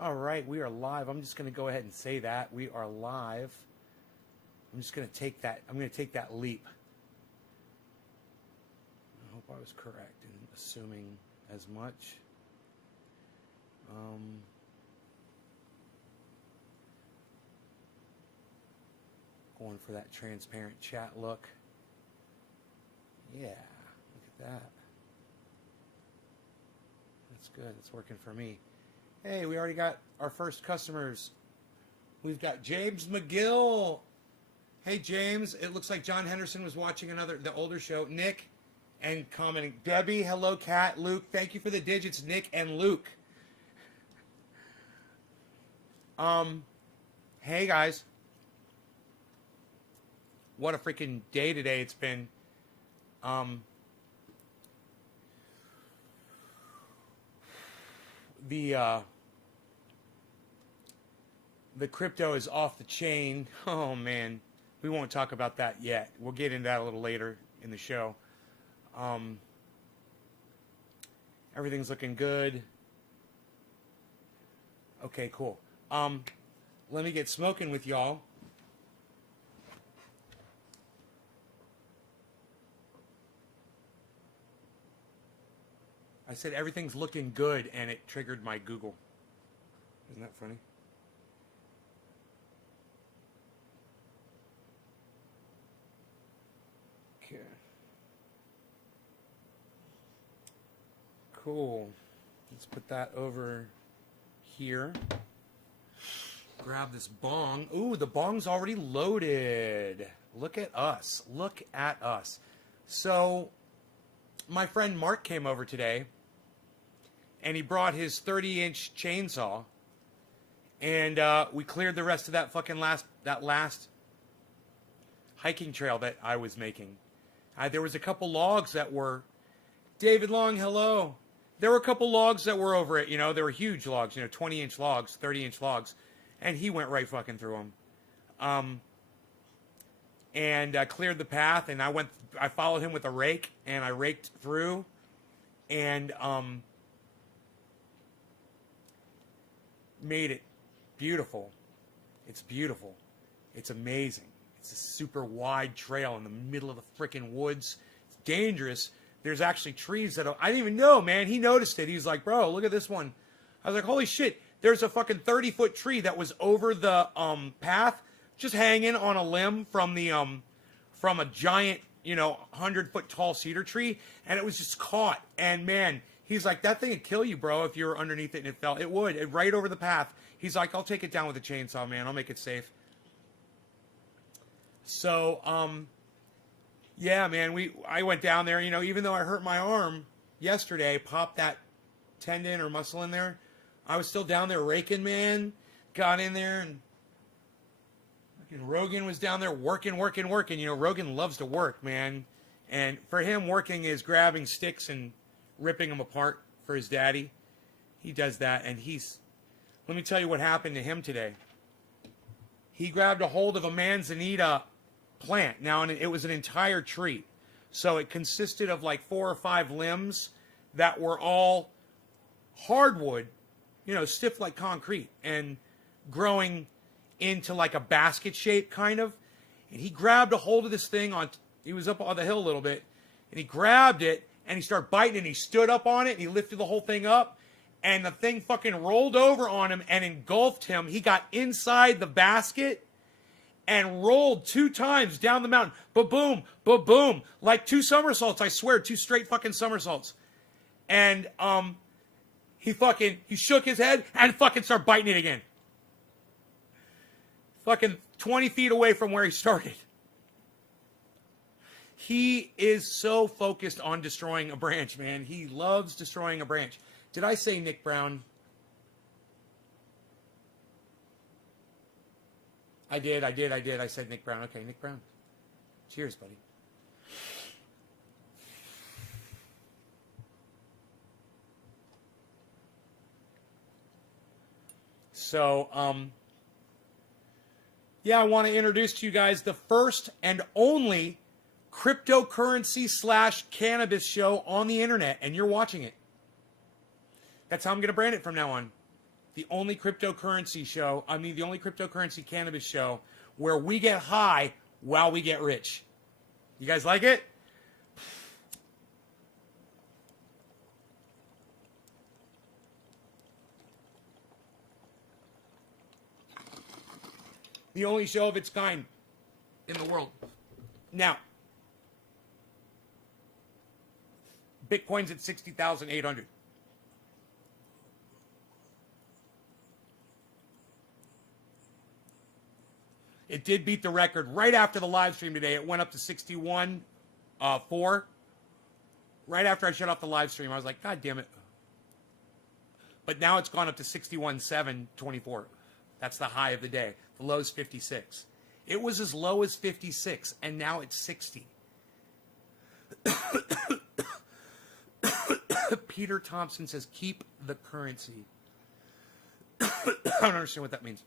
All right, we are live. I'm just going to go ahead and say that. We are live. I'm just going to take that. I'm going to take that leap. I hope I was correct in assuming as much. Going for that transparent chat look. Yeah, look at that. That's good. It's working for me. Hey, we already got our first customers. We've got James McGill. Hey, James. It looks like John Henderson was watching the older show. Nick and commenting. Debbie, hello, Kat. Luke, thank you for the digits, Nick and Luke. Hey, guys. What a freaking day today it's been. The crypto is off the chain. Oh, man. We won't talk about that yet. We'll get into that a little later in the show. Everything's looking good. Okay, cool. Let me get smoking with y'all. I said everything's looking good, and it triggered my Google. Isn't that funny? Okay. Cool. Let's put that over here. Grab this bong. Ooh, the bong's already loaded. Look at us. Look at us. So, my friend Mark came over today, and he brought his 30-inch chainsaw, and we cleared the rest of that fucking last hiking trail that I was making. There was a couple logs that were... David Long, hello. There were a couple logs that were over it, They were huge logs, 20-inch logs, 30-inch logs. And he went right fucking through them. And cleared the path, and I followed him with a rake, and I raked through, and made it beautiful. It's beautiful. It's amazing. It's a super wide trail in the middle of the frickin' woods. It's dangerous. There's actually trees I didn't even know, man. He noticed it. He's like, bro, look at this one. I was like, holy shit. There's a fucking 30-foot tree that was over the path, just hanging on a limb from a giant, 100-foot tall cedar tree, and it was just caught. And man, he's like, that thing would kill you, bro, if you were underneath it and it fell. It would, right over the path. He's like, I'll take it down with a chainsaw, man. I'll make it safe. So, yeah, man, I went down there, even though I hurt my arm yesterday, popped that tendon or muscle in there, I was still down there raking, man. Got in there, and Rogan was down there working. Rogan loves to work, man. And for him, working is grabbing sticks and ripping them apart for his daddy. He does that, and let me tell you what happened to him today. He grabbed a hold of a manzanita plant. Now, it was an entire tree. So it consisted of like 4 or 5 limbs that were all hardwood, stiff like concrete, and growing into like a basket shape kind of. And he grabbed a hold of this thing he was up on the hill a little bit, and he grabbed it and he started biting, and he stood up on it and he lifted the whole thing up, and the thing fucking rolled over on him and engulfed him. He got inside the basket and rolled 2 times down the mountain. Ba-boom, ba-boom, like 2 somersaults, I swear, 2 straight fucking somersaults. And he shook his head and fucking started biting it again. Fucking 20 feet away from where he started. He is so focused on destroying a branch, man. He loves destroying a branch. Did I say Nick Brown? I did. I said Nick Brown. Okay, Nick Brown. Cheers, buddy. So, yeah, I want to introduce to you guys the first and only cryptocurrency / cannabis show on the internet, and you're watching it. That's how I'm going to brand it from now on. the only cryptocurrency show, the only cryptocurrency cannabis show where we get high while we get rich. You guys like it? The only show of its kind in the world. Now, Bitcoin's at 60,800. It did beat the record right after the live stream today. It went up to 61.4. Right after I shut off the live stream, I was like, God damn it. But now it's gone up to 61.724. That's the high of the day. The low is 56. It was as low as 56, and now it's 60. Peter Thompson says, keep the currency. I don't understand what that means.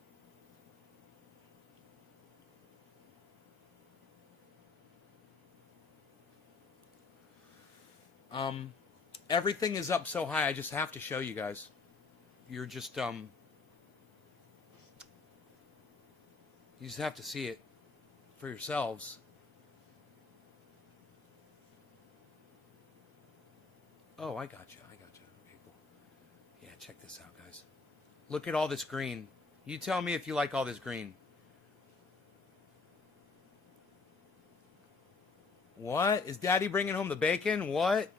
Everything is up so high, I just have to show you guys. You're just, you just have to see it for yourselves. Oh, I got you. Okay, cool. Yeah, check this out, guys. Look at all this green. You tell me if you like all this green. What? Is Daddy bringing home the bacon? What?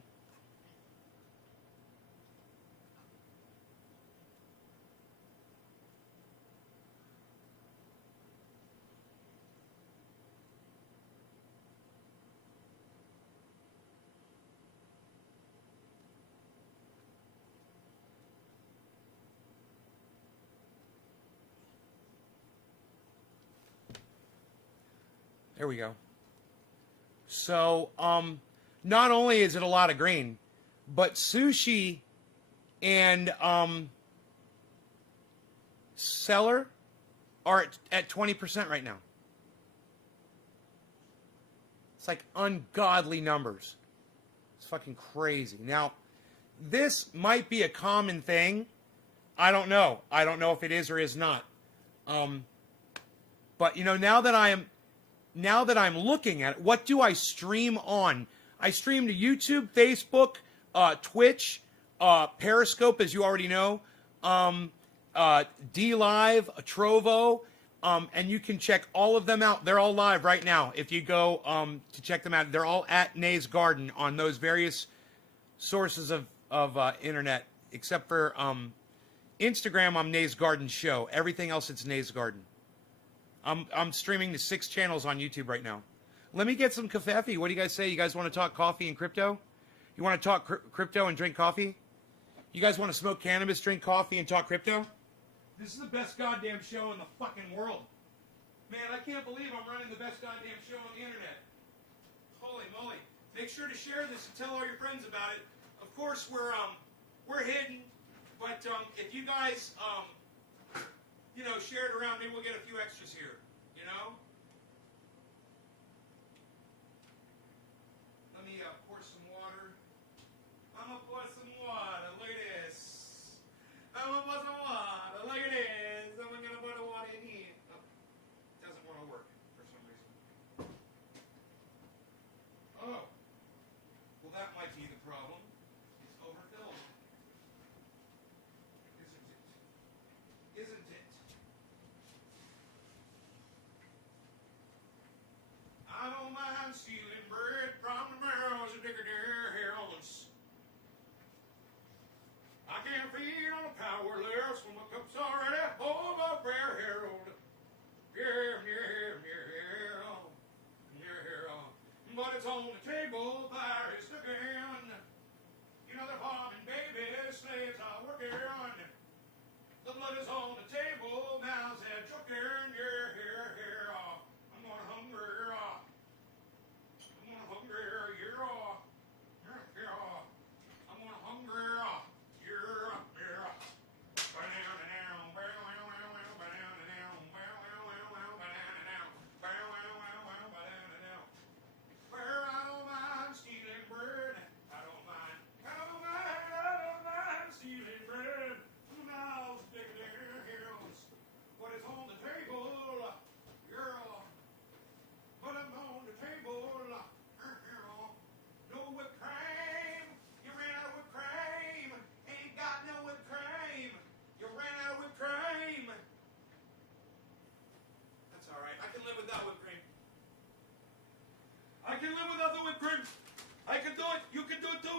There we go. So, not only is it a lot of green, but Sushi and Seller are at 20% right now. It's like ungodly numbers. It's fucking crazy. Now, this might be a common thing. I don't know. I don't know if it is or is not. But, you know, now that I'm looking at it, what do I stream on? I stream to YouTube, Facebook, Twitch, Periscope, as you already know, D-Live, Trovo, and you can check all of them out. They're all live right now. If you go to check them out, they're all at Nay's Garden on those various sources of internet, except for Instagram, I'm Nay's Garden Show. Everything else, it's Nay's Garden. I'm streaming to 6 channels on YouTube right now. Let me get some kafefe. What do you guys say? You guys want to talk coffee and crypto? You want to talk crypto and drink coffee? You guys want to smoke cannabis, drink coffee, and talk crypto? This is the best goddamn show in the fucking world. Man, I can't believe I'm running the best goddamn show on the internet. Holy moly. Make sure to share this and tell all your friends about it. Of course, we're hidden, but if you guys share it around, maybe we'll get a few extras here, you know? Let me pour some water. I'm going to pour some water. Look at this. I'm going to pour some water. Look at this. I'm going to put the water in here. Oh, it doesn't want to work for some reason. Oh. Well, that might be the problem. It's overfilled. Isn't it?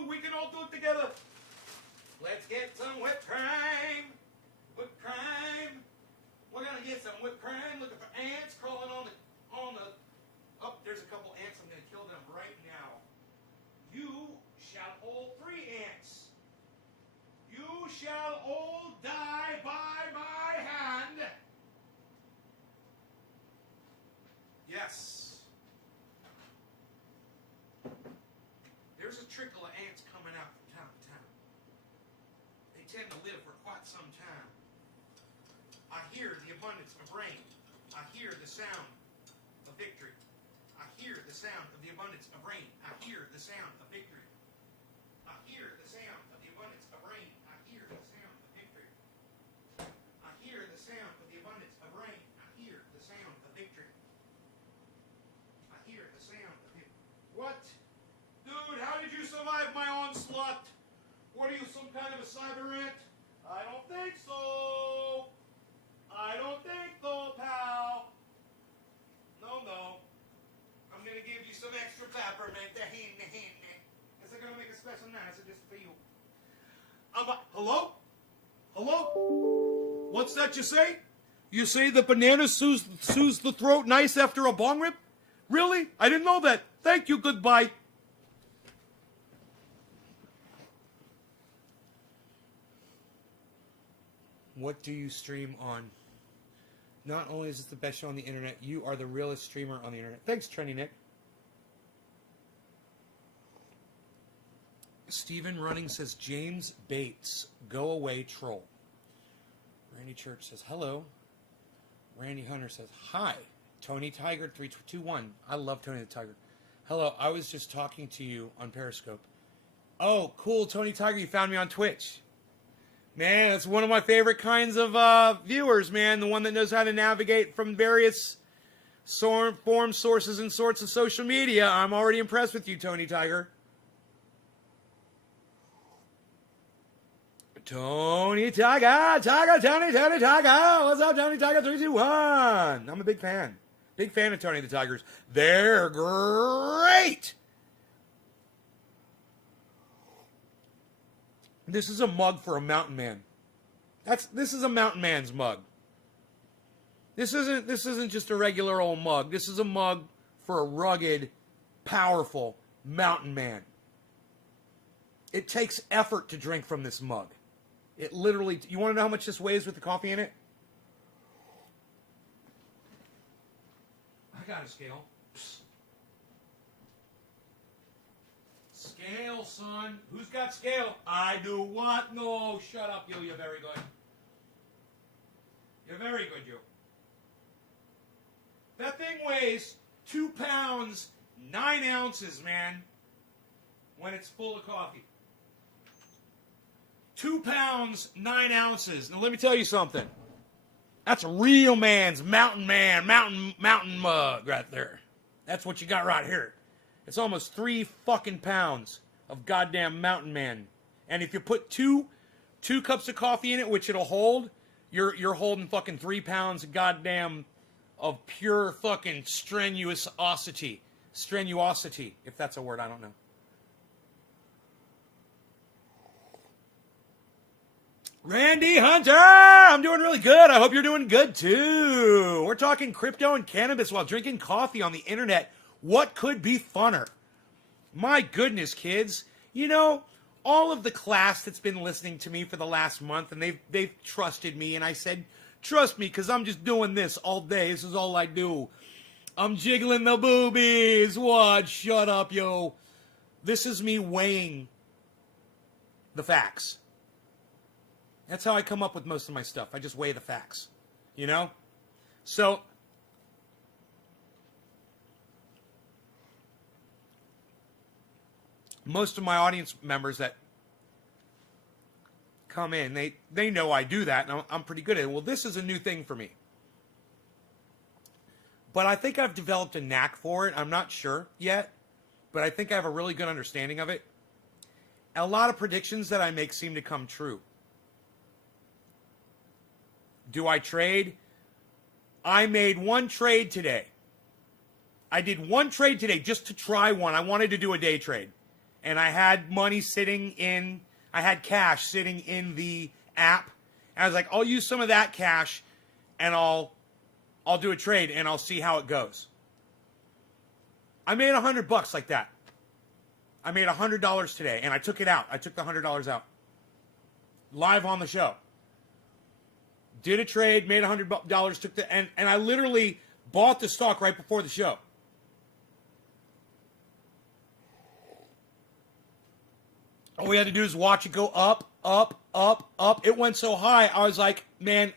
We can all do it together. Let's get some whipped cream. Whipped cream. We're gonna get some whipped cream. Looking for ants crawling on the. Oh, there's a couple ants. I'm gonna kill them right now. You shall all 3 ants. You shall all die by my hand. Yes. There's a trickle of ants coming out from time to time. They tend to live for quite some time. I hear the abundance of rain. I hear the sound of victory. I hear the sound of the abundance of rain. I hear the sound of victory. I hear the sound of the abundance of rain. I hear the sound of victory. I hear the sound of the abundance of rain. I hear the sound of victory. I hear the sound of victory. What? Dude, how did you survive my onslaught? What are you, some kind of a cyber ant? I don't think so. I don't think so, pal. No. I'm going to give you some extra peppermint. Is it going to make a special nice just for you? Hello? Hello? What's that you say? You say the banana soothes the throat nice after a bong rip? Really? I didn't know that. Thank you. Goodbye. What do you stream on? Not only is this the best show on the internet, you are the realest streamer on the internet. Thanks, Trendy Nick. Stephen Running says, James Bates, go away, troll. Randy Church says, hello. Randy Hunter says, hi. Tony Tiger 321. I love Tony the Tiger. Hello, I was just talking to you on Periscope. Oh, cool, Tony Tiger, you found me on Twitch. Man, that's one of my favorite kinds of viewers, man. The one that knows how to navigate from various forms, sources, and sorts of social media. I'm already impressed with you, Tony Tiger. Tony Tiger, Tony Tiger. What's up, Tony Tiger 321? I'm a big fan. Big fan of Tony the Tigers. They're great. This is a mug for a mountain man. This is a mountain man's mug. This isn't just a regular old mug. This is a mug for a rugged, powerful mountain man. It takes effort to drink from this mug. It literally, you want to know how much this weighs with the coffee in it? I got a scale. Scale, son. Who's got scale? I do what? No, shut up, you. You're very good. You're very good, you. That thing weighs 2 pounds, 9 ounces, man, when it's full of coffee. 2 pounds, 9 ounces. Now, let me tell you something. That's a real man's mountain mug right there. That's what you got right here. It's almost 3 fucking pounds of goddamn mountain man. And if you put two cups of coffee in it, which it'll hold, you're holding fucking 3 pounds of goddamn of pure fucking strenuosity. Strenuosity, if that's a word, I don't know. Randy Hunter, I'm doing really good. I hope you're doing good too. We're talking crypto and cannabis while drinking coffee on the internet. What could be funner? My goodness, kids. You know, all of the class that's been listening to me for the last month, and they've trusted me, and I said, trust me, because I'm just doing this all day. This is all I do. I'm jiggling the boobies. What? Shut up, yo. This is me weighing the facts. That's how I come up with most of my stuff. I just weigh the facts. You know? So, most of my audience members that come in, they know I do that, and I'm pretty good at it. Well, this is a new thing for me. But I think I've developed a knack for it. I'm not sure yet, but I think I have a really good understanding of it. A lot of predictions that I make seem to come true. Do I trade? I made one trade today. I did one trade today just to try one. I wanted to do a day trade. and I had money I had cash sitting in the app. And I was like, I'll use some of that cash and I'll do a trade and I'll see how it goes. I made $100 like that. I made $100 today and I took it out. I took the $100 out. Live on the show. Did a trade, made $100, and I literally bought the stock right before the show. All we had to do is watch it go up, up, up, up. It went so high, I was like, man,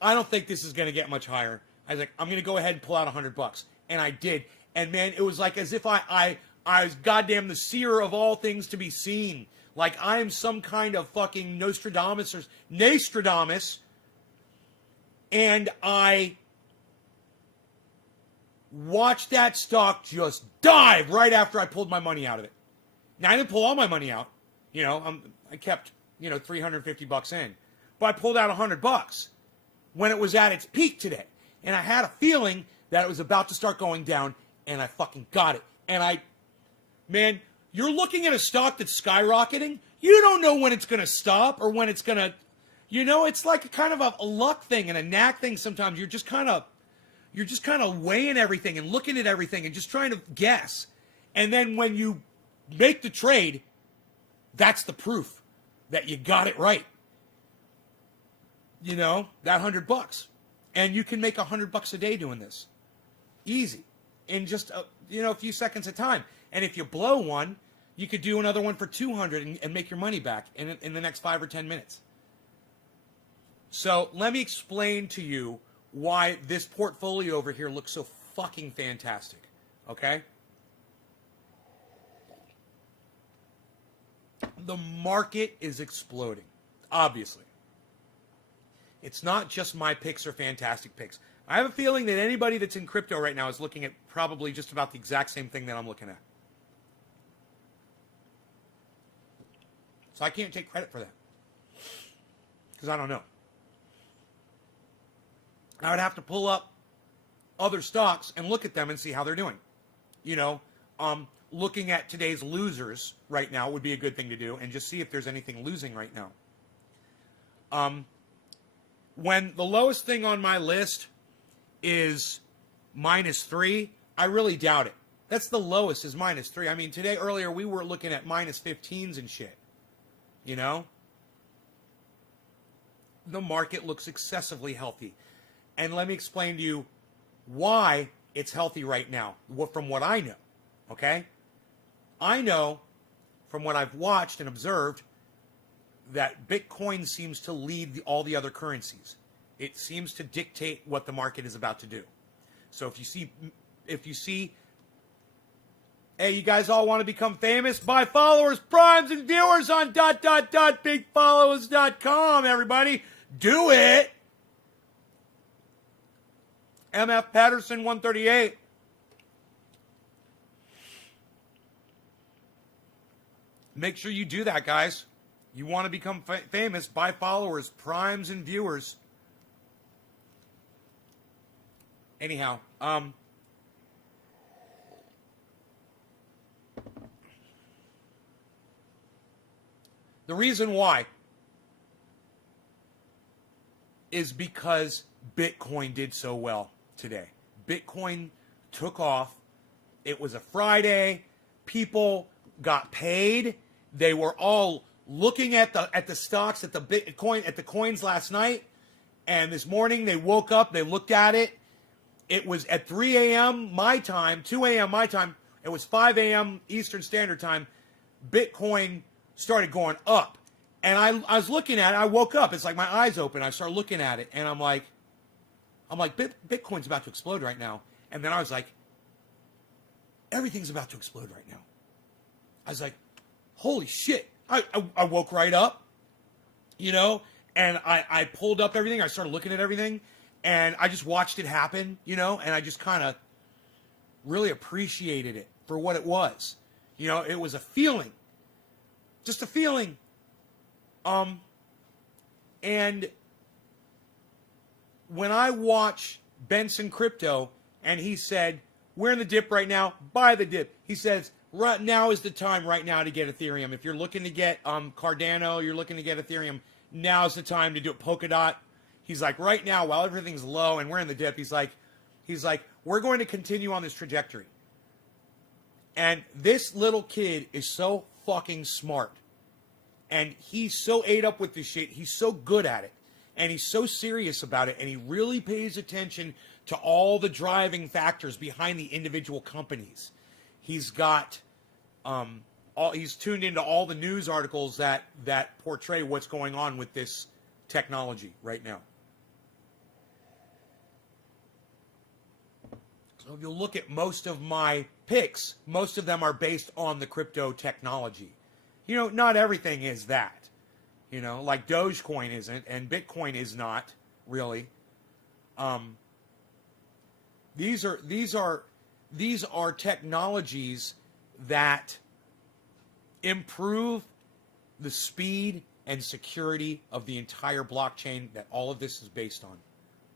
I don't think this is going to get much higher. I was like, I'm going to go ahead and pull out $100. And I did. And man, it was like as if I was goddamn the seer of all things to be seen. Like I am some kind of fucking Nostradamus or Nastradamus. And I watched that stock just dive right after I pulled my money out of it. Now, I didn't pull all my money out. You know, I kept, $350 in. But I pulled out $100 when it was at its peak today. And I had a feeling that it was about to start going down, and I fucking got it. And man, you're looking at a stock that's skyrocketing. You don't know when it's going to stop or when it's going to, it's like a kind of a luck thing and a knack thing sometimes. You're just kind of weighing everything and looking at everything and just trying to guess. And then when you make the trade, that's the proof that you got it right. That $100. And you can make $100 a day doing this. Easy. In just, a few seconds of time. And if you blow one, you could do another one for $200 and make your money back in the next 5 or 10 minutes. So let me explain to you why this portfolio over here looks so fucking fantastic. Okay? The market is exploding, obviously. It's not just my picks or fantastic picks. I have a feeling that anybody that's in crypto right now is looking at probably just about the exact same thing that I'm looking at. So I can't take credit for that. Because I don't know. I would have to pull up other stocks and look at them and see how they're doing. Looking at today's losers right now would be a good thing to do and just see if there's anything losing right now. When the lowest thing on my list is -3, I really doubt it. That's the lowest is -3. I mean, earlier we were looking at -15s and shit. The market looks excessively healthy. And let me explain to you why it's healthy right now, from what I know, okay? I know, from what I've watched and observed, that Bitcoin seems to lead all the other currencies. It seems to dictate what the market is about to do. So if you see, hey, you guys all want to become famous? Buy followers, primes, and viewers on bigfollowers.com, everybody. Do it! MF Patterson 138. Make sure you do that, guys. You want to become famous, buy followers, primes, and viewers. Anyhow, the reason why is because Bitcoin did so well today. Bitcoin took off. It was a Friday. People got paid. They were all looking at the stocks, at the Bitcoin, at the coins last night. And this morning they woke up, they looked at it. It was at 3 a.m. my time, 2 a.m. my time. It was 5 a.m. Eastern Standard Time. Bitcoin started going up. And I was looking at it. I woke up. It's like my eyes open. I started looking at it. And I'm like, Bitcoin's about to explode right now. And then I was like, everything's about to explode right now. I was like, holy shit. I woke right up, and I pulled up everything. I started looking at everything. And I just watched it happen, and I just kind of really appreciated it for what it was. It was a feeling. Just a feeling. And when I watch Benson Crypto, and he said, we're in the dip right now, buy the dip. He says, right now is the time right now to get Ethereum. If you're looking to get Cardano, you're looking to get Ethereum, now's the time to do it. Polkadot. He's like, right now, while everything's low and we're in the dip, he's like, we're going to continue on this trajectory. And this little kid is so fucking smart. And he's so ate up with this shit. He's so good at it. And he's so serious about it. And he really pays attention to all the driving factors behind the individual companies. He's got, he's tuned into all the news articles that portray what's going on with this technology right now. So if you look at most of my picks, most of them are based on the crypto technology. You know, not everything is that. You know, like Dogecoin isn't, and Bitcoin is not really. These are technologies that improve the speed and security of the entire blockchain that all of this is based on.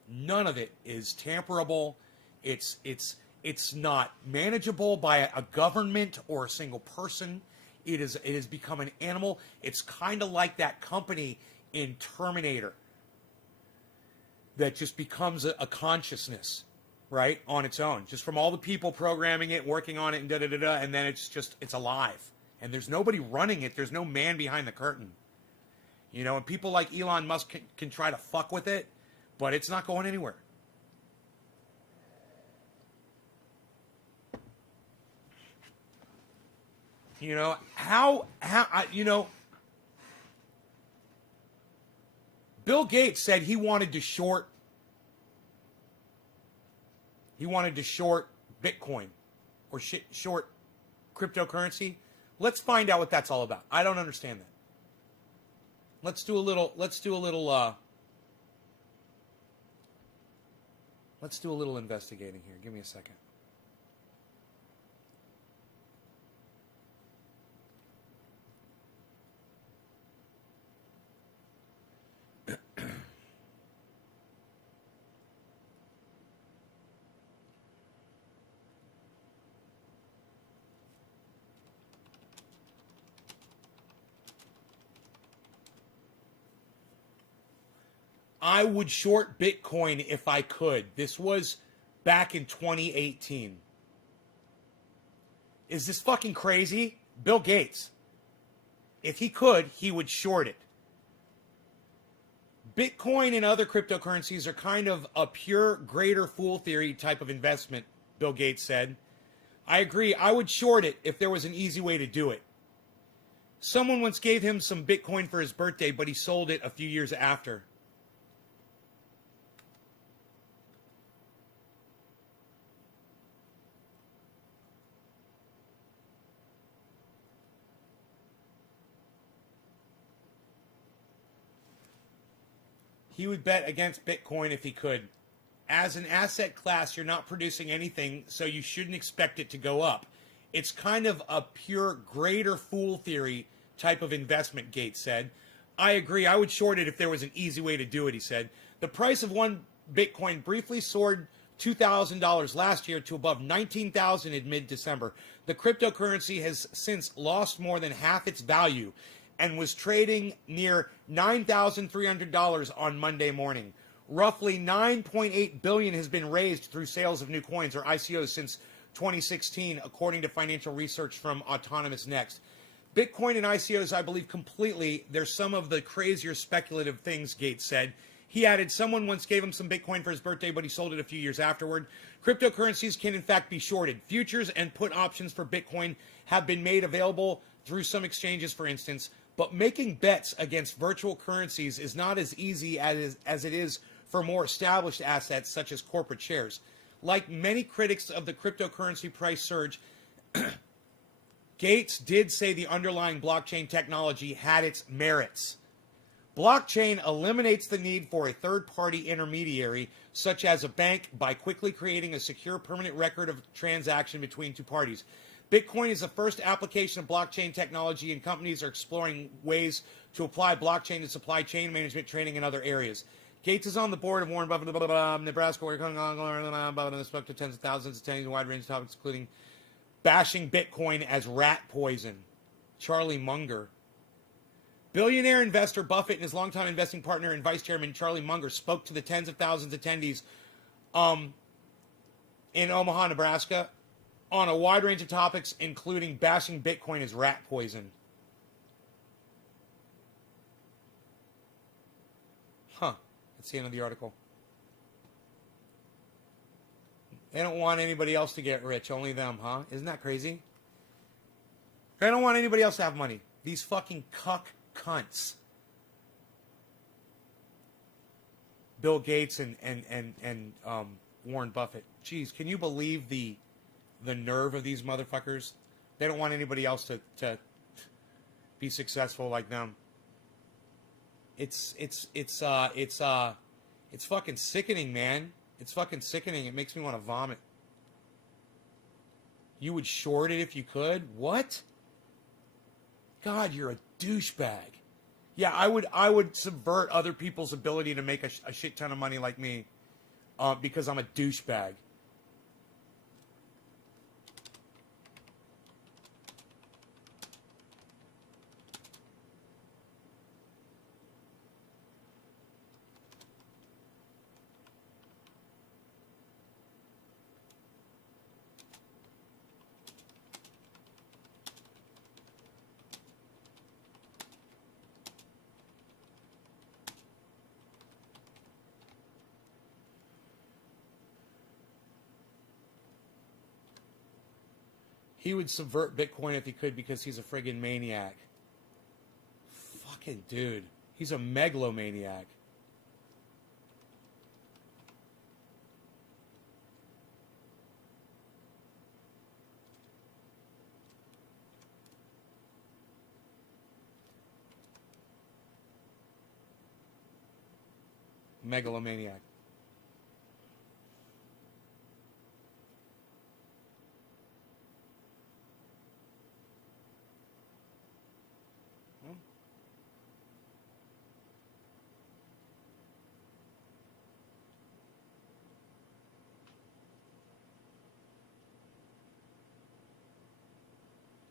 None of it is tamperable. It's not manageable by a government or a single person. It has become an animal. It's kind of like that company in Terminator that just becomes a consciousness, right, on its own, just from all the people programming it, working on it, and da-da-da-da, and then it's alive. And there's nobody running it. There's no man behind the curtain. You know, and people like Elon Musk can try to fuck with it, but it's not going anywhere. You know, Bill Gates said he wanted to short Bitcoin or short cryptocurrency. Let's find out what that's all about. I don't understand that. Let's do a little investigating here. Give me a second. I would short Bitcoin if I could. This was back in 2018. Is this fucking crazy? Bill Gates. If he could, he would short it. Bitcoin and other cryptocurrencies are kind of a pure greater fool theory type of investment, Bill Gates said. I agree. I would short it if there was an easy way to do it. Someone once gave him some Bitcoin for his birthday, but he sold it a few years after. He would bet against Bitcoin if he could. As an asset class, you're not producing anything, so you shouldn't expect it to go up. It's kind of a pure greater fool theory type of investment, Gates said. I agree. I would short it if there was an easy way to do it, he said. The price of one Bitcoin briefly soared $2,000 last year to above $19,000 in mid-December. The cryptocurrency has since lost more than half its value and was trading near $9,300 on Monday morning. Roughly $9.8 billion has been raised through sales of new coins or ICOs since 2016, according to financial research from Autonomous Next. Bitcoin and ICOs, I believe completely. They're some of the crazier speculative things, Gates said. He added, someone once gave him some Bitcoin for his birthday, but he sold it a few years afterward. Cryptocurrencies can in fact be shorted. Futures and put options for Bitcoin have been made available through some exchanges, for instance. But making bets against virtual currencies is not as easy as it is for more established assets such as corporate shares. Like many critics of the cryptocurrency price surge, Gates did say the underlying blockchain technology had its merits. Blockchain eliminates the need for a third-party intermediary, such as a bank, by quickly creating a secure permanent record of transaction between two parties. Bitcoin is the first application of blockchain technology, and companies are exploring ways to apply blockchain to supply chain management, training, and other areas. Gates is on the board of Warren Buffett, Nebraska, where spoke to tens of thousands, attending a wide range of topics, including bashing Bitcoin as rat poison. Charlie Munger. Billionaire investor Buffett and his longtime investing partner and vice chairman Charlie Munger spoke to the tens of thousands of attendees in Omaha, Nebraska, on a wide range of topics, including bashing Bitcoin as rat poison. Huh. That's the end of the article. They don't want anybody else to get rich, only them, huh? Isn't that crazy? They don't want anybody else to have money. These fucking cuck cunts. Bill Gates and Warren Buffett. Jeez, can you believe the nerve of these motherfuckers? They don't want anybody else to be successful like them. It's fucking sickening, man. It's fucking sickening. It makes me want to vomit. You would short it if you could? What? God, you're a douchebag. Yeah, I would subvert other people's ability to make a shit ton of money like me because I'm a douchebag. He would subvert Bitcoin if he could because he's a friggin' maniac. Fucking dude. He's a megalomaniac. Megalomaniac.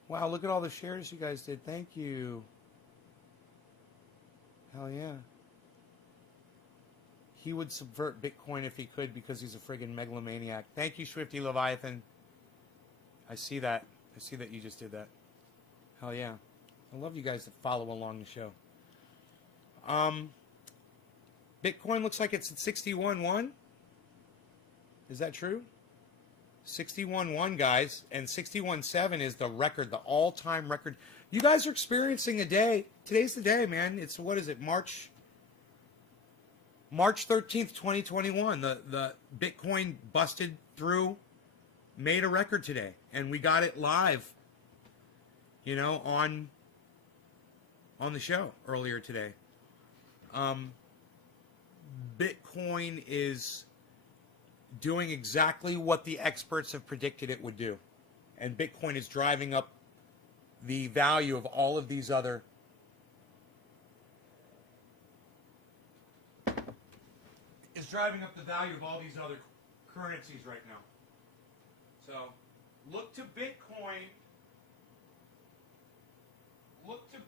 Wow, look at all the shares you guys did. Thank you. Hell yeah. He would subvert Bitcoin if he could because he's a friggin' megalomaniac. Thank you, Swifty Leviathan. I see that. I see that you just did that. Hell yeah. I love you guys that follow along the show. Bitcoin looks like it's at 61.1. Is that true? 61.1, guys, and 61.7 is the record, the all-time record. You guys are experiencing a day. Today's the day, man. It's, what is it, March 13th, 2021. The Bitcoin busted through, made a record today, and we got it live, you know, on the show earlier today. Bitcoin is doing exactly what the experts have predicted it would do. And Bitcoin is driving up the value of all of these other currencies right now. So look to Bitcoin. Look to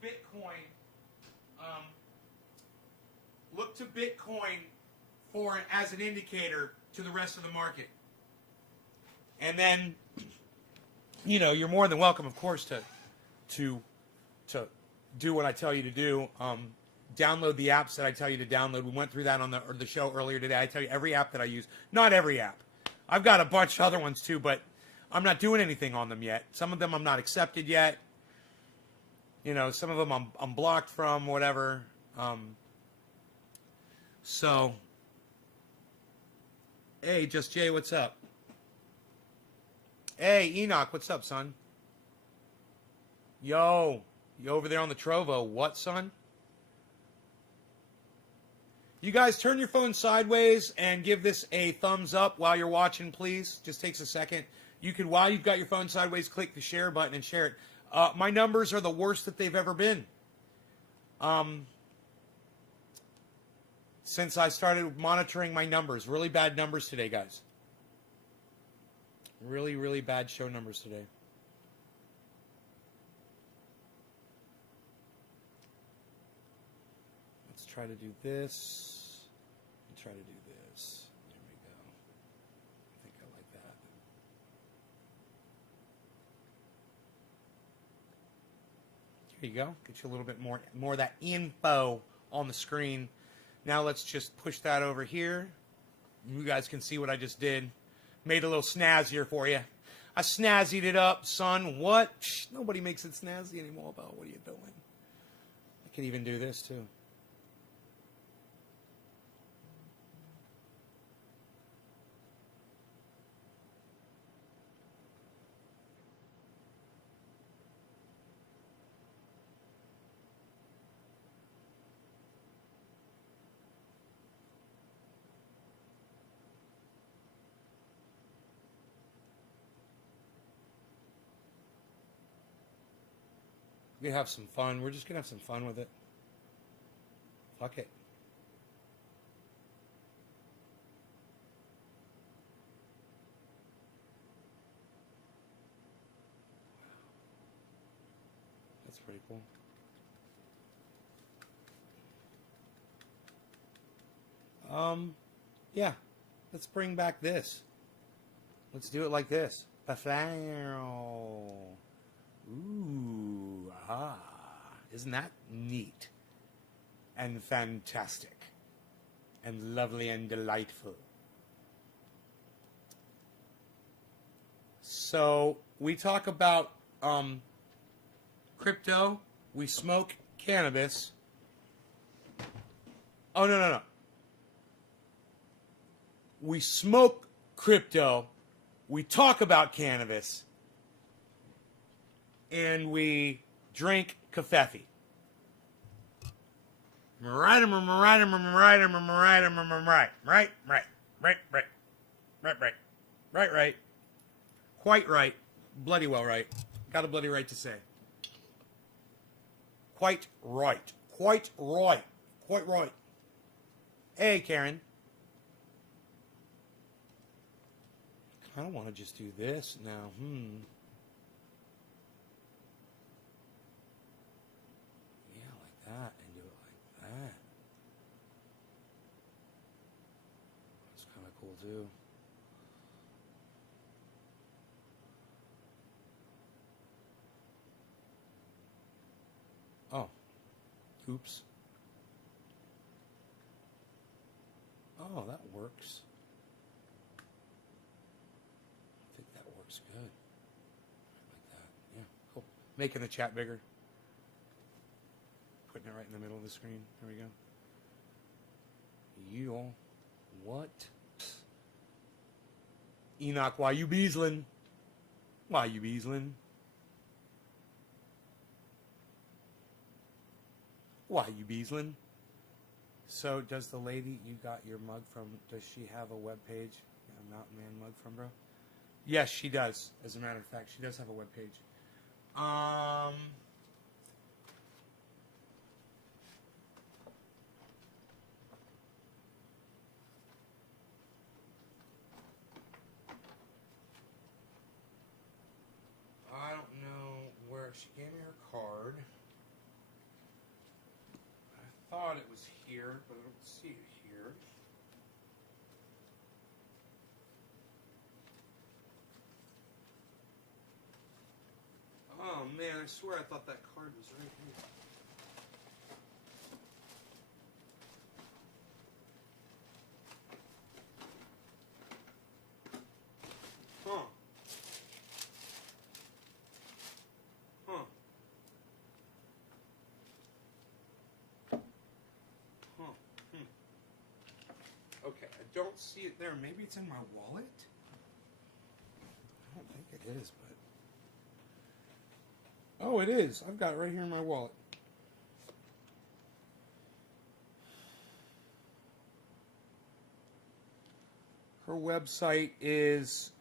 Bitcoin for as an indicator to the rest of the market. And then, you know, you're more than welcome, of course, to do what I tell you to do. Download the apps that I tell you to download. We went through that on the show earlier today. I tell you every app that I use. Not every app. I've got a bunch of other ones too, but I'm not doing anything on them yet. Some of them I'm not accepted yet. You know, some of them I'm blocked from, whatever. So, hey, Just Jay, what's up? Hey, Enoch, what's up, son? Yo, you over there on the Trovo? What, son? You guys turn your phone sideways and give this a thumbs up while you're watching, please. Just takes a second. You can, while you've got your phone sideways, click the share button and share it. My numbers are the worst that they've ever been. Since I started monitoring my numbers. Really bad numbers today, guys. Really, really bad show numbers today. try to do this. And try to do this. There we go. I think I like that. Here you go. Get you a little bit more of that info on the screen. Now let's just push that over here. You guys can see what I just did. Made a little snazzier for you. I snazzied it up, son. What? Nobody makes it snazzy anymore about what are you doing? I can even do this too. We're gonna have some fun. We're just gonna have some fun with it. Fuck it. That's pretty cool. Yeah. Let's bring back this. Let's do it like this. Ooh, isn't that neat and fantastic and lovely and delightful? So we talk about crypto. We smoke cannabis. Oh, no. We smoke crypto. We talk about cannabis. And we drink kafefe. Right. Quite right. Bloody well right. Got a bloody right to say. Quite right. Quite right. Quite right. Hey, Karen. I don't want to just do this now. That and do it like that. That's kind of cool too. Oh. Oops. Oh, that works. I think that works good. Like that. Yeah, cool. Making the chat bigger. Putting it right in the middle of the screen. There we go. You what? Enoch, why you beasling? Why you beasling? Why you beasling? So does the lady you got your mug from, does she have a web page? A Mountain Man mug from, bro? Yes, she does. As a matter of fact, she does have a web page. I don't know where she gave me her card. I thought it was here, but I don't see it here. Oh man, I swear I thought that card was right here. Huh. Okay, I don't see it there. Maybe it's in my wallet? I don't think it is, but... Oh, it is. I've got it right here in my wallet. Her website is...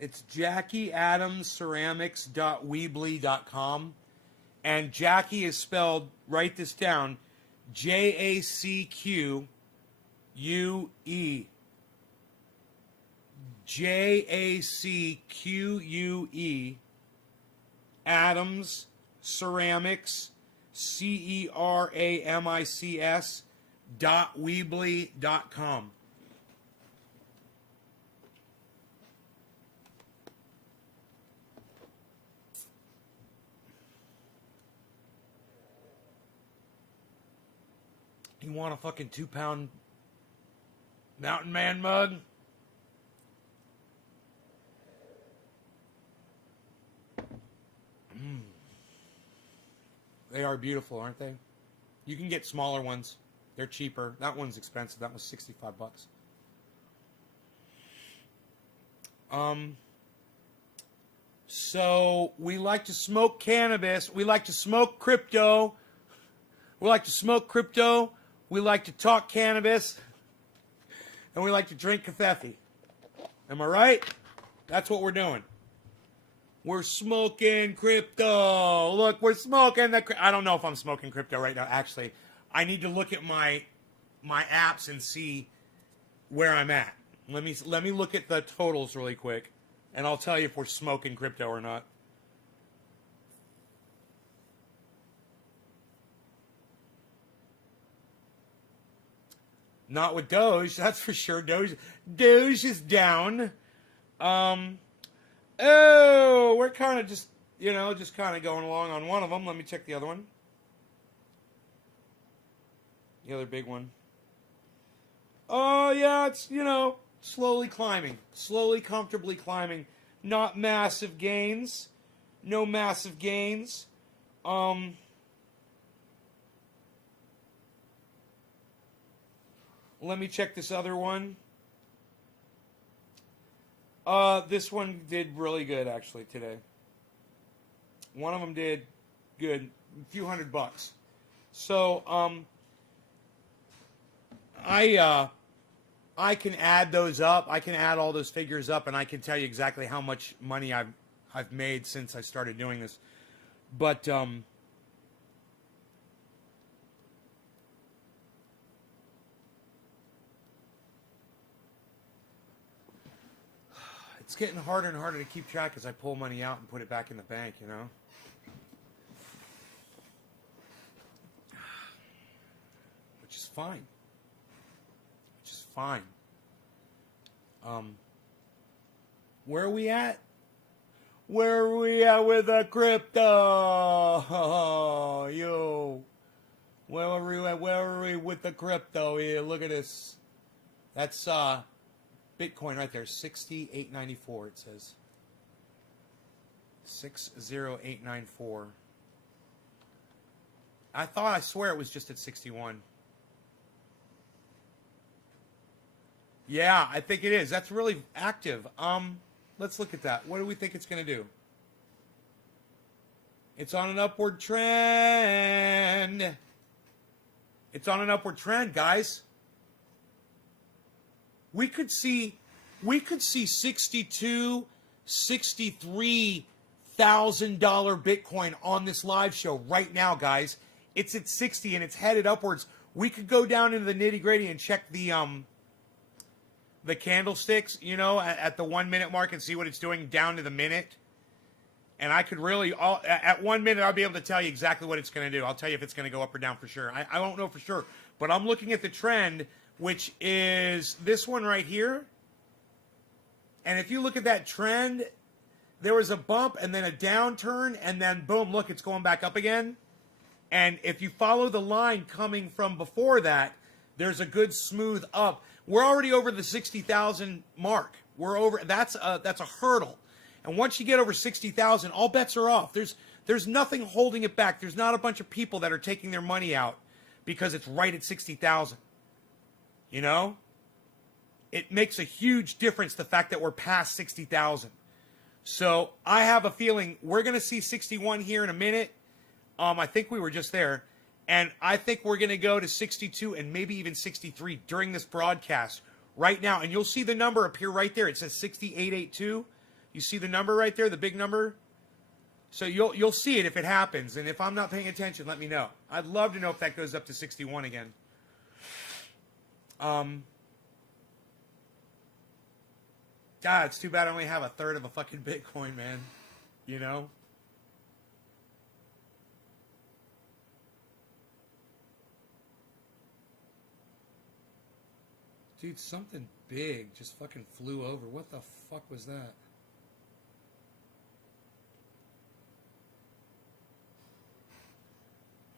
It's JackieAdamsCeramics.weebly.com. And Jackie is spelled, write this down, Jacquue. JACQUE, Adams Ceramics, CERAMICS.weebly.com. You want a fucking 2-pound Mountain Man mug? They are beautiful, aren't they? You can get smaller ones. They're cheaper. That one's expensive. That was $65. So we like to smoke cannabis. We like to smoke crypto. We like to smoke crypto. We like to talk cannabis. And we like to drink kafefe. Am I right? That's what we're doing. We're smoking crypto. Look, we're smoking I don't know if I'm smoking crypto right now. Actually, I need to look at my apps and see where I'm at. Let me look at the totals really quick, and I'll tell you if we're smoking crypto or not. Not with Doge, that's for sure. Doge is down. Oh, we're kind of just kind of going along on one of them. Let me check the other one. The other big one. Oh, yeah, it's, slowly climbing. Slowly, comfortably climbing. Not massive gains. No massive gains. Let me check this other one. This one did really good, actually, today. One of them did good. A few $100. So, I can add those up. I can add all those figures up, and I can tell you exactly how much money I've made since I started doing this. But, it's getting harder and harder to keep track as I pull money out and put it back in the bank, Which is fine. Which is fine. Where are we at? Where are we at with the crypto? Yo. Where are we with the crypto here? Look at this. That's, Bitcoin right there, 68.94 it says. 60894. I swear it was just at 61. Yeah, I think it is. That's really active. Let's look at that. What do we think it's going to do? It's on an upward trend. It's on an upward trend, guys. We could see $62,000, $63,000 Bitcoin on this live show right now, guys. It's at 60 and it's headed upwards. We could go down into the nitty-gritty and check the candlesticks, at the 1 minute mark and see what it's doing down to the minute. And I could really, at 1 minute, I'll be able to tell you exactly what it's going to do. I'll tell you if it's going to go up or down for sure. I don't know for sure, but I'm looking at the trend, which is this one right here. And if you look at that trend, there was a bump and then a downturn, and then boom, look, it's going back up again. And if you follow the line coming from before that, there's a good smooth up. We're already over the 60,000 mark. We're over. That's a hurdle. And once you get over 60,000, all bets are off. There's nothing holding it back. There's not a bunch of people that are taking their money out because it's right at 60,000. It makes a huge difference, the fact that we're past 60,000. So I have a feeling we're going to see 61 here in a minute. I think we were just there. And I think we're going to go to 62 and maybe even 63 during this broadcast right now. And you'll see the number appear right there. It says 6882. You see the number right there, the big number? So you'll see it if it happens. And if I'm not paying attention, let me know. I'd love to know if that goes up to 61 again. God, it's too bad I only have a third of a fucking Bitcoin, man. You know? Dude, something big just fucking flew over. What the fuck was that?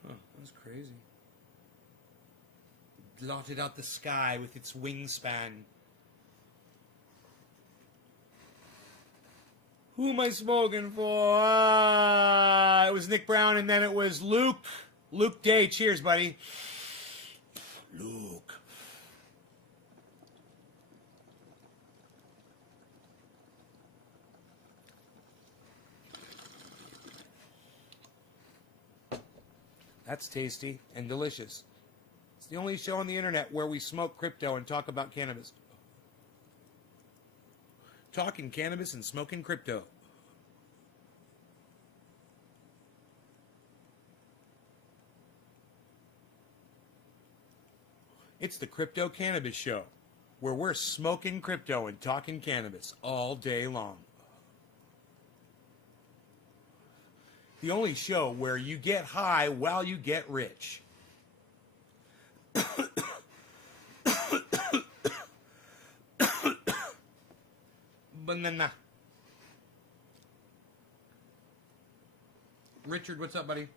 Huh, that was crazy. Blotted out the sky with its wingspan. Who am I smoking for? It was Nick Brown, and then it was Luke. Luke Day. Cheers, buddy. Luke. That's tasty and delicious. It's the only show on the internet where we smoke crypto and talk about cannabis. Talking cannabis and smoking crypto. It's the Crypto Cannabis Show, where we're smoking crypto and talking cannabis all day long. The only show where you get high while you get rich. Banana. Richard, what's up, buddy?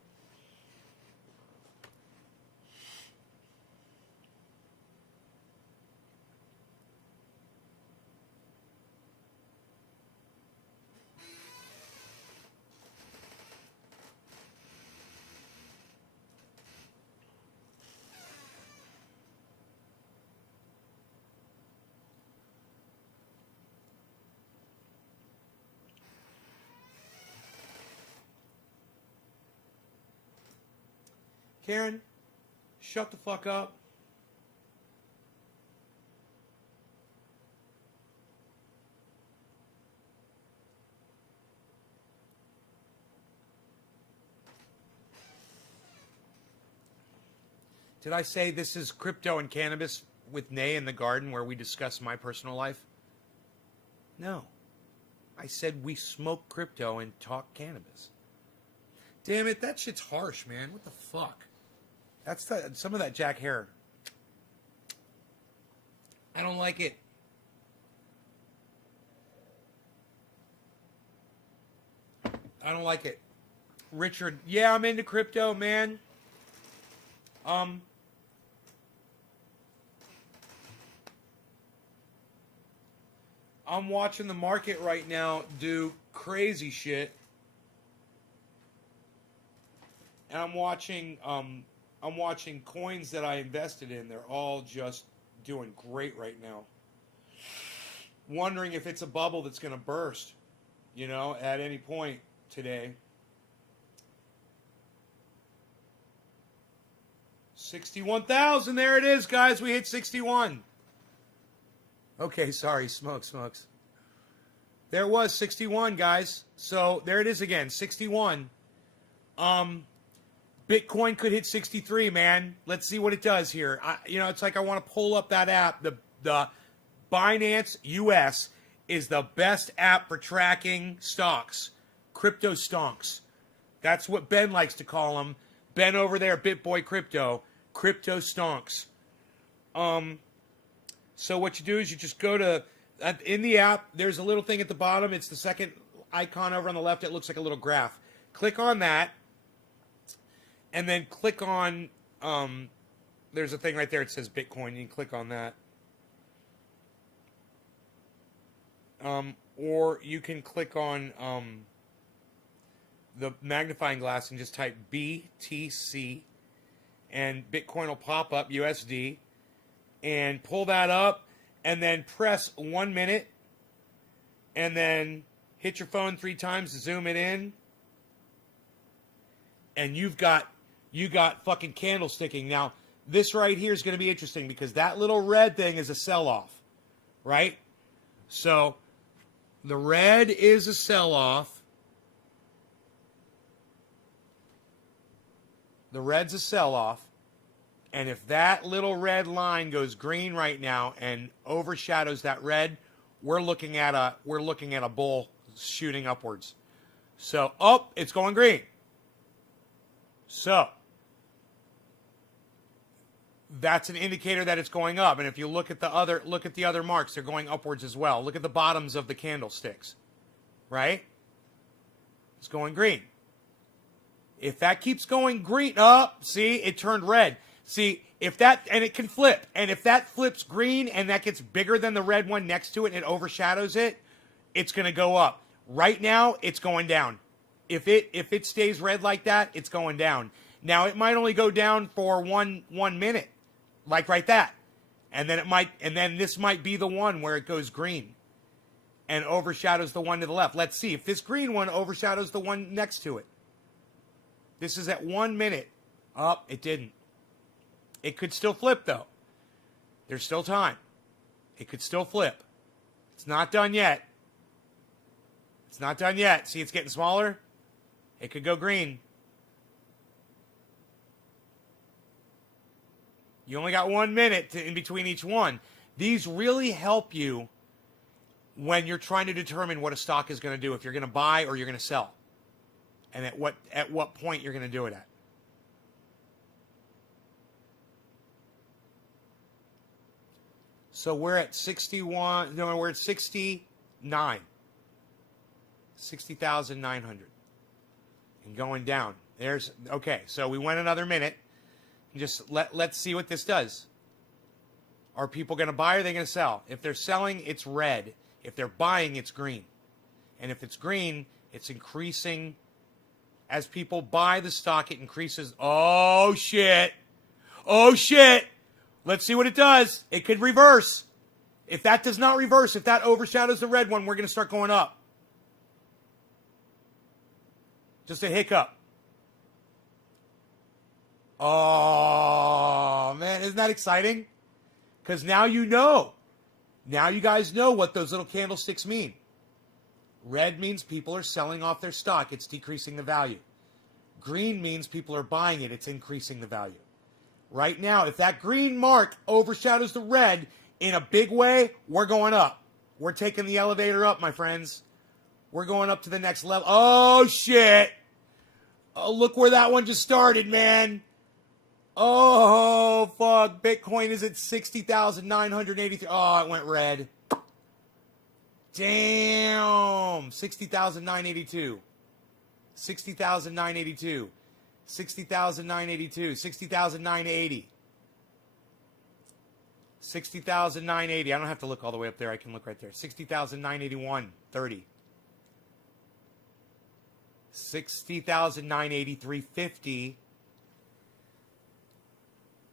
Karen, shut the fuck up. Did I say this is Crypto and Cannabis with Nay in the Garden where we discuss my personal life? No. I said we smoke crypto and talk cannabis. Damn it, that shit's harsh, man. What the fuck? That's some of that Jack Hare. I don't like it. I don't like it. Richard, yeah, I'm into crypto, man. I'm watching the market right now do crazy shit. And I'm watching coins that I invested in. They're all just doing great right now. Wondering if it's a bubble that's going to burst, at any point today. 61,000. There it is, guys. We hit 61. Okay, sorry. Smokes. There was 61, guys. So there it is again, 61. Bitcoin could hit 63, man. Let's see what it does here. It's like I want to pull up that app. The Binance US is the best app for tracking stocks, crypto stonks. That's what Ben likes to call them. Ben over there, BitBoy Crypto stonks. So what you do is you just go to, in the app, there's a little thing at the bottom. It's the second icon over on the left. It looks like a little graph. Click on that. And then click on, there's a thing right there. It says Bitcoin. You can click on that. Or you can click on the magnifying glass and just type BTC. And Bitcoin will pop up, USD. And pull that up. And then press 1 minute. And then hit your phone 3 times to zoom it in. And you got fucking candlesticking. Now, this right here is going to be interesting because that little red thing is a sell-off, right? So, the red is a sell-off. The red's a sell-off. And if that little red line goes green right now and overshadows that red, we're looking at a bull shooting upwards. So, oh, it's going green. So, that's an indicator that it's going up. And if you look at the other marks, they're going upwards as well. Look at the bottoms of the candlesticks. Right? It's going green. If that keeps going green, see, it turned red. See, if that, and it can flip. And if that flips green and that gets bigger than the red one next to it and it overshadows it, it's going to go up. Right now, it's going down. If it stays red like that, it's going down. Now, it might only go down for one minute, like right that. And then this might be the one where it goes green and overshadows the one to the left. Let's see if this green one overshadows the one next to it. This is at 1 minute. Oh, it didn't. It could still flip, though. There's still time. It could still flip. It's not done yet. It's not done yet. See, it's getting smaller. It could go green. You only got 1 minute in between each one. These really help you when you're trying to determine what a stock is going to do, if you're going to buy or you're going to sell, and at what point you're going to do it at. So we're at 61. No, we're at 69. 60,900. And going down. There's okay. So we went another minute. Just let's see what this does. Are people going to buy or are they going to sell? If they're selling, it's red. If they're buying, it's green. And if it's green, it's increasing. As people buy the stock, it increases. Oh, shit. Oh, shit. Let's see what it does. It could reverse. If that does not reverse, if that overshadows the red one, we're going to start going up. Just a hiccup. Oh, man. Isn't that exciting? Because now you know. Now you guys know what those little candlesticks mean. Red means people are selling off their stock. It's decreasing the value. Green means people are buying it. It's increasing the value. Right now, if that green mark overshadows the red in a big way, we're going up. We're taking the elevator up, my friends. We're going up to the next level. Oh, shit. Oh, look where that one just started, man. Oh, fuck. Bitcoin is at 60,983. Oh, it went red. Damn. 60,982. 60,982. 60,982. 60,980. 60,980. I don't have to look all the way up there. I can look right there. 60,981. 30. 60,983. 50.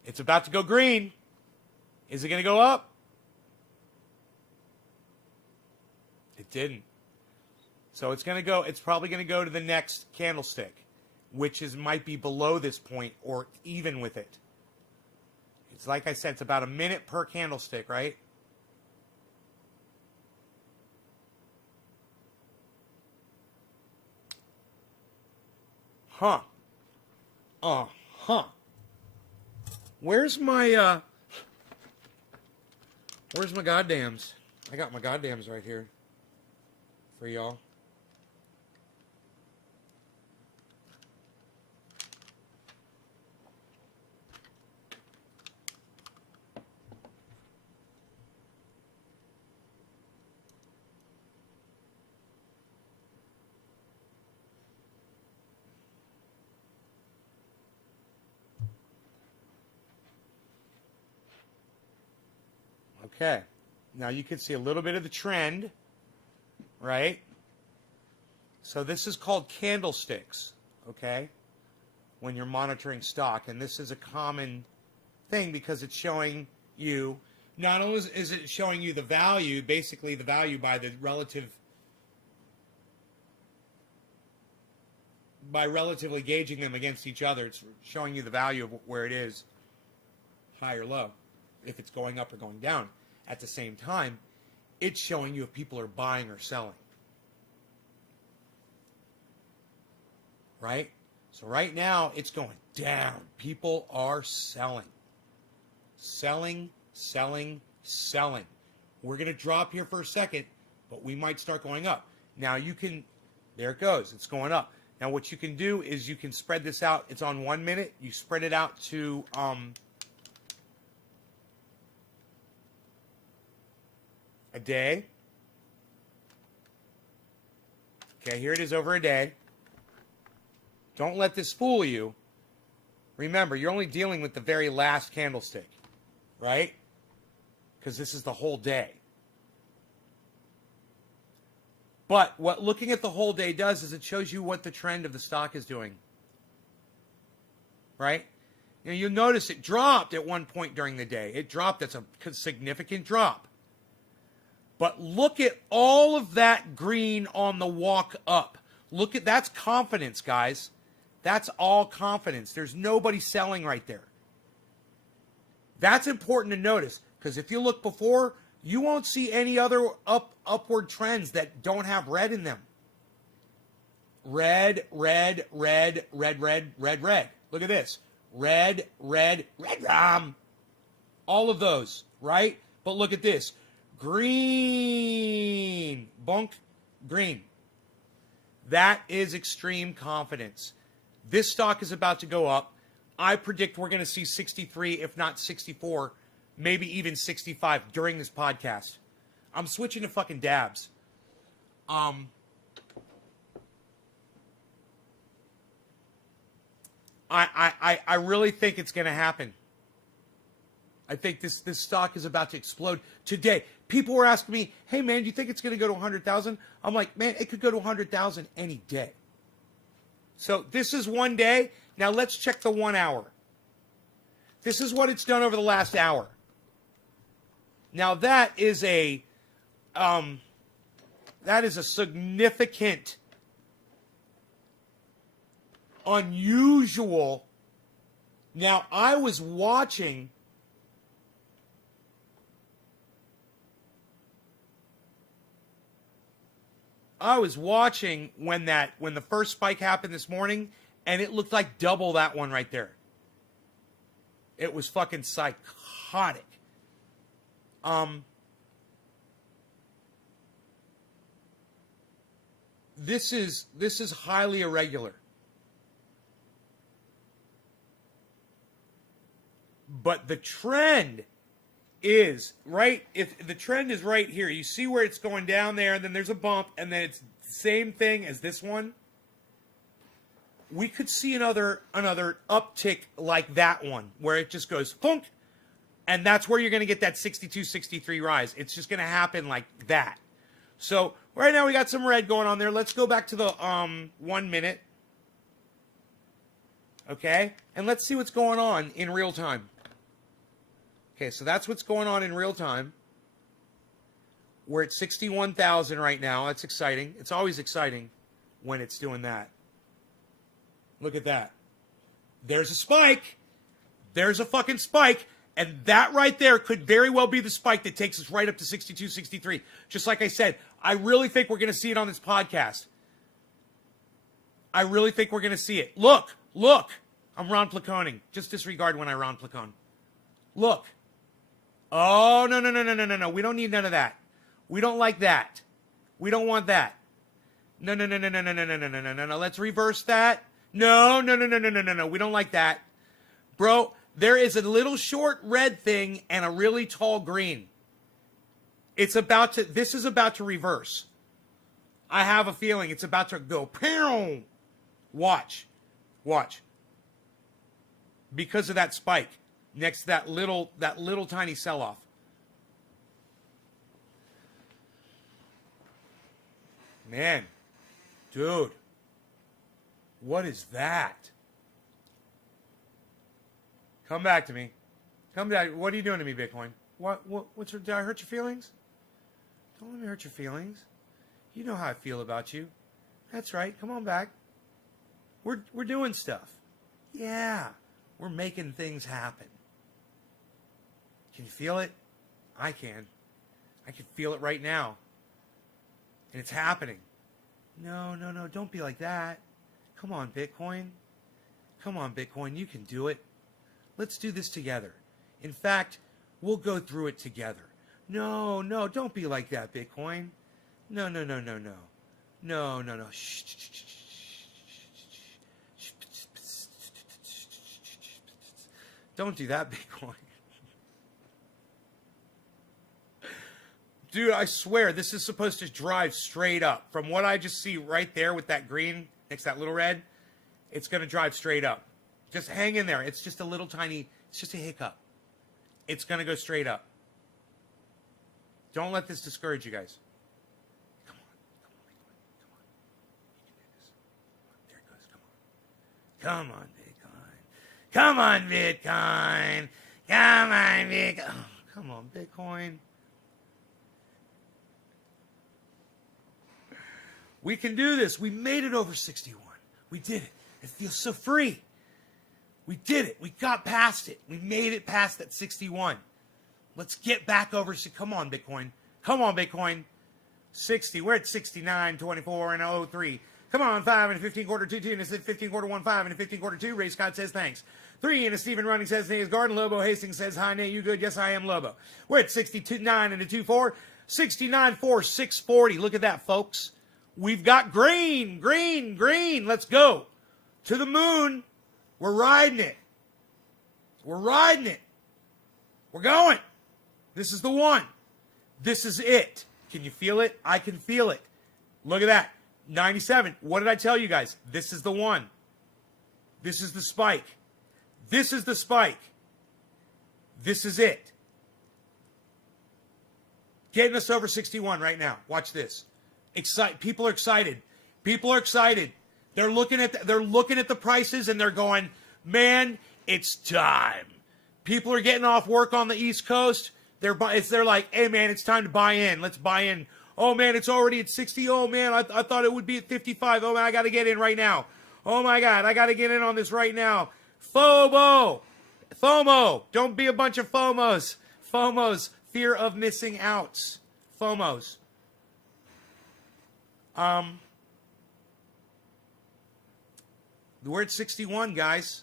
It's about to go green. Is it going to go up? It didn't. So it's going to go, it's probably going to go to the next candlestick, which might be below this point or even with it. It's like I said, it's about a minute per candlestick, right? Huh. Huh. Where's my goddams? I got my goddams right here for y'all. Okay, now you can see a little bit of the trend, right? So this is called candlesticks, okay, when you're monitoring stock. And this is a common thing because it's showing you, not only is it showing you the value, basically the value by relatively gauging them against each other. It's showing you the value of where it is, high or low, if it's going up or going down. At the same time, it's showing you if people are buying or selling. Right? So right now, it's going down. People are selling. Selling, selling, selling. We're going to drop here for a second, but we might start going up. Now you can, there it goes. It's going up. Now what you can do is you can spread this out. It's on 1 minute. You spread it out to a day. Okay, here it is over a day. Don't let this fool you. Remember, you're only dealing with the very last candlestick, right? Because this is the whole day. But what looking at the whole day does is it shows you what the trend of the stock is doing. Right? You know, you'll notice it dropped at one point during the day. It dropped. That's a significant drop. But look at all of that green on the walk up. Look at, that's confidence, guys. That's all confidence. There's nobody selling right there. That's important to notice, because if you look before, you won't see any other upward trends that don't have red in them. Red, red, red, red, red, red, red. Look at this. Red, red, red, all of those, right? But look at this. Green. Bunk. Green. That is extreme confidence. This stock is about to go up. I predict we're going to see 63, if not 64, maybe even 65 during this podcast. I'm switching to fucking dabs. I really think it's going to happen. I think this stock is about to explode today. People were asking me, hey, man, do you think it's going to go to 100,000? I'm like, man, it could go to 100,000 any day. So this is 1 day. Now let's check the 1 hour. This is what it's done over the last hour. Now that is a significant, unusual. Now I was watching when the first spike happened this morning, and it looked like double that one right there. It was fucking psychotic. This is highly irregular. But the trend is right, if the trend is right here, you see where it's going down there, and then there's a bump, and then it's the same thing as this one. We could see another uptick like that one, where it just goes funk, and that's where you're going to get that 62, 63 rise. It's just going to happen like that. So right now we got some red going on there. Let's go back to the 1 minute. Okay? And let's see what's going on in real time. Okay, so that's what's going on in real time. We're at 61,000 right now. That's exciting. It's always exciting when it's doing that. Look at that. There's a spike. There's a fucking spike. And that right there could very well be the spike that takes us right up to 62, 63. Just like I said, I really think we're going to see it on this podcast. I really think we're going to see it. Look. I'm Ron Placoning. Just disregard when I Ron Placone. Look. Oh, no. We don't need none of that. We don't like that. We don't want that. No. Let's reverse that. No. We don't like that. Bro, there is a little short red thing and a really tall green. This is about to reverse. I have a feeling it's about to go pow. Watch. Because of that spike next to that little tiny sell-off. Man, dude, what is that? Come back to me. Come back. What are you doing to me, Bitcoin? Did I hurt your feelings? Don't let me hurt your feelings. You know how I feel about you. That's right. Come on back. We're doing stuff. Yeah, we're making things happen. Can you feel it? I can. I can feel it right now. And it's happening. No. Don't be like that. Come on, Bitcoin. You can do it. Let's do this together. In fact, we'll go through it together. No, no, don't be like that, Bitcoin. No, no, no, no, no. No, no, no. Shh, shh, shh, shh, shh. Don't do that, Bitcoin. Dude, I swear, this is supposed to drive straight up. From what I just see right there with that green next to that little red, it's going to drive straight up. Just hang in there. It's just a little tiny, it's just a hiccup. It's going to go straight up. Don't let this discourage you guys. Come on, come on, Bitcoin. Come on. There it goes. Come on, Bitcoin. Come on, Bitcoin. Come on, Bitcoin. Oh, come on, Bitcoin. We can do this. We made it over 61. We did it. It feels so free. We did it. We got past it. We made it past that 61. Let's get back over. Come on, Bitcoin. Come on, Bitcoin. 60. We're at 69, 24, and 03. Come on, 5 and a 15 quarter 2 2 and a 15 quarter 1 5 and a 15 quarter 2. Ray Scott says thanks. 3 and a Stephen Running says Nate is Garden. Lobo Hastings says hi, Nate. You good? Yes, I am, Lobo. We're at 62 9 and a 2 4. 69 4 640. Look at that, folks. We've got green, green, green. Let's go. To the moon. We're riding it. We're riding it. We're going. This is the one. This is it. Can you feel it? I can feel it. Look at that. 97. What did I tell you guys? This is the one. This is the spike. This is the spike. This is it. Getting us over 61 right now. Watch this. People are excited. People are excited. They're looking at the prices and they're going, man, it's time. People are getting off work on the East Coast. They're like, hey man, it's time to buy in. Let's buy in. Oh man, it's already at 60. Oh man, I thought it would be at 55. Oh man, I got to get in right now. Oh my God, I got to get in on this right now. FOMO. Don't be a bunch of FOMOs. Fear of missing outs. FOMOs. We're at 61, guys.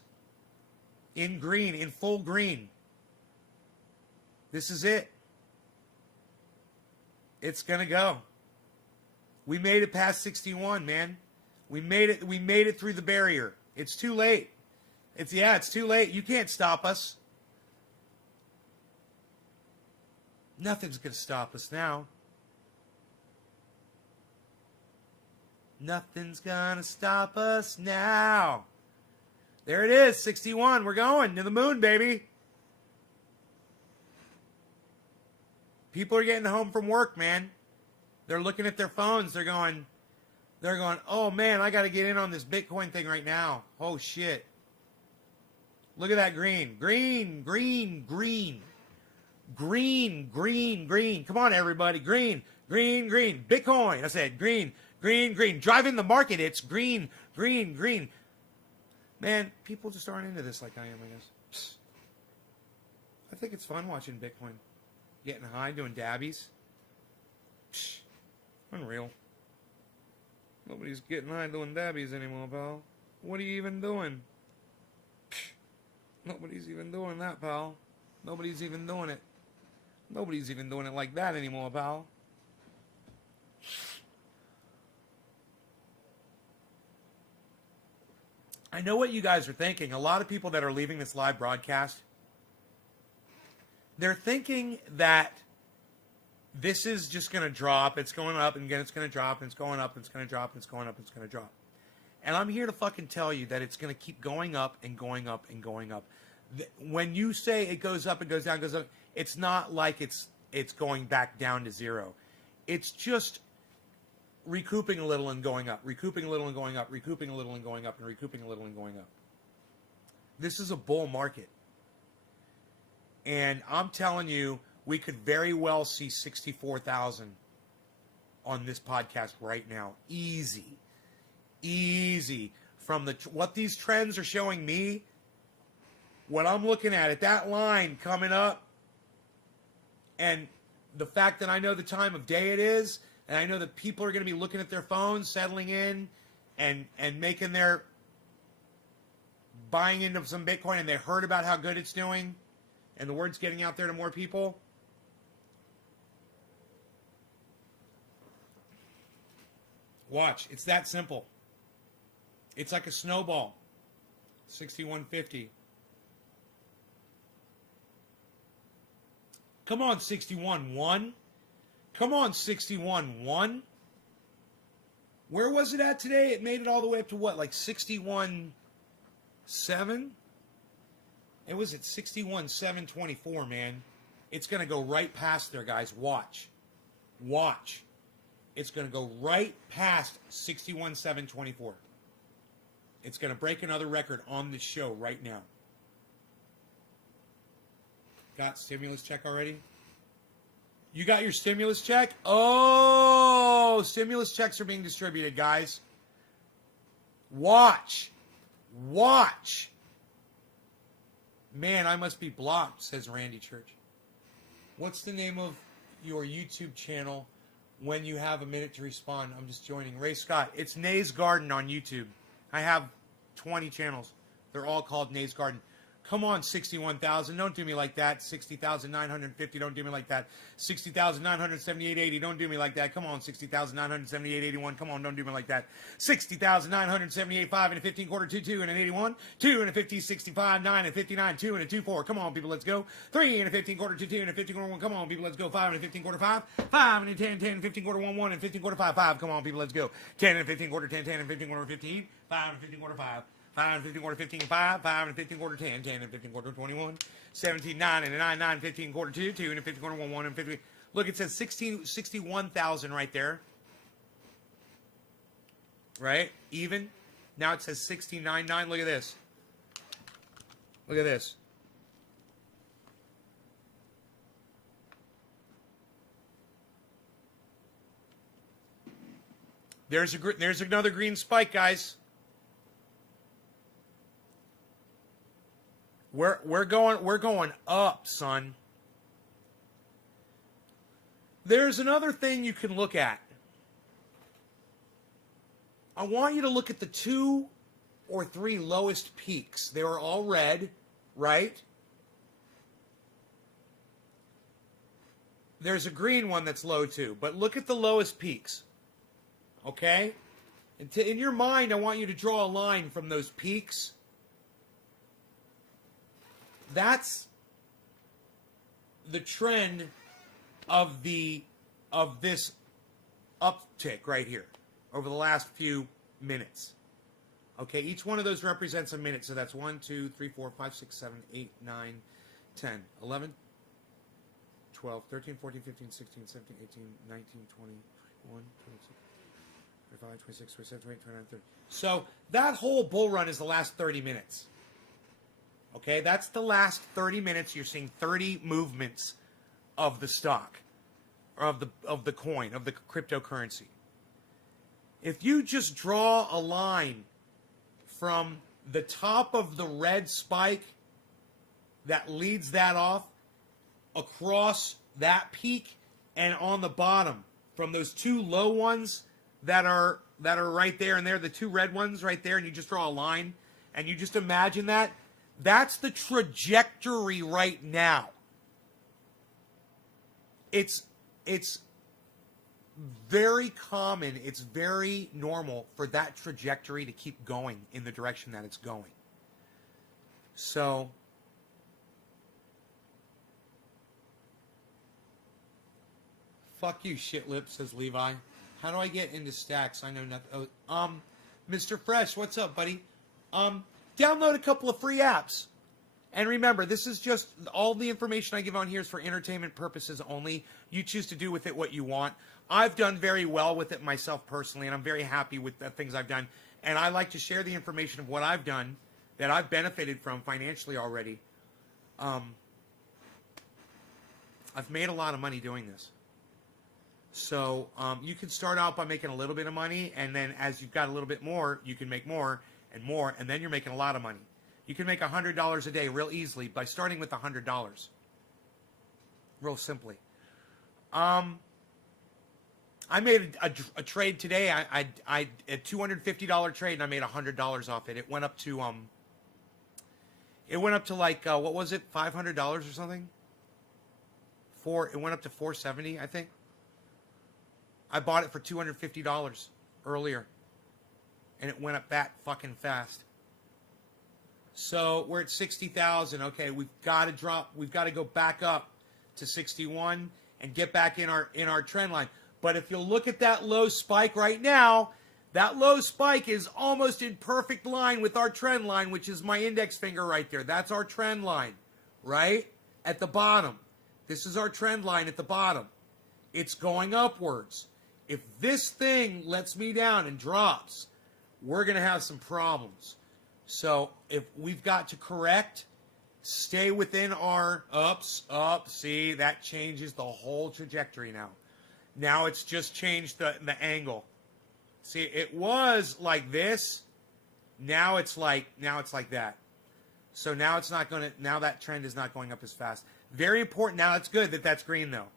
In green, in full green. This is it. It's gonna go. We made it past 61, man. We made it through the barrier. It's too late. It's too late. You can't stop us. Nothing's gonna stop us now. Nothing's gonna stop us now. There it is, 61. We're going to the moon, baby. People are getting home from work, man. They're looking at their phones. They're going, oh man, I got to get in on this Bitcoin thing right now. Oh shit. Look at that green. Green, green, green. Green, green, green. Come on, everybody. Green, green, green. Bitcoin. I said green, green, green. Driving the market, it's green, green, green. Man, people just aren't into this like I am, I guess. I think it's fun watching Bitcoin. Getting high, doing dabbies. Unreal. Nobody's getting high doing dabbies anymore, pal. What are you even doing? Nobody's even doing that, pal. Nobody's even doing it. Nobody's even doing it like that anymore, pal. I know what you guys are thinking. A lot of people that are leaving this live broadcast, they're thinking that this is just going to drop. It's going up, and again, it's going to drop, and it's going up, and it's going to drop, and it's going up, and it's going to drop. And I'm here to fucking tell you that it's going to keep going up and going up and going up. When you say it goes up and goes down, goes up, it's not like it's going back down to zero. It's just recouping a little and going up, recouping a little and going up, recouping a little and going up, and recouping a little and going up. This is a bull market. And I'm telling you, we could very well see 64,000 on this podcast right now. Easy. Easy. From what these trends are showing me, what I'm looking at that line coming up, and the fact that I know the time of day it is, and I know that people are going to be looking at their phones, settling in, and making their buying into some Bitcoin, and they heard about how good it's doing, and the word's getting out there to more people. Watch. It's that simple. It's like a snowball. 6150. Come on, 61-1. Come on, 61-1. Where was it at today? It made it all the way up to what? Like 61-7? It was at 61-724, man. It's going to go right past there, guys. Watch. Watch. It's going to go right past 61-724. It's going to break another record on this show right now. Got stimulus check already? You got your stimulus check? Oh, stimulus checks are being distributed, guys. Watch. Watch. Man, I must be blocked, says Randy Church. What's the name of your YouTube channel when you have a minute to respond? I'm just joining. Ray Scott. It's Nay's Garden on YouTube. I have 20 channels. They're all called Nay's Garden. Come on, 61,000. Don't do me like that. 60,950. Don't do me like that. 60,978.80. Don't do me like that. Come on, 60,978.81. Come on, don't do me like that. 60,978.5 and a 15 quarter, 2, 2 and an 81. 2 and a 50, 65, 9 and 59, 2 and a 2, 4. Come on, people, let's go. 3 and a 15 quarter, 2, 2 and a 15 quarter, 1. Come on, people, let's go. 5 and a 15 quarter, 5. 5 and a 10, 10 and 15 quarter, 1, 1 and 15 quarter, 5, 5. Come on, people, let's go. 10 and 15 quarter, 10, 10 and 15 quarter, 15. 5 and 15 quarter, 5. 5 and 15 quarter, 15, 5, 5 and 15 quarter, 10, 10 and 15 quarter, 21, 17, 9 and a 9, 9, 15 quarter, 2, 2 and a 15 quarter, 1, 1 and 15. Look, it says 61,000 right there. Right? Even. Now it says 69.9. Look at this. Look at this. There's another green spike, guys. We're going up, son. There's another thing you can look at. I want you to look at the 2 or 3 lowest peaks. They were all red, right? There's a green one that's low too, but look at the lowest peaks. Okay? And in your mind, I want you to draw a line from those peaks. That's the trend of this uptick right here over the last few minutes. Okay, each one of those represents a minute. So that's 1, 2, 3, 4, 5, 6, 7, 8, 9, 10, 11, 12, 13, 14, 15, 16, 17, 18, 19, 20, 21, 22, 25, 26, 27, 28, 29, 30. So that whole bull run is the last 30 minutes. Okay, that's the last 30 minutes. You're seeing 30 movements of the stock, or of the coin, of the cryptocurrency. If you just draw a line from the top of the red spike that leads that off across that peak and on the bottom from those 2 low ones that are right there, and they're the 2 red ones right there, and you just draw a line and you just imagine that. That's the trajectory right now. It's very common, it's very normal for that trajectory to keep going in the direction that it's going. So, fuck you, shit lip, says Levi. How do I get into stacks? I know nothing. Oh, Mr. Fresh, what's up, buddy? Download a couple of free apps. And remember, this is just, all the information I give on here is for entertainment purposes only. You choose to do with it what you want. I've done very well with it myself personally, and I'm very happy with the things I've done. And I like to share the information of what I've done that I've benefited from financially already. I've made a lot of money doing this. So you can start out by making a little bit of money, and then as you've got a little bit more, you can make more, and then you're making a lot of money. You can make $100 a day real easily by starting with $100. Real simply. I made a trade today. I a $250 trade, and I made $100 off it. It went up to like what was it, $500 or something? It went up to $470, I think. I bought it for $250. earlier. And it went up that fucking fast. So we're at 60,000. Okay, we've got to drop. We've got to go back up to 61 and get back in our trend line. But if you'll look at that low spike right now, that low spike is almost in perfect line with our trend line, which is my index finger right there. That's our trend line, right? At the bottom. This is our trend line at the bottom. It's going upwards. If this thing lets me down and drops, we're going to have some problems. So if we've got to correct, stay within our ups, up. See, that changes the whole trajectory now. Now it's just changed the angle. See, it was like this. Now it's like that. So now it's not going to, now that trend is not going up as fast. Very important. Now it's good that that's green though.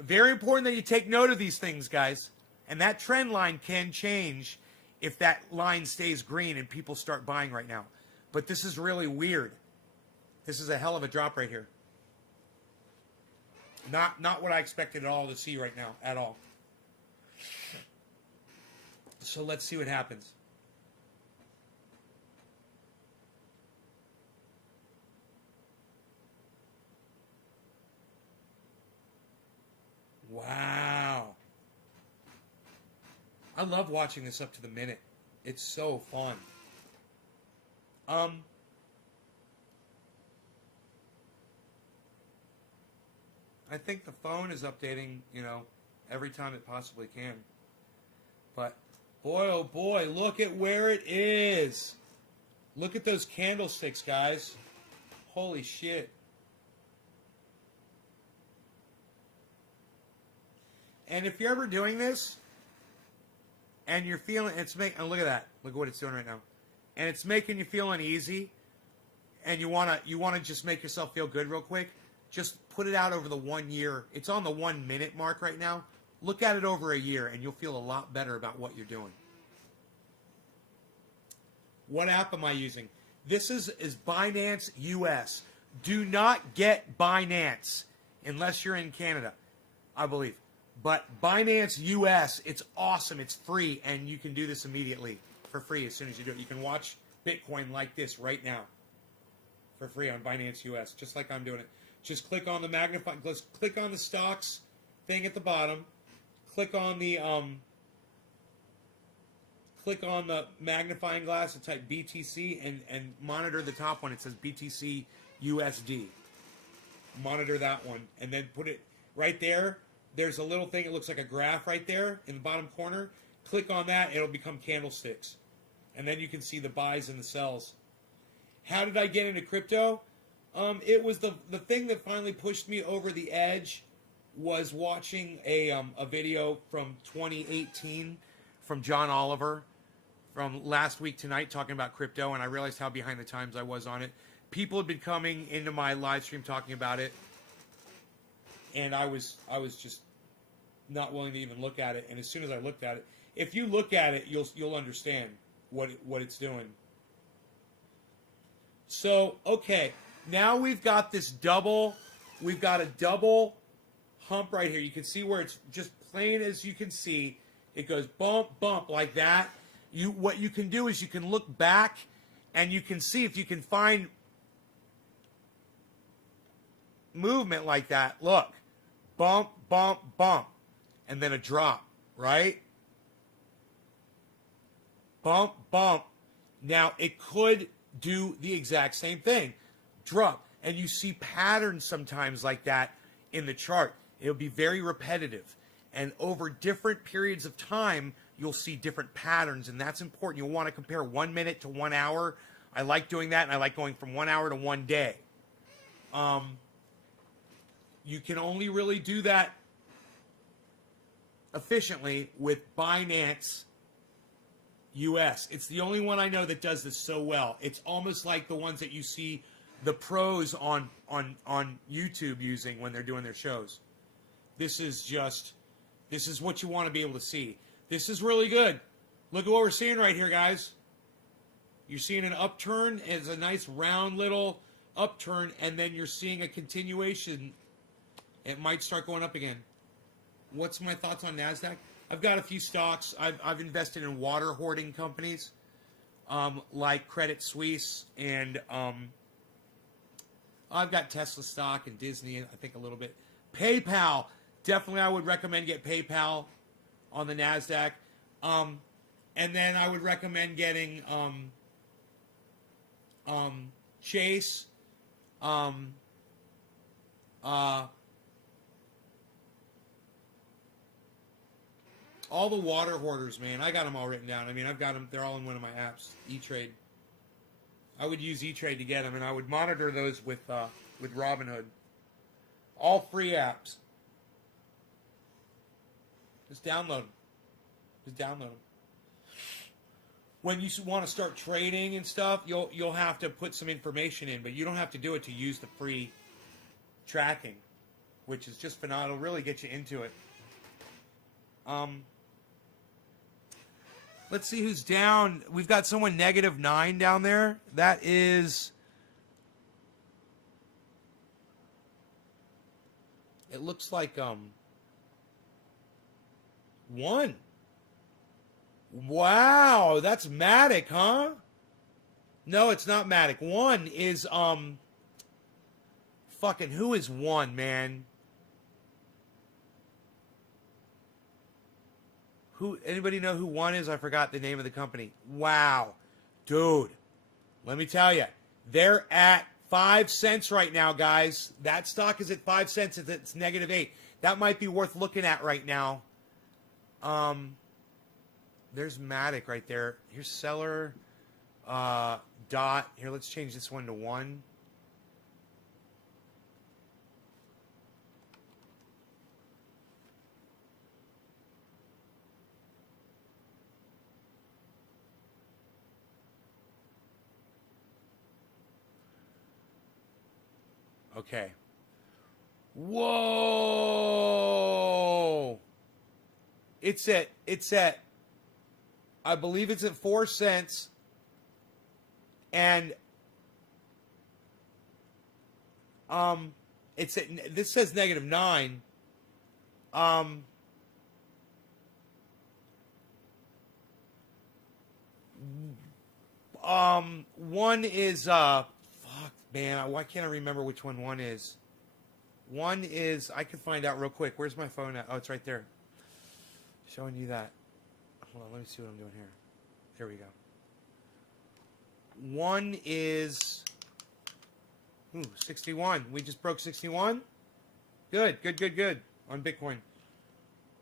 Very important that you take note of these things, guys. And that trend line can change if that line stays green and people start buying right now. But this is really weird. This is a hell of a drop right here. Not what I expected at all to see right now, at all. So let's see what happens. Wow. I love watching this up to the minute. It's so fun. I think the phone is updating, every time it possibly can. But, boy, oh boy, look at where it is. Look at those candlesticks, guys. Holy shit. And if you're ever doing this, and you're feeling, and look at that. Look at what it's doing right now. And it's making you feel uneasy, and you wanna just make yourself feel good real quick, just put it out over the 1 year. It's on the 1 minute mark right now. Look at it over a year, and you'll feel a lot better about what you're doing. What app am I using? This is Binance US. Do not get Binance unless you're in Canada, I believe. But Binance US, it's awesome. It's free, and you can do this immediately for free as soon as you do it. You can watch Bitcoin like this right now for free on Binance US, just like I'm doing it. Just click on the magnifying, click on the stocks thing at the bottom. Click on the magnifying glass and type BTC and monitor the top one. It says BTC USD. Monitor that one, and then put it right there. There's a little thing, it looks like a graph right there in the bottom corner. Click on that, it'll become candlesticks. And then you can see the buys and the sells. How did I get into crypto? It was the thing that finally pushed me over the edge was watching a video from 2018 from John Oliver from Last Week Tonight talking about crypto, and I realized how behind the times I was on it. People had been coming into my live stream talking about it, and I was just not willing to even look at it. And as soon as I looked at it, if you look at it, you'll understand what it's doing. So, okay, now we've got a double hump right here. You can see where it's just plain as you can see. It goes bump, bump like that. What you can do is you can look back and you can see if you can find movement like that. Look, bump, bump, bump, and then a drop, right? Bump, bump. Now, it could do the exact same thing. Drop. And you see patterns sometimes like that in the chart. It'll be very repetitive. And over different periods of time, you'll see different patterns, and that's important. You'll want to compare 1 minute to 1 hour. I like doing that, and I like going from 1 hour to 1 day. You can only really do that efficiently with Binance US. It's the only one I know that does this so well. It's almost like the ones that you see the pros on YouTube using when they're doing their shows. This is what you want to be able to see. This is really good. Look at what we're seeing right here, guys. You're seeing an upturn. It's a nice round little upturn, and then you're seeing a continuation. It might start going up again. What's my thoughts on NASDAQ? I've got a few stocks. I've invested in water hoarding companies, like Credit Suisse, and I've got Tesla stock and Disney, I think a little bit. PayPal, definitely I would recommend get PayPal on the NASDAQ. And then I would recommend getting Chase, all the water hoarders, man. I got them all written down. I mean, I've got them. They're all in one of my apps, E-Trade. I would use E-Trade to get them, and I would monitor those with Robinhood. All free apps. Just download them. Just download them. When you want to start trading and stuff, you'll have to put some information in, but you don't have to do it to use the free tracking, which is just phenomenal. It'll really get you into it. Let's see who's down. We've got someone -9 down there. That is... It looks like 1. Wow, that's Matic, huh? No, it's not Matic. 1 is fucking who is 1, man? Who, anybody know who 1 is? I forgot the name of the company. Wow. Dude, let me tell you. They're at 5 cents right now, guys. That stock is at 5 cents. It's -8. That might be worth looking at right now. There's Matic right there. Here's seller. Dot. Here, let's change this one to 1. Okay. Whoa! It's at, I believe it's at 4 cents. And, it's at, this says -9. 1 is, fuck, man, why can't I remember which one is? 1 is, I can find out real quick. Where's my phone at? Oh, it's right there. Showing you that. Hold on, let me see what I'm doing here. There we go. 1 is 61. We just broke 61. Good on Bitcoin.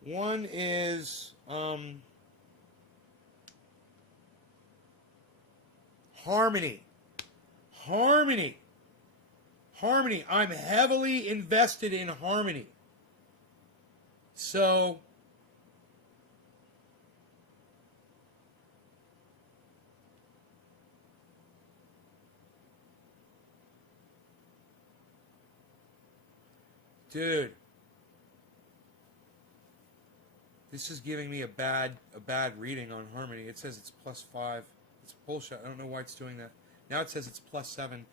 1 is Harmony. I'm heavily invested in Harmony. So dude, this is giving me a bad reading on Harmony. It says it's +5. It's bullshit. I don't know why it's doing that. Now it says it's +7.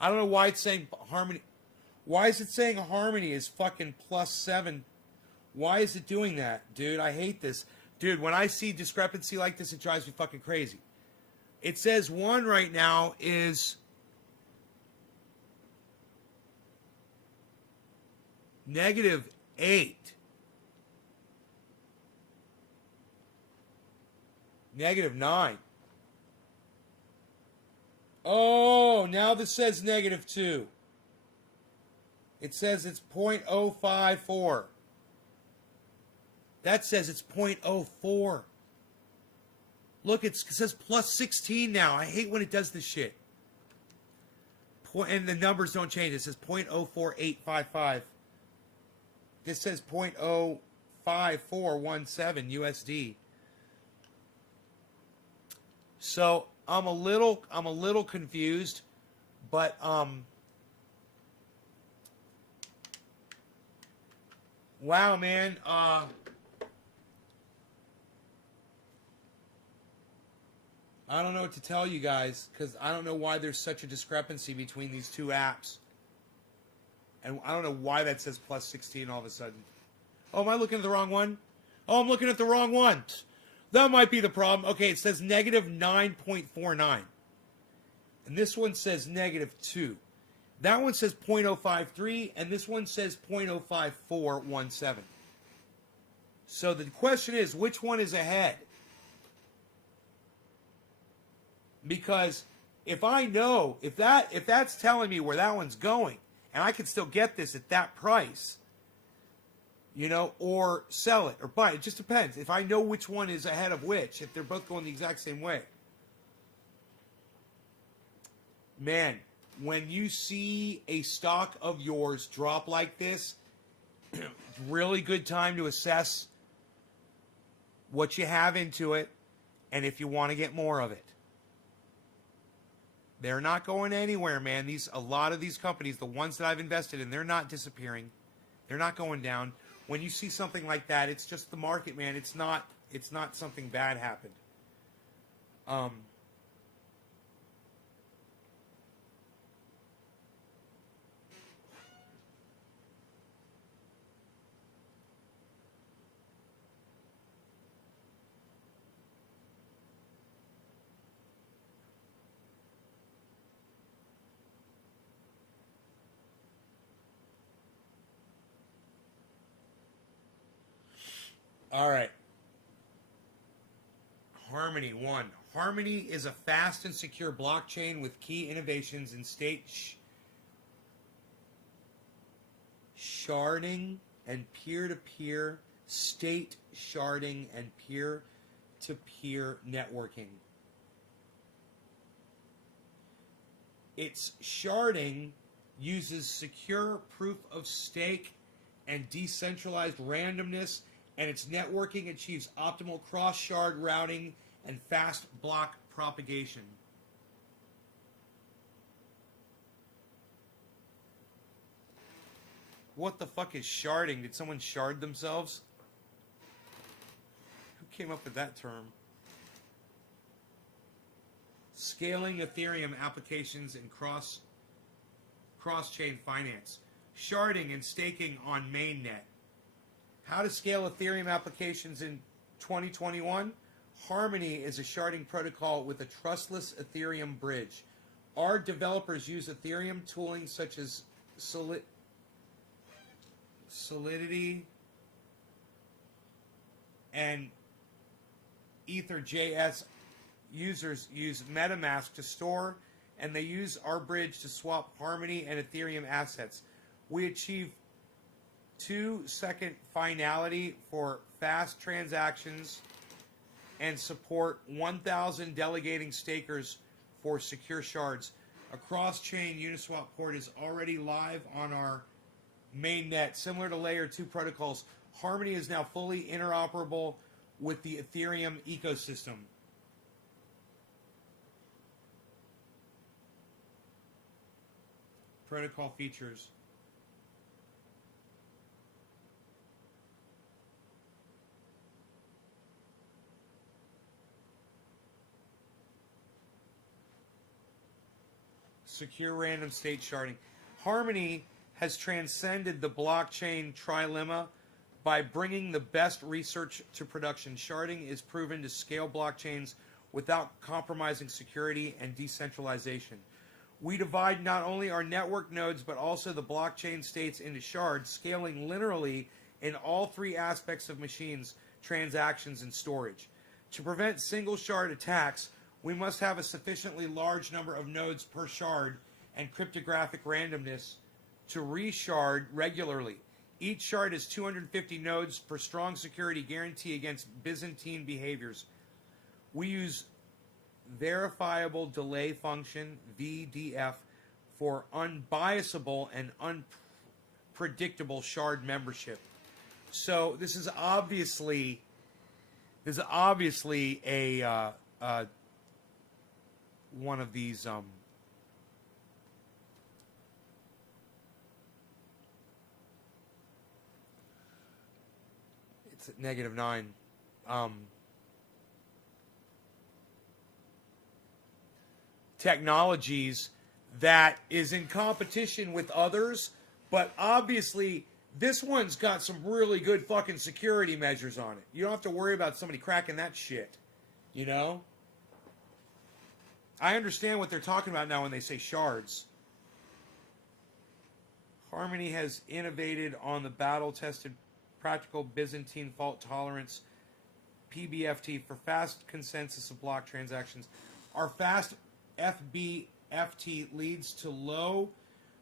I don't know why it's saying Harmony. Why is it saying Harmony is fucking +7? Why is it doing that, dude? I hate this. Dude, when I see discrepancy like this, it drives me fucking crazy. It says 1 right now is -8. -9. Oh, now this says -2. It says it's 0.054. That says it's 0.04. Look, it says +16 now. I hate when it does this shit. And the numbers don't change. It says 0.04855. This says 0.05417 USD. So I'm a little confused, but wow, man, I don't know what to tell you guys, because I don't know why there's such a discrepancy between these two apps. And I don't know why that says +16 all of a sudden. Oh, am I looking at the wrong one? Oh, I'm looking at the wrong ones. That might be the problem. Okay, it says negative 9.49. And this one says negative 2. That one says 0.053, and this one says 0.05417. So the question is, which one is ahead? Because if I know, if that's telling me where that one's going, and I can still get this at that price, you know, or sell it or buy it. It just depends. If I know which one is ahead of which, if they're both going the exact same way. Man, when you see a stock of yours drop like this, really good time to assess what you have into it and if you want to get more of it. They're not going anywhere, man. A lot of these companies, the ones that I've invested in, they're not disappearing. They're not going down. When you see something like that, it's just the market, man. It's not something bad happened. All right. Harmony 1. Harmony is a fast and secure blockchain with key innovations in state sharding and peer-to-peer, state sharding and peer-to-peer networking. Its sharding uses secure proof of stake and decentralized randomness, and its networking achieves optimal cross-shard routing and fast block propagation. What the fuck is sharding? Did someone shard themselves? Who came up with that term? Scaling Ethereum applications and cross-chain finance. Sharding and staking on mainnet. How to scale Ethereum applications in 2021? Harmony is a sharding protocol with a trustless Ethereum bridge. Our developers use Ethereum tooling such as Solidity and Ether.js. Users use MetaMask to store, and they use our bridge to swap Harmony and Ethereum assets. We achieve 2-second finality for fast transactions and support 1,000 delegating stakers for secure shards. A cross-chain Uniswap port is already live on our mainnet. Similar to Layer 2 protocols, Harmony is now fully interoperable with the Ethereum ecosystem. Protocol features. Secure random state sharding. Harmony has transcended the blockchain trilemma by bringing the best research to production. Sharding is proven to scale blockchains without compromising security and decentralization. We divide not only our network nodes but also the blockchain states into shards, scaling linearly in all three aspects of machines, transactions, and storage. To prevent single shard attacks, we must have a sufficiently large number of nodes per shard and cryptographic randomness to reshard regularly. Each shard has 250 nodes for strong security guarantee against Byzantine behaviors. We use verifiable delay function, VDF, for unbiasable and unpredictable shard membership. So this is obviously a one of these it's at -9 technologies that is in competition with others, but obviously This one's got some really good fucking security measures on it. You don't have to worry about somebody cracking that shit. You know? I understand what they're talking about now when they say shards. Harmony has innovated on the battle-tested practical Byzantine fault tolerance PBFT for fast consensus of block transactions. Our fast FBFT leads to low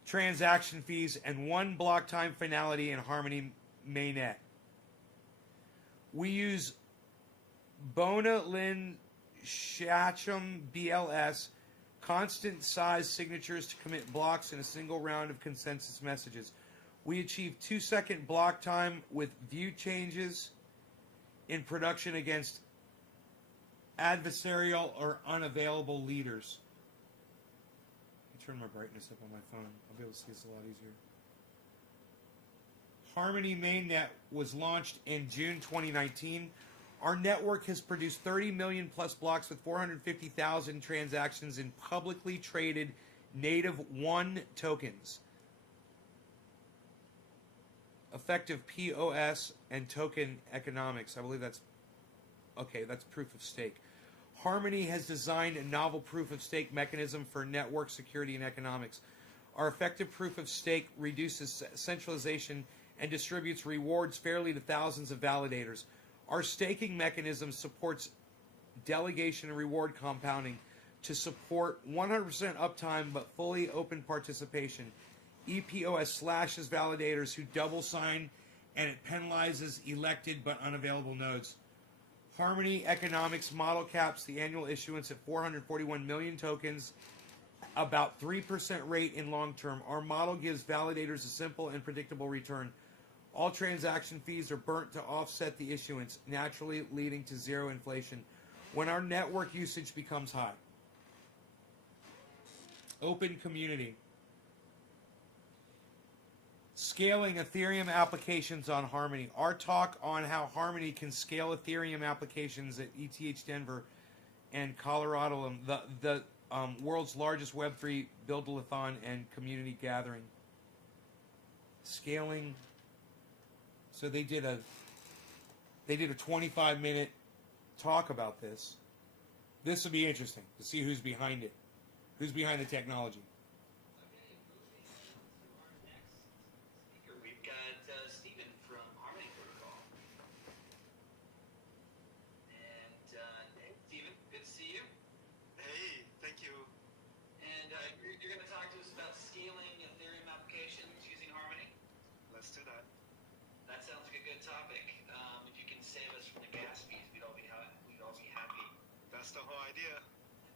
transaction fees and one block time finality in Harmony mainnet. We use Bona Lin Shacham BLS constant size signatures to commit blocks in a single round of consensus messages. We achieve 2-second block time with view changes in production against adversarial or unavailable leaders. Let me turn my brightness up on my phone. I'll be able to see this a lot easier. Harmony Mainnet was launched in June 2019. Our network has produced 30 million plus blocks with 450,000 transactions in publicly traded native 1 tokens. Effective POS and token economics. I believe that's proof of stake. Harmony has designed a novel proof of stake mechanism for network security and economics. Our effective proof of stake reduces centralization and distributes rewards fairly to thousands of validators. Our staking mechanism supports delegation and reward compounding to support 100% uptime but fully open participation. EPOS slashes validators who double sign, and it penalizes elected but unavailable nodes. Harmony Economics model caps the annual issuance at 441 million tokens, about 3% rate in long term. Our model gives validators a simple and predictable return. All transaction fees are burnt to offset the issuance, naturally leading to zero inflation when our network usage becomes high. Open community. Scaling Ethereum applications on Harmony. Our talk on how Harmony can scale Ethereum applications at ETH Denver and Colorado, the world's largest Web3 build-a-thon and community gathering. Scaling. So they did a 25-minute talk about this. This will be interesting to see who's behind it, who's behind the technology.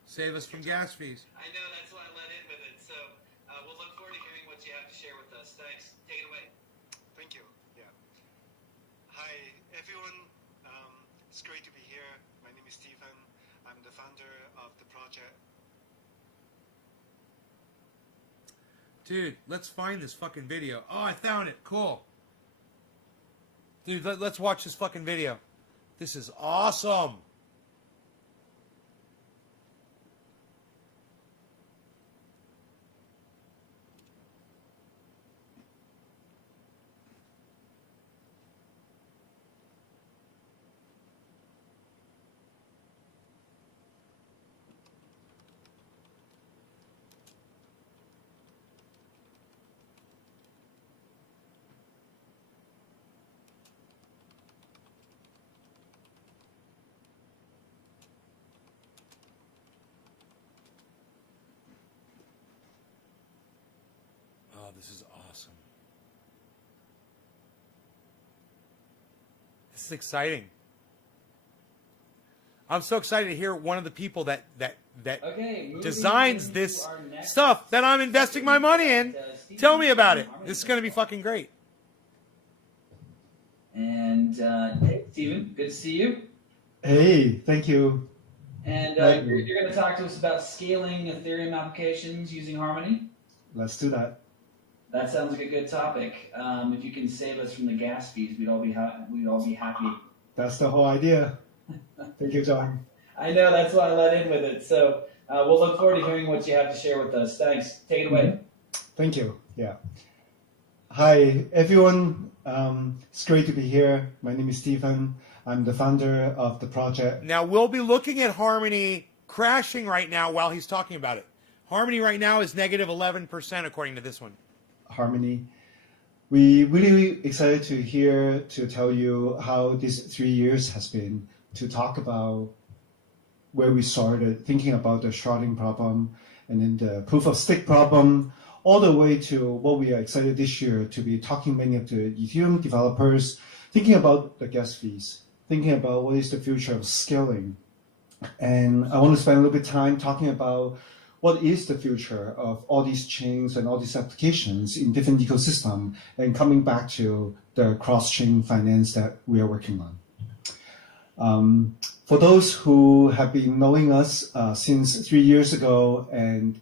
Save us from gas fees. I know, that's why I let in with it. So we'll look forward to hearing what you have to share with us. Thanks. Take it away. Thank you. Yeah. Hi, everyone. It's great to be here. My name is Stephen. I'm the founder of the project. Dude, let's find this fucking video. Oh, I found it. Cool. Dude, let's watch this fucking video. This is awesome. Oh, this is awesome. This is exciting. I'm so excited to hear one of the people that designs this stuff that I'm investing my money in. Tell me about it. This is going to be fucking great. And hey, Stephen, good to see you. Hey, thank you. And you're going to talk to us about scaling Ethereum applications using Harmony. Let's do that. That sounds like a good topic. If you can save us from the gas fees, we'd all be happy. That's the whole idea. Thank you, John. I know, that's why I let in with it. So we'll look forward to hearing what you have to share with us. Thanks. Take it away. Thank you. Yeah. Hi, everyone. It's great to be here. My name is Stephen. I'm the founder of the project. Now, we'll be looking at Harmony crashing right now while he's talking about it. Harmony right now is negative 11% according to this one. Harmony. We really excited to tell you how these 3 years has been, to talk about where we started thinking about the sharding problem and then the proof of stake problem, all the way to what we are excited this year to be talking many of the Ethereum developers, thinking about the gas fees, thinking about what is the future of scaling. And I want to spend a little bit of time talking about what is the future of all these chains and all these applications in different ecosystems, and coming back to the cross-chain finance that we are working on. For those who have been knowing us since 3 years ago, and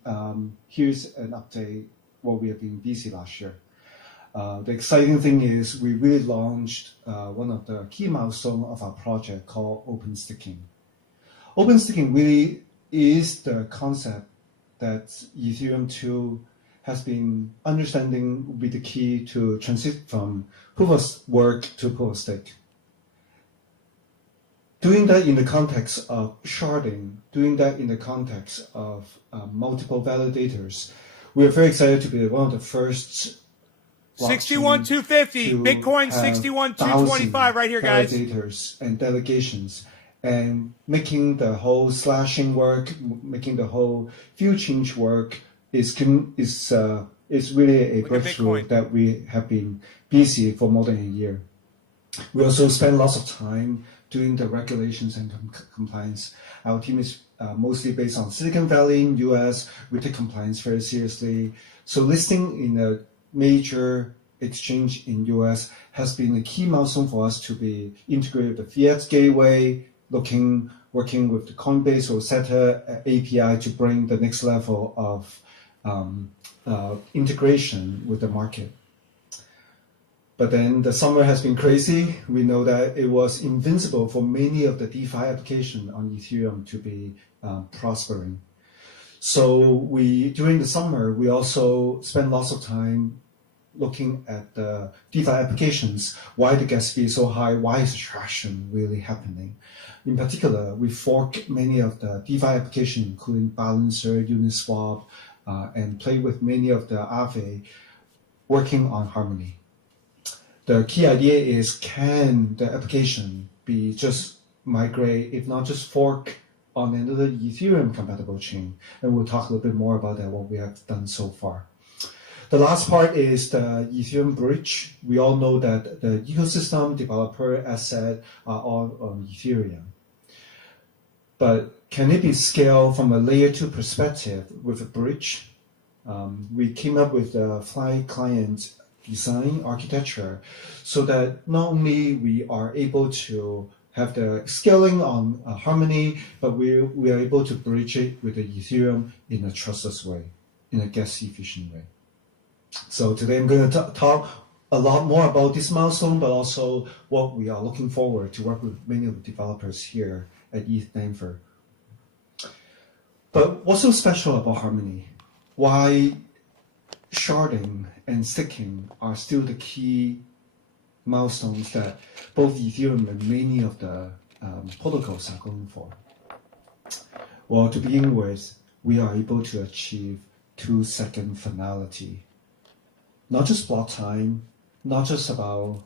here's an update what we have been busy last year. The exciting thing is we really launched one of the key milestones of our project called open staking. Open staking really is the concept that Ethereum 2 has been understanding will be the key to transit from proof of work to proof of stake. Doing that in the context of sharding, doing that in the context of multiple validators, we are very excited to be one of the first 61,250, Bitcoin 61,225 right here, guys. Validators and delegations, and making the whole slashing work, making the whole field change work is really a breakthrough that we have been busy for more than a year. We also spend lots of time doing the regulations and compliance. Our team is mostly based on Silicon Valley in US. We take compliance very seriously. So listing in a major exchange in US has been a key milestone for us to be integrated with the fiat gateway, working with the Coinbase or Rosetta API to bring the next level of integration with the market. But then the summer has been crazy. We know that it was invincible for many of the DeFi applications on Ethereum to be prospering. So during the summer, we also spent lots of time looking at the DeFi applications, why the gas fee is so high, why is the traction really happening. In particular, we fork many of the DeFi applications, including Balancer, Uniswap, and play with many of the Aave working on Harmony. The key idea is, can the application be just migrate, if not just fork on another Ethereum compatible chain? And we'll talk a little bit more about that, what we have done so far. The last part is the Ethereum bridge. We all know that the ecosystem, developer, asset are all on Ethereum. But can it be scaled from a layer 2 perspective with a bridge? We came up with a Fly client design architecture so that not only we are able to have the scaling on Harmony, but we are able to bridge it with the Ethereum in a trustless way, in a gas efficient way. So today I'm going to talk a lot more about this milestone, but also what we are looking forward to work with many of the developers here at ETH Denver. But what's so special about Harmony? Why sharding and staking are still the key milestones that both Ethereum and many of the protocols are going for? Well, to begin with, we are able to achieve 2-second finality. Not just block time, not just about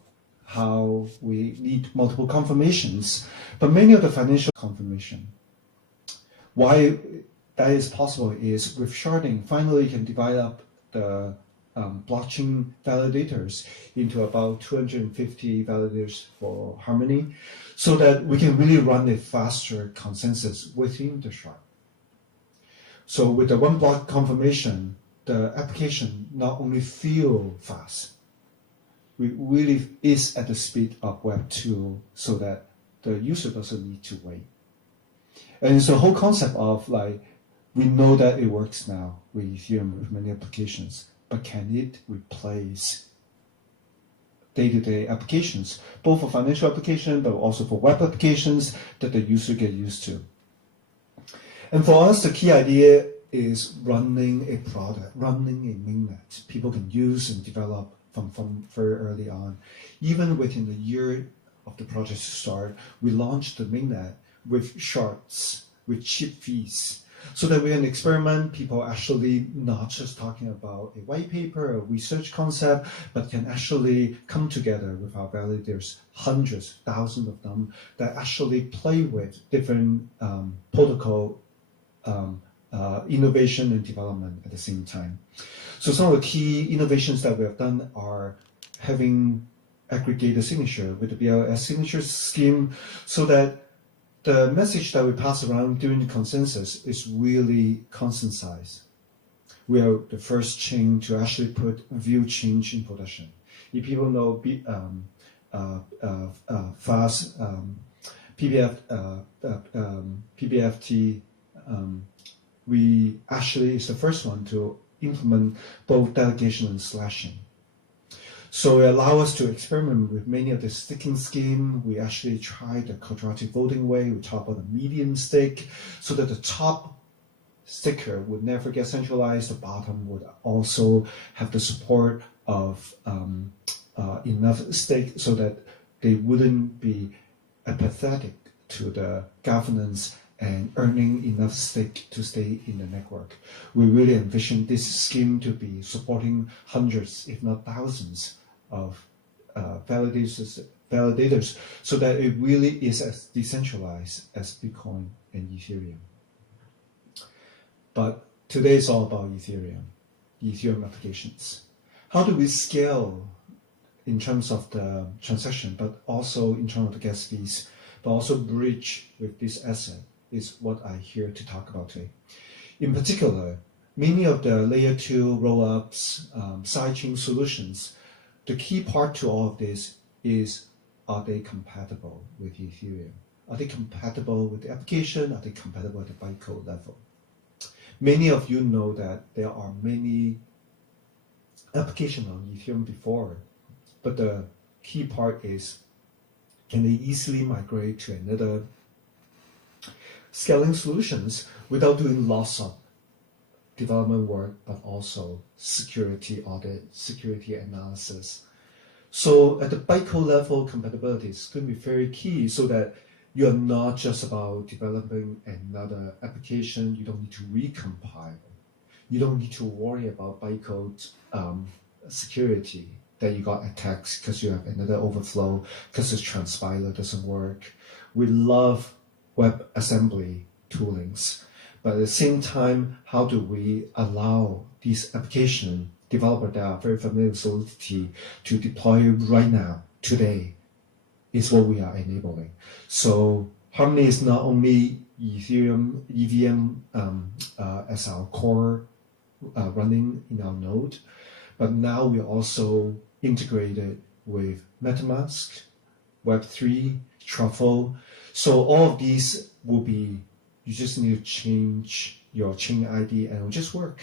how we need multiple confirmations, but many of the financial confirmation. Why that is possible is with sharding, finally you can divide up the blockchain validators into about 250 validators for Harmony, so that we can really run a faster consensus within the shard. So with the one block confirmation, the application not only feel fast, it really is at the speed of Web 2, so that the user doesn't need to wait. And it's the whole concept of like, we know that it works now with Ethereum with many applications, but can it replace day-to-day applications, both for financial applications, but also for web applications that the user get used to? And for us, the key idea is running a product, running a mainnet people can use and develop from very early on. Even within a year of the project start, we launched the mainnet with shorts, with cheap fees, so that we can experiment. People actually not just talking about a white paper, a research concept, but can actually come together with our validators, hundreds, thousands of them, that actually play with different protocol innovation and development at the same time. So some of the key innovations that we have done are having aggregated signature with the BLS signature scheme, so that the message that we pass around during the consensus is really consensized. We are the first chain to actually put view change in production. If people know fast PBFT, we actually is the first one to implement both delegation and slashing. So it allows us to experiment with many of the sticking scheme. We actually tried the quadratic voting way. We talk about the median stick, so that the top sticker would never get centralized. The bottom would also have the support of enough stake, so that they wouldn't be apathetic to the governance and earning enough stake to stay in the network. We really envision this scheme to be supporting hundreds, if not thousands, of validators, so that it really is as decentralized as Bitcoin and Ethereum. But today is all about Ethereum applications. How do we scale in terms of the transaction, but also in terms of the gas fees, but also bridge with this asset is what I'm here to talk about today. In particular, many of the layer 2 rollups, sidechain solutions, the key part to all of this is, are they compatible with Ethereum? Are they compatible with the application? Are they compatible at the bytecode level? Many of you know that there are many applications on Ethereum before, but the key part is, can they easily migrate to another scaling solutions without doing lots of development work, but also security audit, security analysis. So at the bytecode level, compatibility is going to be very key, so that you're not just about developing another application. You don't need to recompile. You don't need to worry about bytecode security, that you got attacks because you have another overflow, because the transpiler doesn't work. We love WebAssembly toolings, but at the same time, how do we allow these application developers that are very familiar with Solidity to deploy right now, today, is what we are enabling. So Harmony is not only Ethereum EVM as our core running in our node, but now we also integrated with MetaMask, Web3, Truffle. So all of these will be, you just need to change your chain ID and it will just work.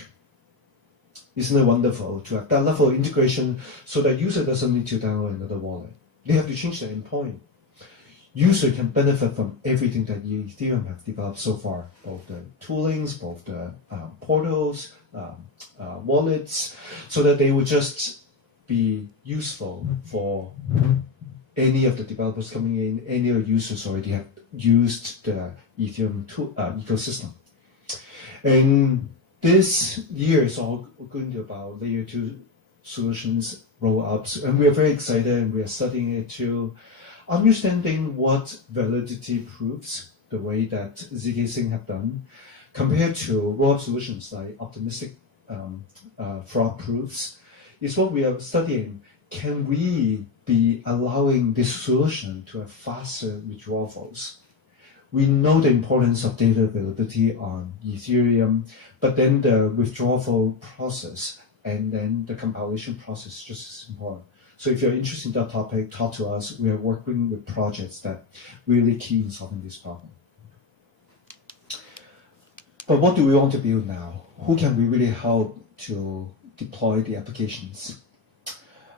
Isn't it wonderful to have that level of integration, so that user doesn't need to download another wallet? They have to change the endpoint. User can benefit from everything that Ethereum have developed so far, both the toolings, both the portals, wallets, so that they would just be useful for any of the developers coming in, any of the users already have used the Ethereum ecosystem. And this year is all going to about layer 2 solutions roll-ups, and we are very excited, and we are studying it too, understanding what validity proofs, the way that zkSync have done, compared to roll-up solutions like optimistic fraud proofs, is what we are studying. Can we be allowing this solution to have faster withdrawals? We know the importance of data availability on Ethereum, but then the withdrawal process and then the compilation process is just as important. So if you're interested in that topic, talk to us. We are working with projects that really key in solving this problem. But what do we want to build now? Who can we really help to deploy the applications?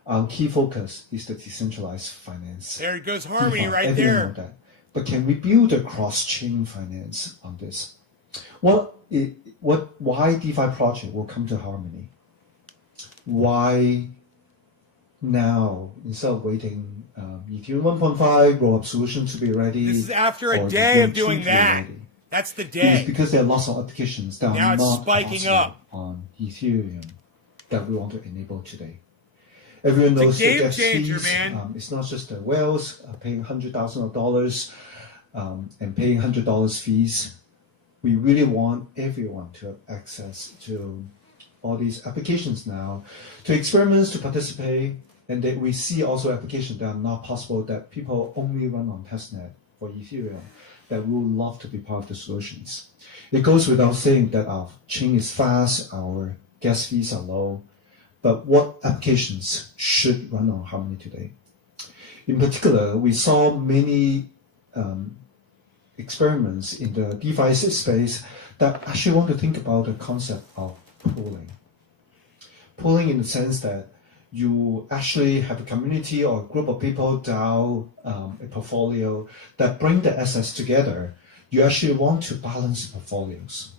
Our key focus is the decentralized finance. There goes Harmony DeFi, right everyone there. know that. But can we build a cross-chain finance on this? Why DeFi project will come to Harmony? Why now instead of waiting Ethereum 1.5 roll-up solution to be ready. This is after a or day of Ethereum 2 doing to be that. ready. That's the It is day. because there are lots of applications that Now are it's not spiking possible up. on Ethereum that we want to enable today. Everyone It's a knows game the gas changer, fees. man. It's not just the whales paying $100,000 and paying $100 fees. We really want everyone to have access to all these applications now, to experiments, to participate, and that we see also applications that are not possible that people only run on testnet for Ethereum that we would love to be part of the solutions. It goes without saying that our chain is fast, our gas fees are low, but what applications should run on Harmony today? In particular, we saw many experiments in the DeFi space that actually want to think about the concept of pooling. Pooling in the sense that you actually have a community or a group of people DAO a portfolio that bring the assets together. You actually want to balance the portfolios.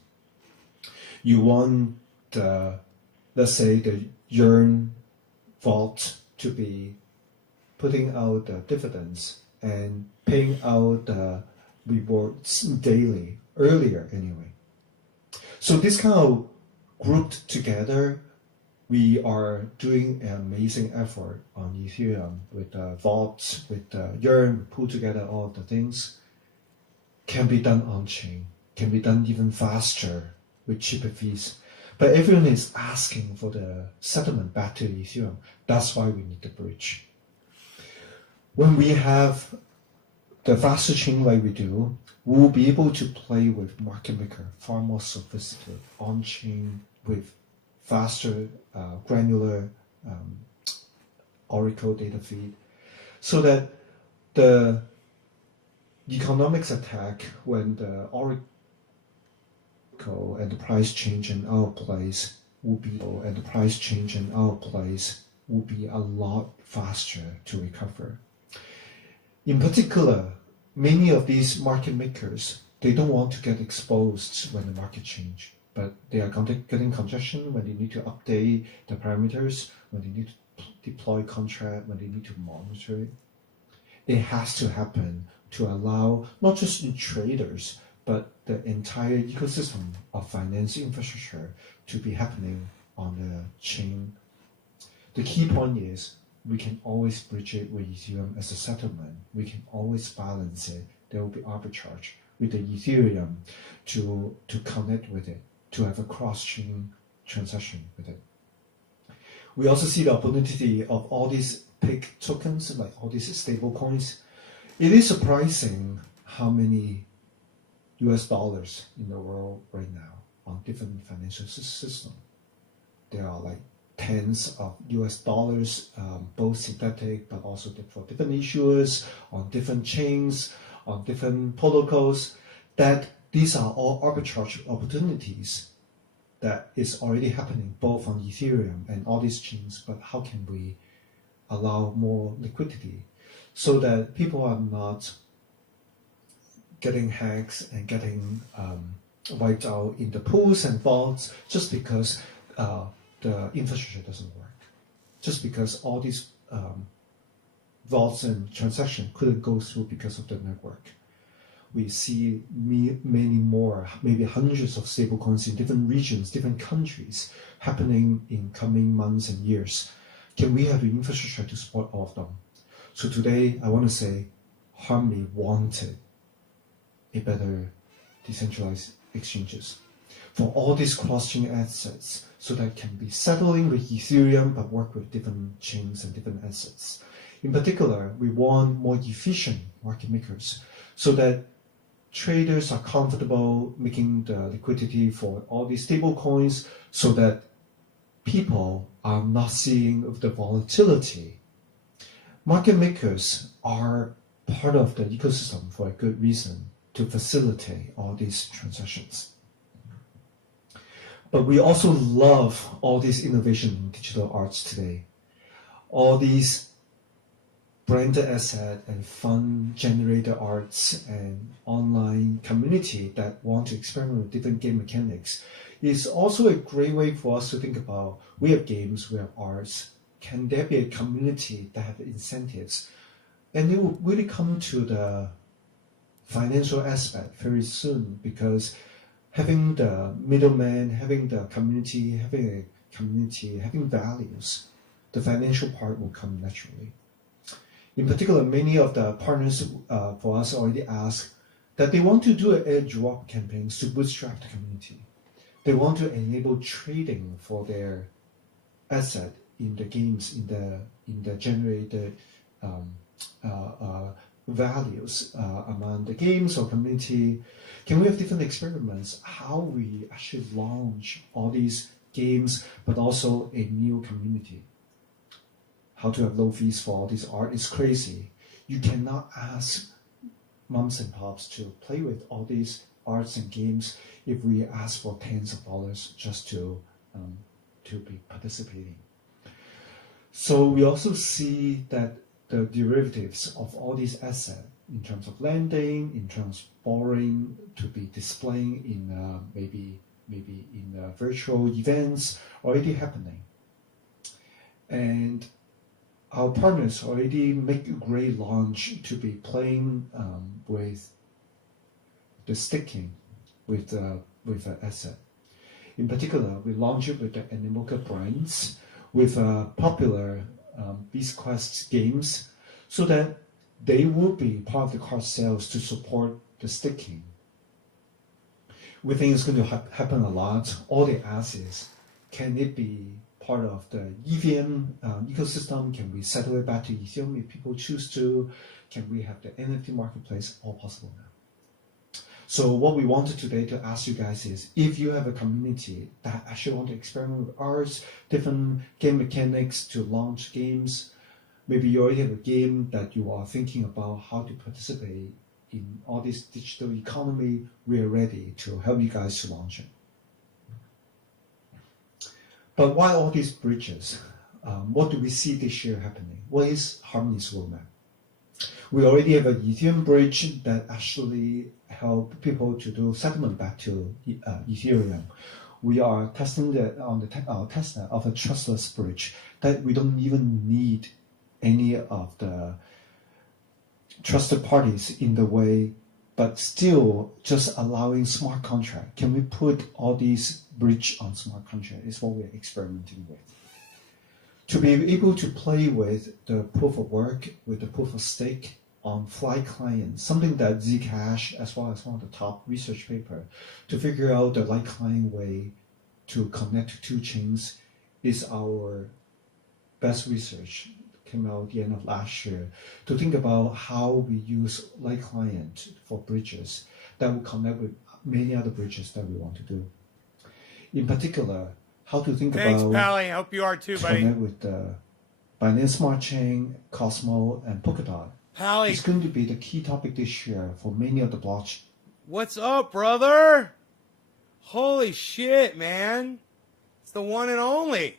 You want the, let's say, the Yearn vault to be putting out the dividends and paying out the rewards daily, earlier anyway. So this kind of grouped together, we are doing an amazing effort on Ethereum with the vaults, with the Yearn, we pull together all of the things. Can be done on chain, can be done even faster with cheaper fees. But everyone is asking for the settlement back to Ethereum. That's why we need the bridge. When we have the faster chain like we do, we'll be able to play with market maker far more sophisticated on chain with faster, granular Oracle data feed, so that the economics attack when the Oracle and the price change in our place will be, and the price change in our place will be a lot faster to recover. In particular, many of these market makers, they don't want to get exposed when the market change, but they are getting congestion when they need to update the parameters, when they need to deploy contract, when they need to monitor it. It has to happen to allow not just the traders, but the entire ecosystem of finance infrastructure to be happening on the chain. The key point is we can always bridge it with Ethereum as a settlement. We can always balance it. There will be arbitrage with the Ethereum to connect with it, to have a cross-chain transaction with it. We also see the opportunity of all these PIG tokens, like all these stable coins. It is surprising how many US dollars in the world right now on different financial systems. There are like tens of US dollars, both synthetic but also for different issuers, on different chains, on different protocols, that these are all arbitrage opportunities that is already happening both on Ethereum and all these chains, but how can we allow more liquidity so that people are not getting hacked and getting wiped out in the pools and vaults just because the infrastructure doesn't work, just because all these vaults and transactions couldn't go through because of the network. We see many more, maybe hundreds of stablecoins in different regions, different countries happening in coming months and years. Can we have the infrastructure to support all of them? So today, I want to say Harmony wanted a better decentralized exchanges for all these cross-chain assets so that it can be settling with Ethereum but work with different chains and different assets. In particular, we want more efficient market makers so that traders are comfortable making the liquidity for all these stable coins so that people are not seeing the volatility. Market makers are part of the ecosystem for a good reason, to facilitate all these transactions. But we also love all this innovation in digital arts today. All these branded asset and fun generator arts and online community that want to experiment with different game mechanics is also a great way for us to think about, we have games, we have arts, can there be a community that have incentives? And it will really come to the financial aspect very soon, because having the middleman, having the community, having values, the financial part will come naturally. In particular, many of the partners for us already ask that they want to do airdrop campaigns to bootstrap the community. They want to enable trading for their asset in the games, in the generated values among the games or community. Can we have different experiments how we actually launch all these games, but also a new community? How to have low fees for all this art is crazy. You cannot ask moms and pops to play with all these arts and games if we ask for tens of dollars just to be participating. So we also see that the derivatives of all these assets in terms of lending, in terms of borrowing, to be displaying in maybe in virtual events already happening. And our partners already make a great launch to be playing with the staking with an asset. In particular, we launched it with the Animoca brands, with popular Beast Quest games, so that they will be part of the card sales to support the staking. We think it's going to happen a lot. All they ask is, can it be part of the EVM ecosystem? Can we settle it back to Ethereum if people choose to? Can we have the NFT marketplace? All possible now. So what we wanted today to ask you guys is, if you have a community that actually want to experiment with arts, different game mechanics to launch games, maybe you already have a game that you are thinking about how to participate in all this digital economy, we are ready to help you guys to launch it. But why all these bridges? What do we see this year happening? What is Harmony's roadmap? We already have an Ethereum bridge that actually help people to do settlement back to Ethereum. We are testing on the testnet of a trustless bridge that we don't even need any of the trusted parties in the way, but still just allowing smart contract. Can we put all these bridge on smart contract is what we're experimenting with. To be able to play with the proof of work, with the proof of stake on Fly client, something that Zcash, as well as one of the top research paper, to figure out the light client way to connect to two chains is our best research. Came out at the end of last year to think about how we use light client for bridges that will connect with many other bridges that we want to do. In particular, how to think Thanks, about Pally. I hope you are too, buddy. connect with the Binance Smart Chain, Cosmo, and Polkadot. Pally, It's going to be the key topic this year for many of the blockchain. what's up, brother? Holy shit, man. It's the one and only.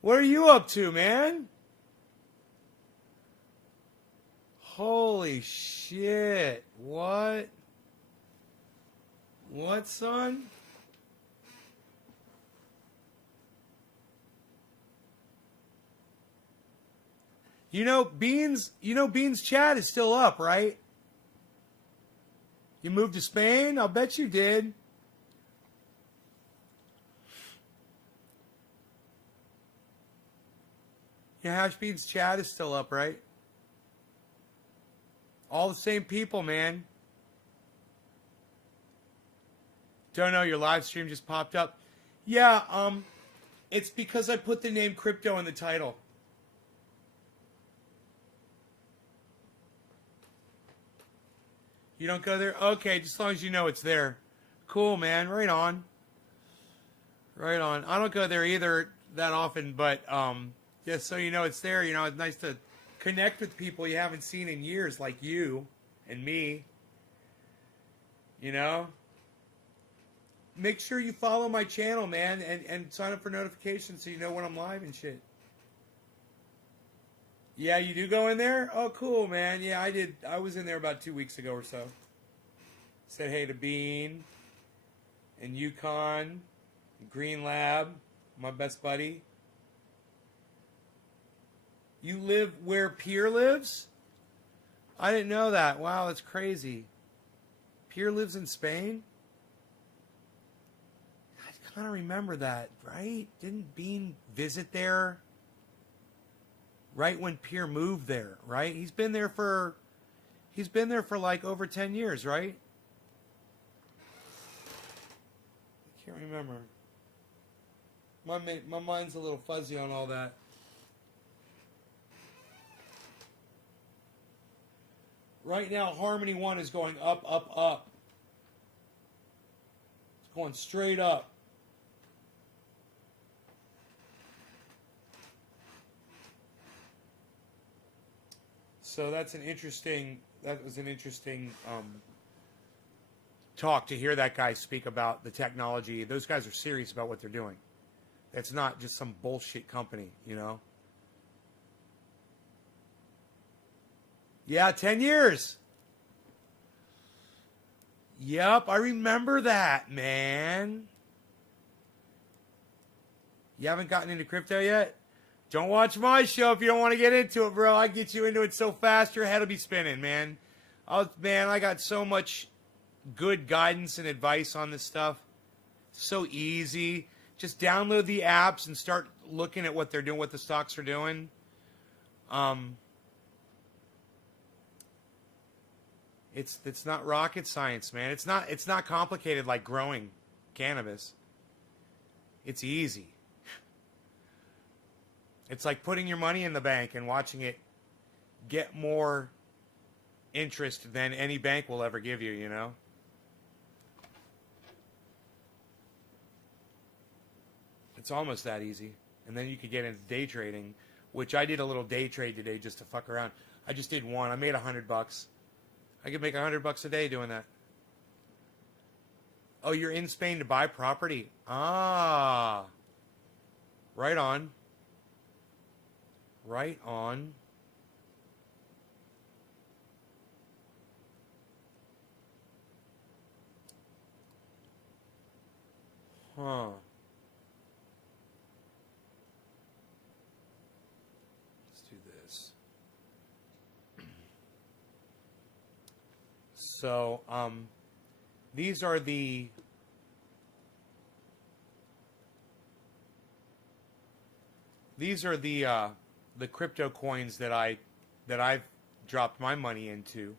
What are you up to, man? Holy shit. What? What, son? Beans chat is still up, right? You moved to Spain? I'll bet you did. Yeah, Hash Beans chat is still up, right? All the same people, man. Don't know, your live stream just popped up. Yeah, it's because I put the name crypto in the title. You don't go there? Okay, just as long as you know it's there. Cool, man. Right on. Right on. I don't go there either that often, but just so you know it's there. It's nice to connect with people you haven't seen in years, like you and me. Make sure you follow my channel, man, and sign up for notifications so you know when I'm live and shit. Yeah, you do go in there? Oh, cool, man. Yeah, I did. I was in there about 2 weeks ago or so. Said hey to Bean and Yukon, Green Lab, my best buddy. You live where Pierre lives? I didn't know that. Wow, that's crazy. Pierre lives in Spain? I kind of remember that, right? Didn't Bean visit there right when Pierre moved there, right? He's been there for like over 10 years, right? I can't remember. My mind's a little fuzzy on all that. Right now, Harmony 1 is going up, up, up. It's going straight up. So that was an interesting talk to hear that guy speak about the technology. Those guys are serious about what they're doing. It's not just some bullshit company, you know? Yeah, 10 years. Yep, I remember that, man. You haven't gotten into crypto yet? Don't watch my show if you don't want to get into it, bro. I get you into it so fast, your head will be spinning, man. I got so much good guidance and advice on this stuff. So easy. Just download the apps and start looking at what they're doing, what the stocks are doing. It's not rocket science, man. It's not complicated like growing cannabis. It's easy. It's like putting your money in the bank and watching it get more interest than any bank will ever give you, you know? It's almost that easy. And then you could get into day trading, which I did a little day trade today just to fuck around. I just did one. I made $100. I could make $100 a day doing that. Oh, you're in Spain to buy property? Ah. Right on. Right on. Huh. Let's do this. So, these are the crypto coins that I've dropped my money into,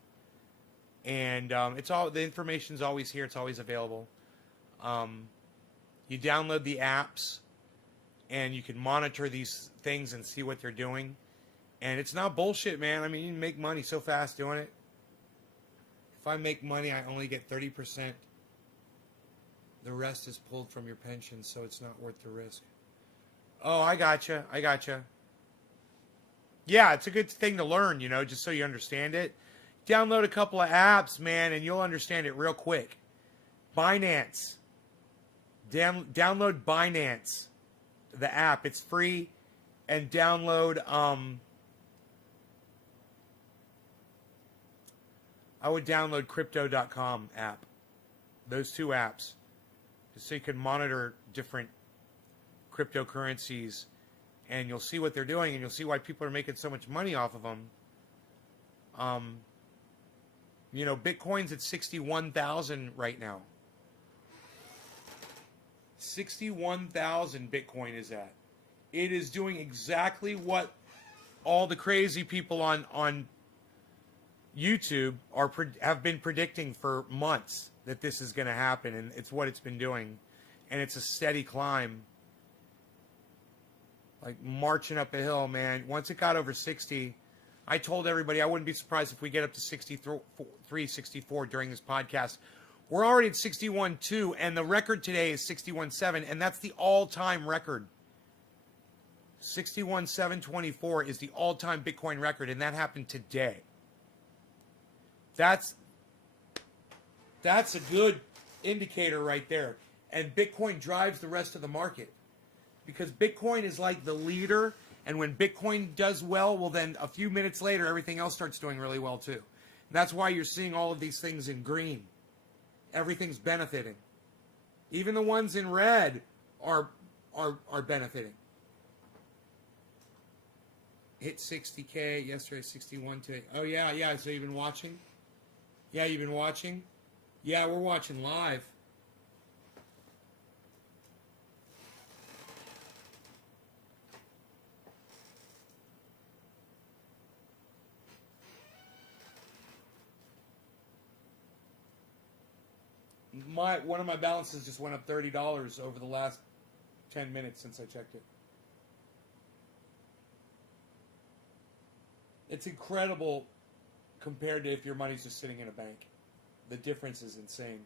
and it's all the information's always here. It's always available. You download the apps, and you can monitor these things and see what they're doing. And it's not bullshit, man. I mean, you can make money so fast doing it. If I make money, I only get 30%. The rest is pulled from your pension, so it's not worth the risk. Oh, I gotcha. Yeah, it's a good thing to learn, you know, just so you understand it. Download a couple of apps, man, and you'll understand it real quick. Binance. Download Binance, the app. It's free. And download, I would download Crypto.com app. Those two apps. Just so you can monitor different cryptocurrencies, and you'll see what they're doing, and you'll see why people are making so much money off of them. You know, Bitcoin's at 61,000 right now. 61,000 Bitcoin is at. It is doing exactly what all the crazy people on YouTube have been predicting for months, that this is going to happen, and it's what it's been doing, and it's a steady climb. Like marching up a hill, man. Once it got over 60, I told everybody I wouldn't be surprised if we get up to 63, 64 during this podcast. We're already at 61.2, and the record today is 61.7, and that's the all-time record. 61.724 is the all-time Bitcoin record, and that happened today. That's a good indicator right there. And Bitcoin drives the rest of the market. Because Bitcoin is like the leader, and when Bitcoin does well, then a few minutes later, everything else starts doing really well too. And that's why you're seeing all of these things in green. Everything's benefiting. Even the ones in red are benefiting. hit 60K yesterday, 61 today. Oh, yeah. So you've been watching? Yeah, you've been watching? Yeah, we're watching live. One of my balances just went up $30 over the last 10 minutes since I checked it. It's incredible compared to if your money's just sitting in a bank. The difference is insane.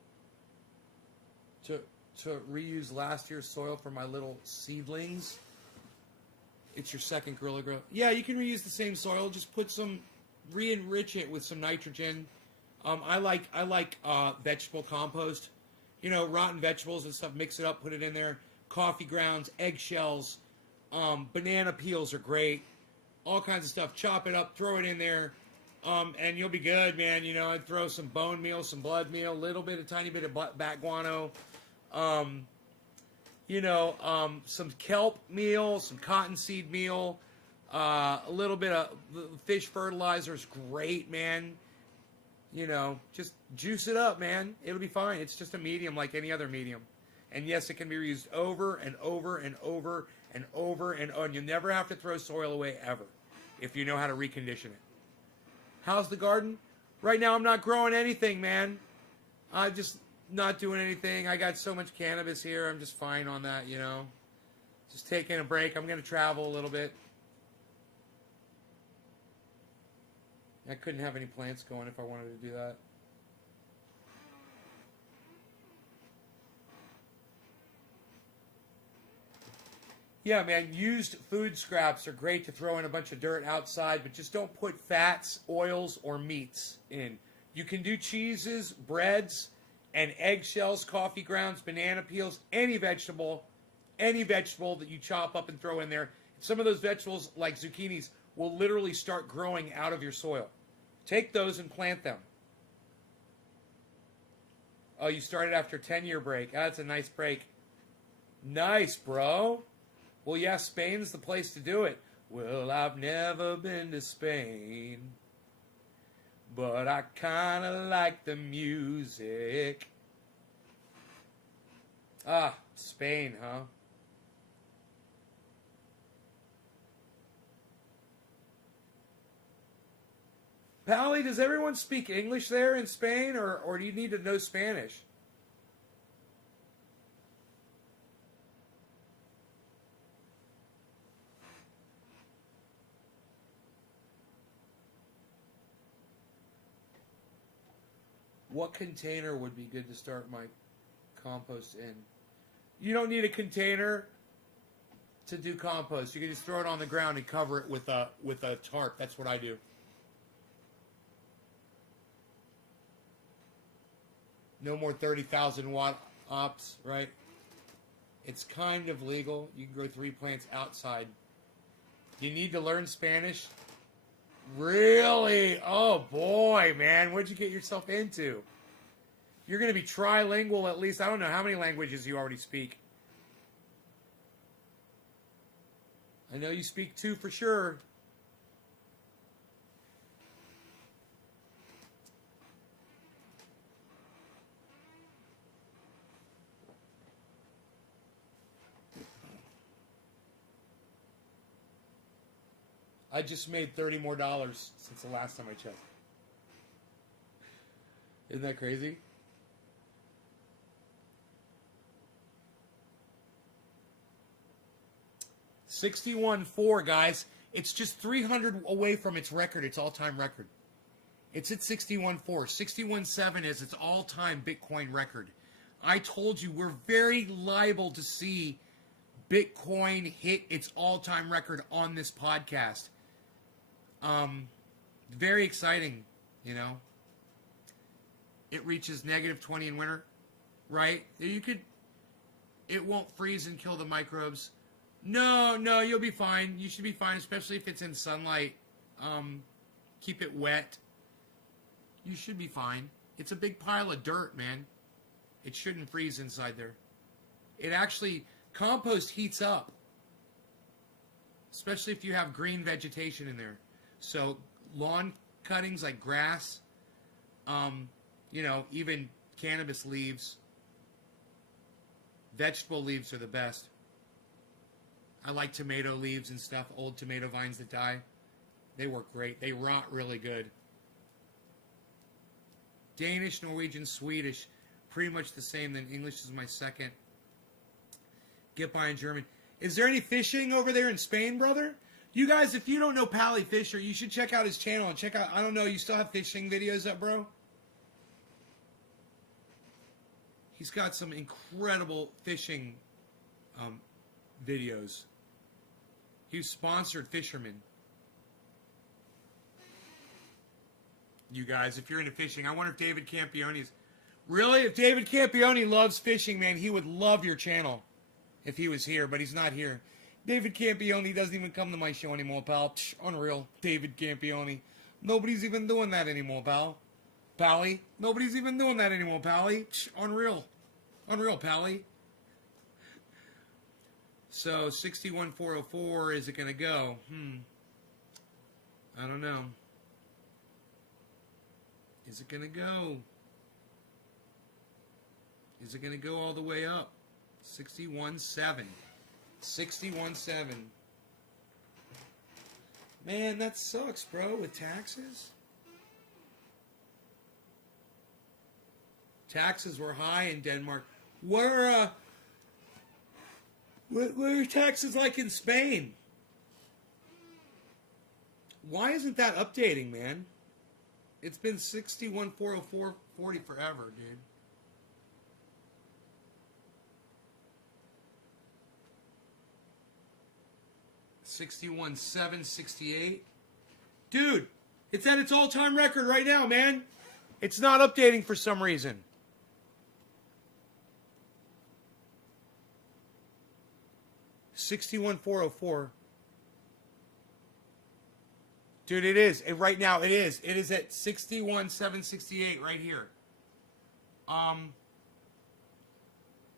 To reuse last year's soil for my little seedlings, it's your second Gorilla Grow. Yeah, you can reuse the same soil. Just put some, re-enrich it with some nitrogen. I like vegetable compost. You know, rotten vegetables and stuff. Mix it up, put it in there. Coffee grounds, eggshells, banana peels are great. All kinds of stuff. Chop it up, throw it in there, and you'll be good, man. You know, I'd throw some bone meal, some blood meal, a tiny bit of bat guano. Some kelp meal, some cottonseed meal, a little bit of fish fertilizer is great, man. You know, just juice it up, man. It'll be fine. It's just a medium like any other medium. And yes, it can be reused over and over and over and over and over. And you never have to throw soil away ever if you know how to recondition it. How's the garden? Right now I'm not growing anything, man. I'm just not doing anything. I got so much cannabis here. I'm just fine on that, you know. Just taking a break. I'm going to travel a little bit. I couldn't have any plants going if I wanted to do that. Yeah, man, used food scraps are great to throw in a bunch of dirt outside, but just don't put fats, oils, or meats in. You can do cheeses, breads, and eggshells, coffee grounds, banana peels, any vegetable that you chop up and throw in there. Some of those vegetables, like zucchinis, will literally start growing out of your soil. Take those and plant them. Oh, you started after a 10-year break. That's a nice break. Nice, bro. Well, yeah, Spain's the place to do it. Well, I've never been to Spain, but I kind of like the music. Ah, Spain, huh? Pally, does everyone speak English there in Spain, or do you need to know Spanish? What container would be good to start my compost in? You don't need a container to do compost. You can just throw it on the ground and cover it with a tarp. That's what I do. No more 30,000 watt ops, right? It's kind of legal. You can grow 3 plants outside. You need to learn Spanish? Really? Oh boy, man. What'd you get yourself into? You're going to be trilingual at least. I don't know how many languages you already speak. I know you speak 2 for sure. I just made $30 more since the last time I checked. Isn't that crazy? $61.4, guys. It's just 300 away from its record, its all-time record. It's at 61.4. 61.7 is its all-time Bitcoin record. I told you we're very liable to see Bitcoin hit its all-time record on this podcast. Very exciting, you know. It reaches -20 in winter, right? It won't freeze and kill the microbes. No, you'll be fine. You should be fine, especially if it's in sunlight. Keep it wet. You should be fine. It's a big pile of dirt, man. It shouldn't freeze inside there. It actually, compost heats up. especially if you have green vegetation in there. So lawn cuttings like grass, even cannabis leaves, vegetable leaves are the best. I like tomato leaves and stuff, old tomato vines that die. They work great. They rot really good. Danish, Norwegian, Swedish, pretty much the same. Then English is my second. Get by in German. Is there any fishing over there in Spain, brother? You guys, if you don't know Pally Fisher, you should check out his channel and check out, I don't know, you still have fishing videos up, bro? He's got some incredible fishing videos. He's sponsored fishermen. You guys, if you're into fishing, I wonder if David Campione is... Really? If David Campione loves fishing, man, he would love your channel if he was here, but he's not here. David Campione doesn't even come to my show anymore, pal. Psh, unreal. David Campione. Nobody's even doing that anymore, pal. Pally. Nobody's even doing that anymore, Pally. Psh, unreal. Unreal, Pally. So, 61404, is it going to go? I don't know. Is it going to go? Is it going to go all the way up? 61.7. 61.7. Man, that sucks, bro, with taxes. Taxes were high in Denmark. What are taxes like in Spain? Why isn't that updating, man? It's been 61.404.40 forever, dude. 61.768. Dude, it's at its all-time record right now, man. It's not updating for some reason. $61,404. Dude, it is. Right now, it is. It is at 61,768 right here. Let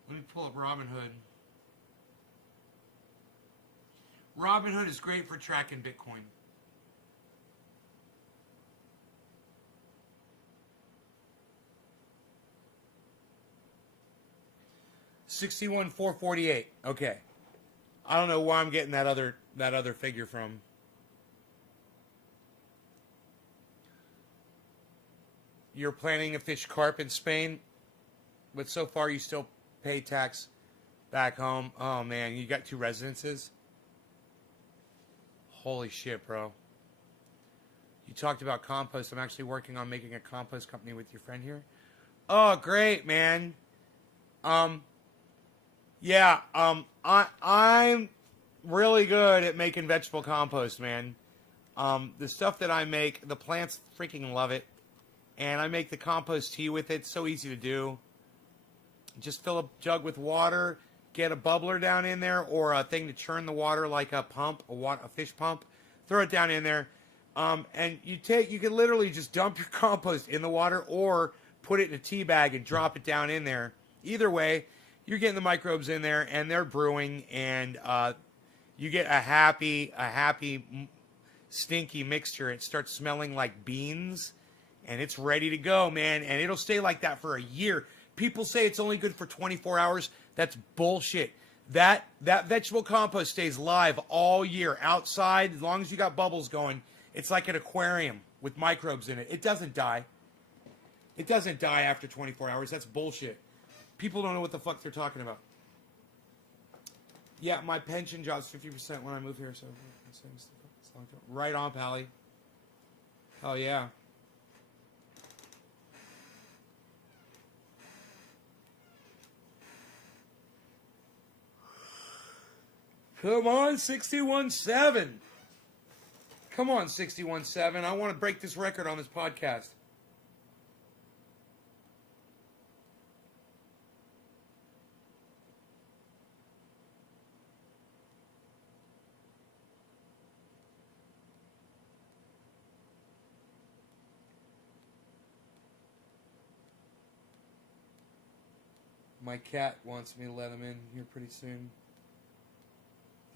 me pull up Robinhood. Robinhood is great for tracking Bitcoin. $61,448. Okay. I don't know where I'm getting that other figure from. You're planning to fish carp in Spain, but so far you still pay tax back home. Oh man, you got 2 residences? Holy shit, bro. You talked about compost. I'm actually working on making a compost company with your friend here. Oh, great, man. I'm really good at making vegetable compost, man. The stuff that I make, the plants freaking love it. And I make the compost tea with it. It's so easy to do. Just fill a jug with water, get a bubbler down in there, or a thing to churn the water like a pump, a fish pump. Throw it down in there. And you can literally just dump your compost in the water or put it in a tea bag and drop it down in there. Either way, you're getting the microbes in there and they're brewing, and you get a happy, stinky mixture. It starts smelling like beans, and it's ready to go, man. And it'll stay like that for a year. People say it's only good for 24 hours. That's bullshit. That vegetable compost stays live all year outside as long as you got bubbles going. It's like an aquarium with microbes in it. It doesn't die. It doesn't die after 24 hours. That's bullshit. People don't know what the fuck they're talking about. Yeah, my pension drops 50% when I move here. So right on, Pally. Hell yeah. Come on, 61.7. Come on, 61.7. I want to break this record on this podcast. My cat wants me to let him in here pretty soon.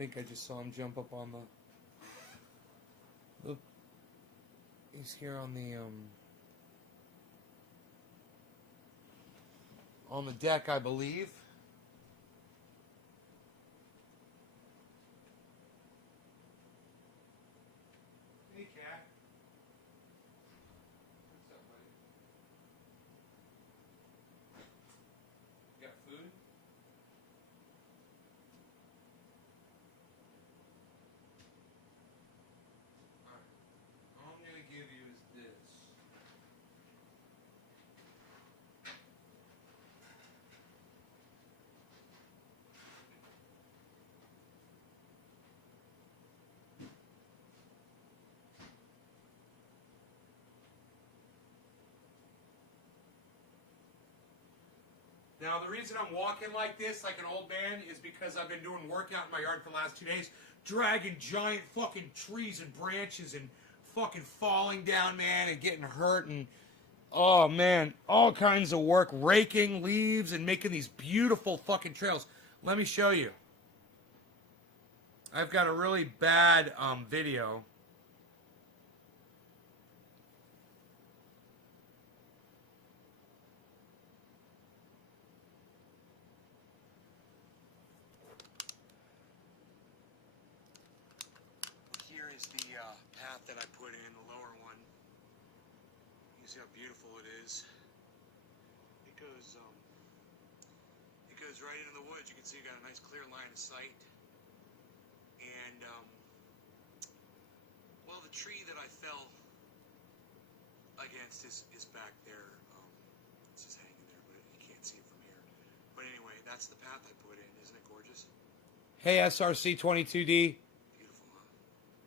think I just saw him jump up on the. Look, he's here on the deck, I believe. Hey, cat. What's up, buddy? You got food? Alright. All I'm gonna give you is this. Now, the reason I'm walking like this, like an old man, is because I've been doing workout in my yard for the last 2 days, dragging giant fucking trees and branches and fucking falling down, man, and getting hurt and, oh, man, all kinds of work, raking leaves and making these beautiful fucking trails. Let me show you. I've got a really bad video. Here is the path that I put in, the lower one. You see how beautiful it is. It goes right into the woods. You can see you got a nice clear line of sight. And well, the tree that I fell against is back there. It's just hanging there, but you can't see it from here. But anyway, that's the path I put in. Isn't it gorgeous? Hey, SRC22D.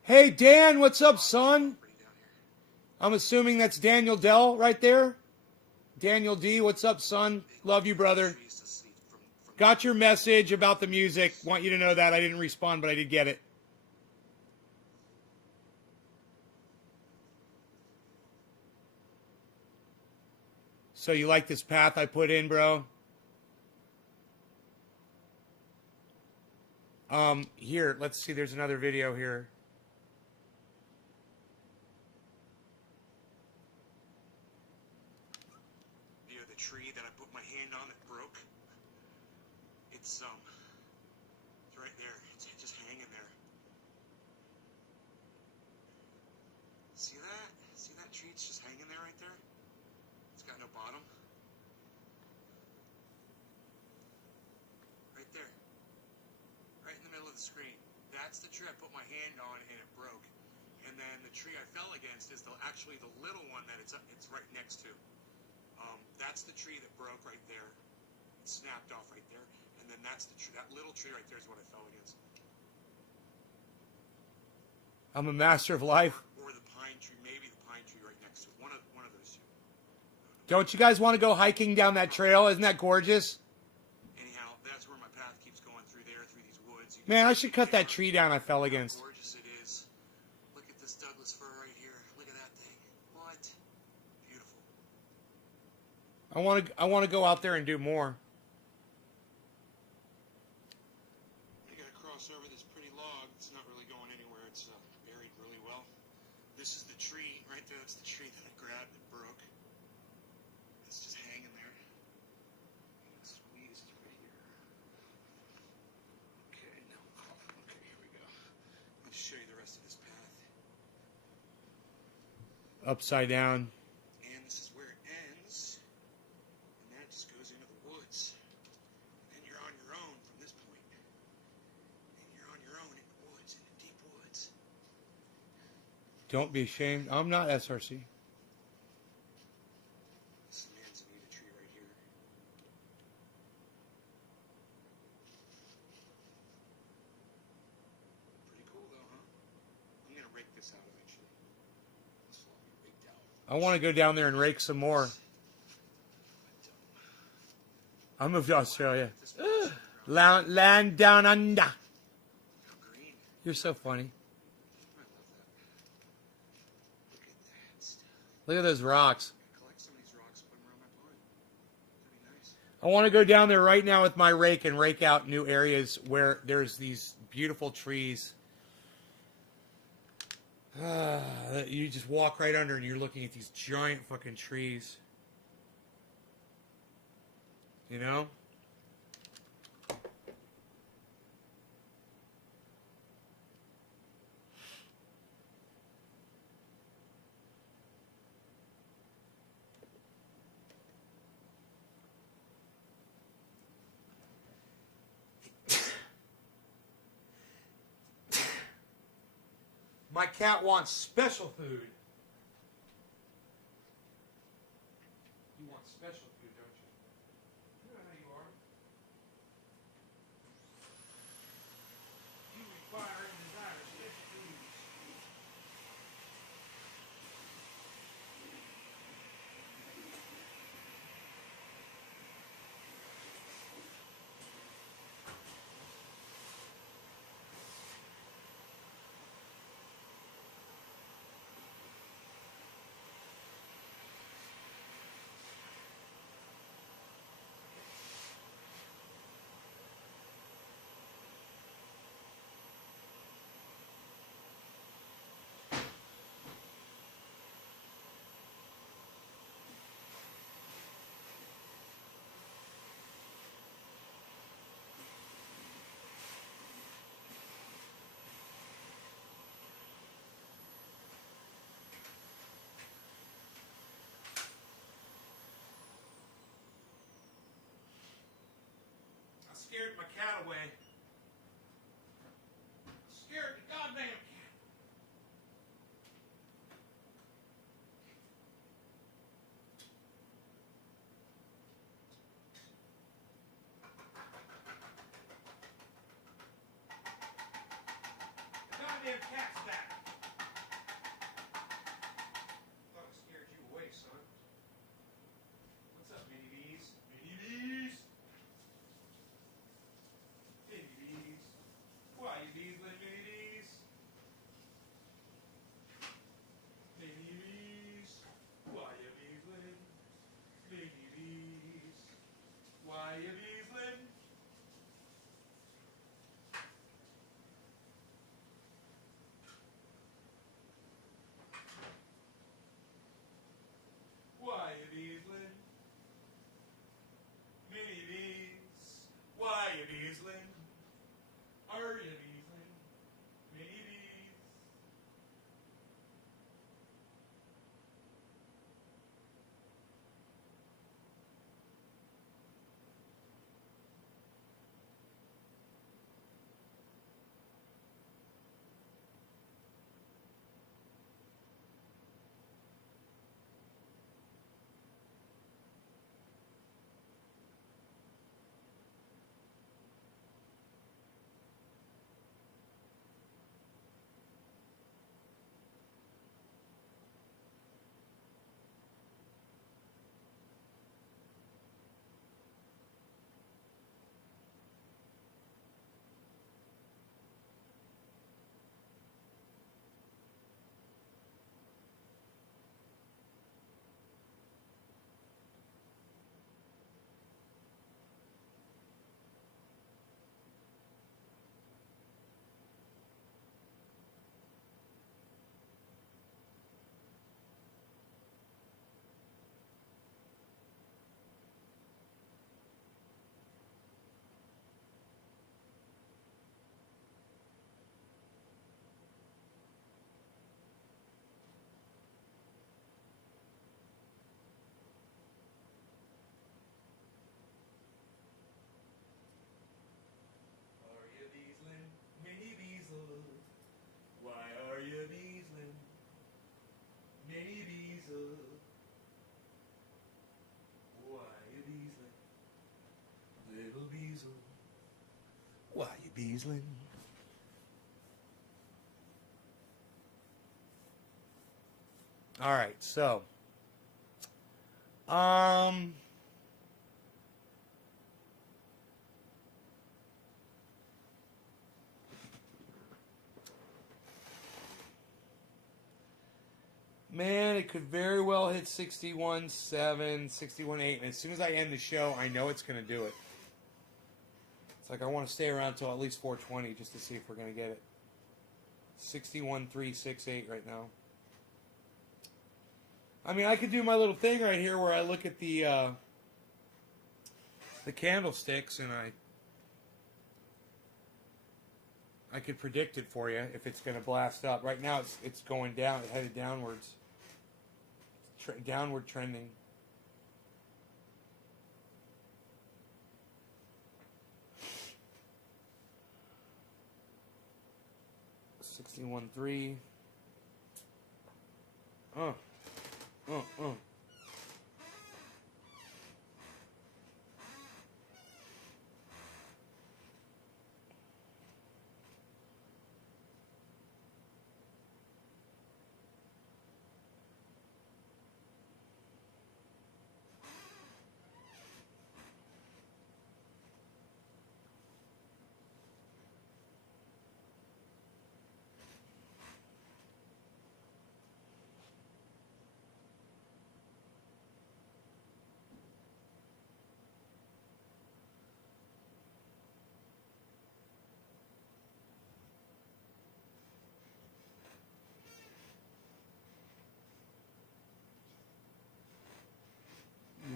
Hey, Dan, what's up, son? I'm assuming that's Daniel Dell right there. Daniel D, what's up, son? Love you, brother. Got your message about the music. Want you to know that. I didn't respond, but I did get it. So you like this path I put in, bro? Here, let's see. There's another video here. The tree that I put my hand on that broke. It's right there. It's just hanging there. See that? See that tree? It's just hanging there right there. It's got no bottom. Right there. Right in the middle of the screen. That's the tree I put my hand on and it broke. And then the tree I fell against is actually the little one that it's right next to. That's the tree that broke right there. It snapped off right there. And then that's the tree. That little tree right there is what I fell against. I'm a master of life. Or the pine tree, maybe the pine tree right next to it. One of those two. Don't you guys want to go hiking down that trail? Isn't that gorgeous? Anyhow, that's where my path keeps going through there, through these woods. Man, I should cut that tree down I fell against. How gorgeous it is. Look at this Douglas fir right here. Look at that thing. What? Beautiful. I want to go out there and do more. I gotta cross over this pretty log. It's not really going anywhere. It's buried really well. This is the tree right there. That's the tree that I grabbed that broke. It's just hanging there. Squeeze it right here. Okay, now. Okay, here we go. Let me show you the rest of this path. Upside down. Don't be ashamed. I'm not SRC. This manzanita tree right here. Pretty cool though, huh? I'm gonna rake this out eventually. This will all be raked out. I want to go down there and rake some more. I moved to Australia. Land down under. You're so funny. Look at those rocks. I want to go down there right now with my rake and rake out new areas where there's these beautiful trees. That you just walk right under and you're looking at these giant fucking trees. You know? My cat wants special food. You want special food, don't you? You know how you are. You require and desire special food. I scared my cat away. Scared the goddamn cat. The goddamn cat's back. Thought I scared you away, son. What's up, mini bees? Mini bees? Mini bees. Why you beesling, mini bees? Mini bees. Why you beesling? Mini bees. Why you beesling? Why you beesling? Mini bees. Why you beesling? Are you beesling? Mini bees. Are you beesling? Mini beesel. Why are you beesling? Mini beesel. Why you beesling? Little beesel. Why you beesling? All right, so man, it could very well hit 61.7, 61.8, and as soon as I end the show, I know it's going to do it. It's like I want to stay around till at least 420 just to see if we're going to get it. 61.368 right now. I mean, I could do my little thing right here where I look at the candlesticks and I could predict it for you if it's going to blast up. Right now it's going down, it's headed downwards. Downward trending. $61.3.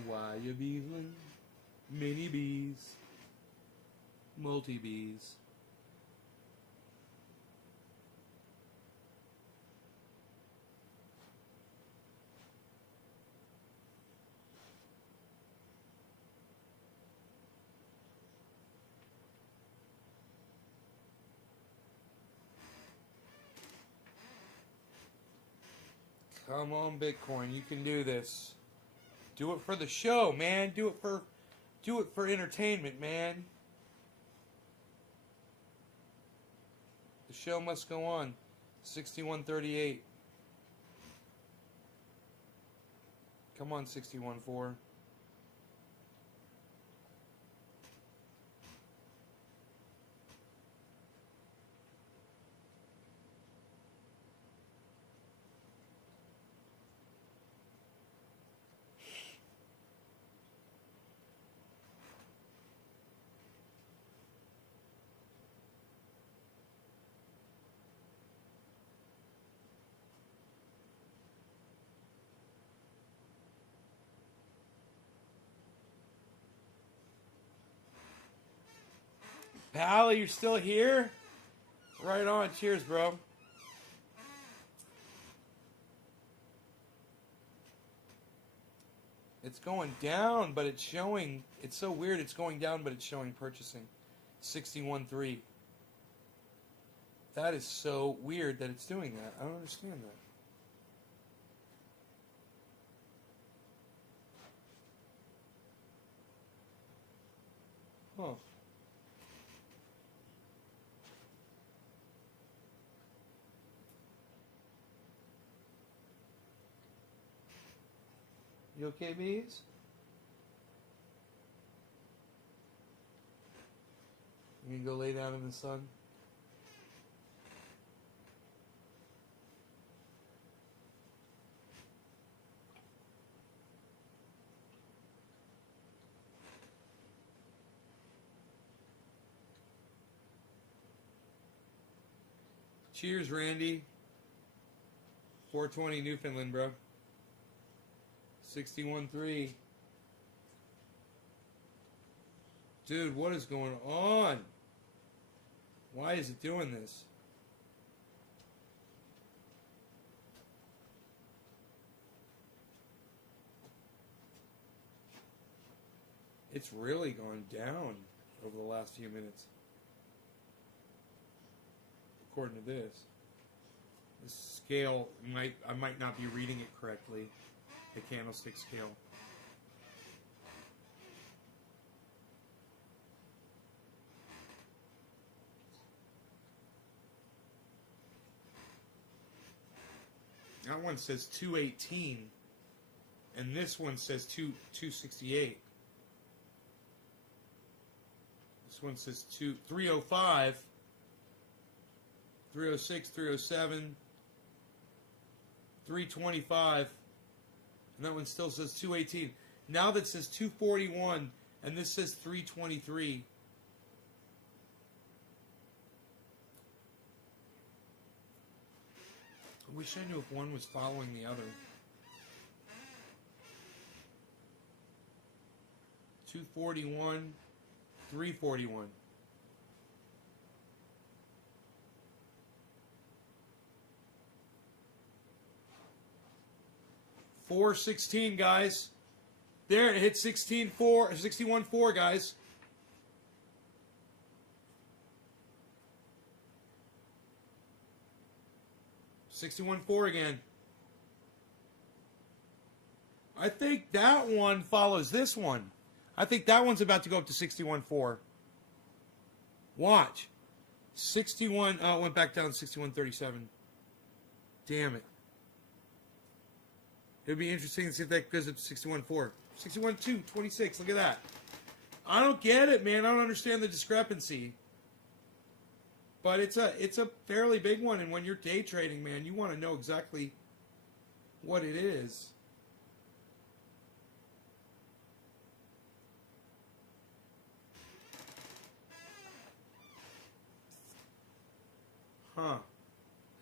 Why you beesling? Mini bees. Multi bees. Come on, Bitcoin, you can do this. Do it for the show, man. Do it for entertainment, man. The show must go on. 61.38. Come on, 61.4. Pal, you're still here? Right on. Cheers, bro. It's going down, but it's showing. It's so weird. It's going down, but it's showing purchasing. 61.3. That is so weird that it's doing that. I don't understand that. Huh. You okay, bees? You can go lay down in the sun. Cheers, Randy. 420 Newfoundland, bro. 61.3. Dude, what is going on? Why is it doing this? It's really gone down over the last few minutes. According to this. This scale I might not be reading it correctly. The candlestick scale. That one says 218, and this one says 268. This one says 305, 306, 307, 325. And that one still says 218. Now that says 241, and this says 323. wish I knew if one was following the other. 241, 341. 416, guys. There, it hit 16.4, 61.4, guys. $61.4 again. I think that one follows this one. I think that one's about to go up to 61.4. Watch. 61, oh, it went back down to 61.37. Damn it. It would be interesting to see if that goes up to 61.4. 61.2, 26, look at that. I don't get it, man. I don't understand the discrepancy. But it's a fairly big one, and when you're day trading, man, you want to know exactly what it is. Huh.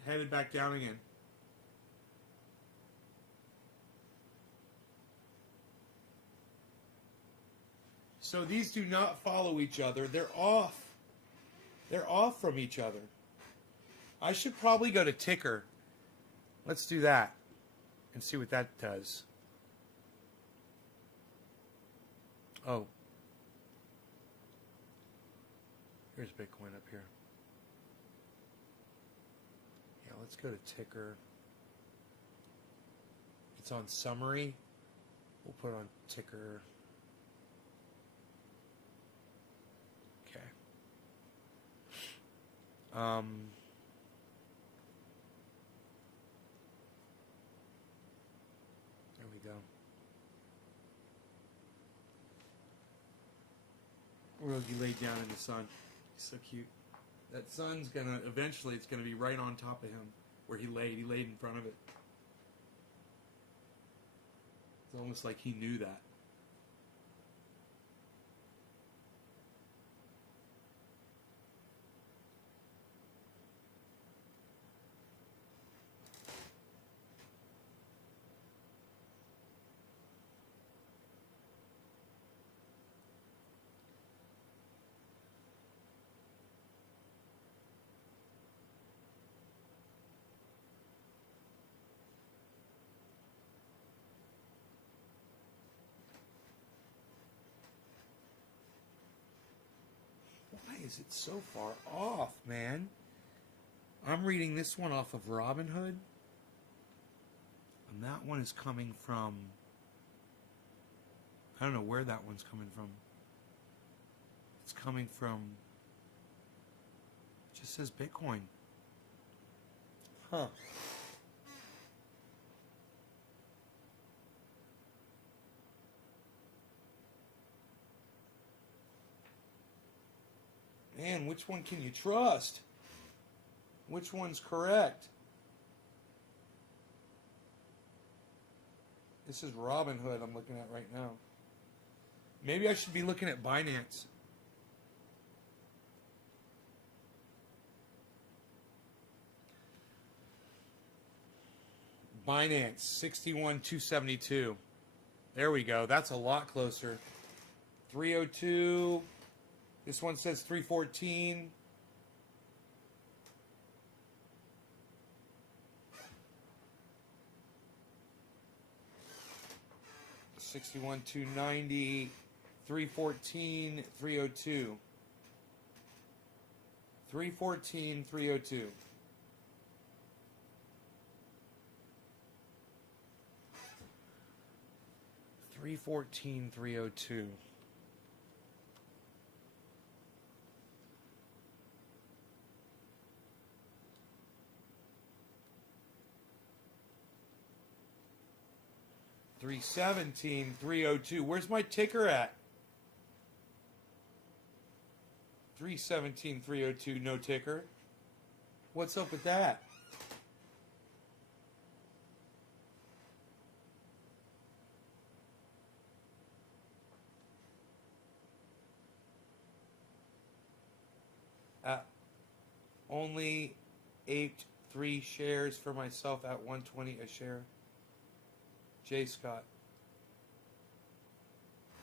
Headed back down again. So these do not follow each other. They're off. They're off from each other. I should probably go to ticker. Let's do that and see what that does. Oh. Here's Bitcoin up here. Yeah, let's go to ticker. It's on summary. We'll put on ticker. Okay. There we go. Rogie laid down in the sun. He's so cute. That sun's gonna, eventually it's gonna be right on top of him where he laid. He laid in front of it. It's almost like he knew that. Why is it so far off, man? I'm reading this one off of Robinhood. And that one is coming from... I don't know where that one's coming from. It's coming from... It just says Bitcoin. Huh. Man, which one can you trust? Which one's correct? This is Robinhood I'm looking at right now. Maybe I should be looking at Binance. Binance, 61,272. There we go. That's a lot closer. 302. This one says 314. $61, 290, 314, 302. 314, 302. $314,302. $317,302. Where's my ticker at? $317,302, no ticker. What's up with that? Only 3 shares for myself at 120 a share. J. Scott.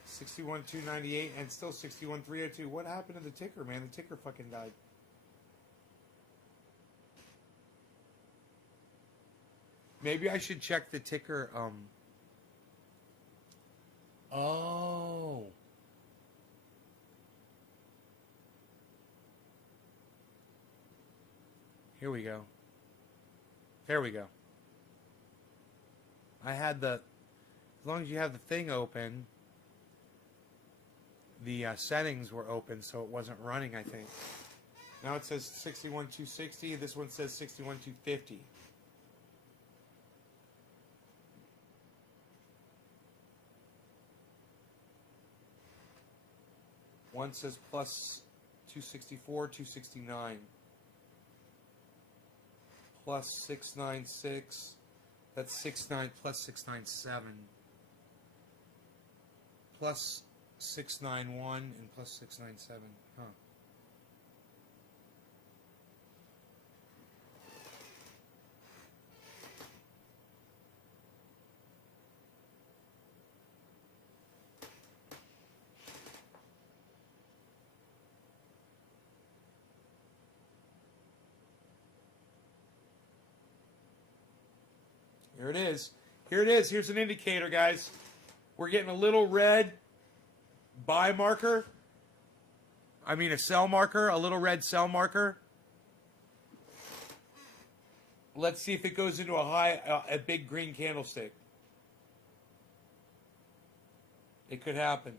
61,298 and still 61,302. What happened to the ticker, man? The ticker fucking died. Maybe I should check the ticker. Oh. Here we go. There we go. I had the, as long as you have the thing open, the settings were open, so it wasn't running, I think. Now it says 61,260. This one says 61,250. One says plus 264, 269. Plus 696. That's 69 plus 697. Plus 691 and plus 697. Huh. Here it is. Here it is. Here's an indicator, guys. We're getting a little red buy marker. I mean a sell marker, a little red sell marker. Let's see if it goes into a big green candlestick. It could happen.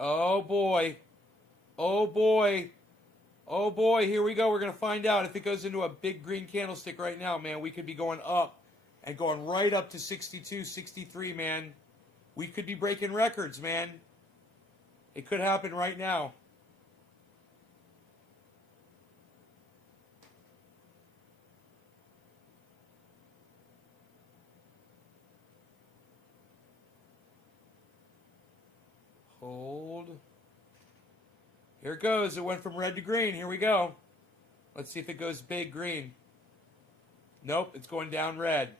Oh boy. Oh boy. Oh boy, here we go. We're going to find out if it goes into a big green candlestick right now, man. We could be going up and going right up to 62, 63, man. We could be breaking records, man. It could happen right now. Hold. Here it goes. It went from red to green. Here we go. Let's see if it goes big green. Nope, it's going down red.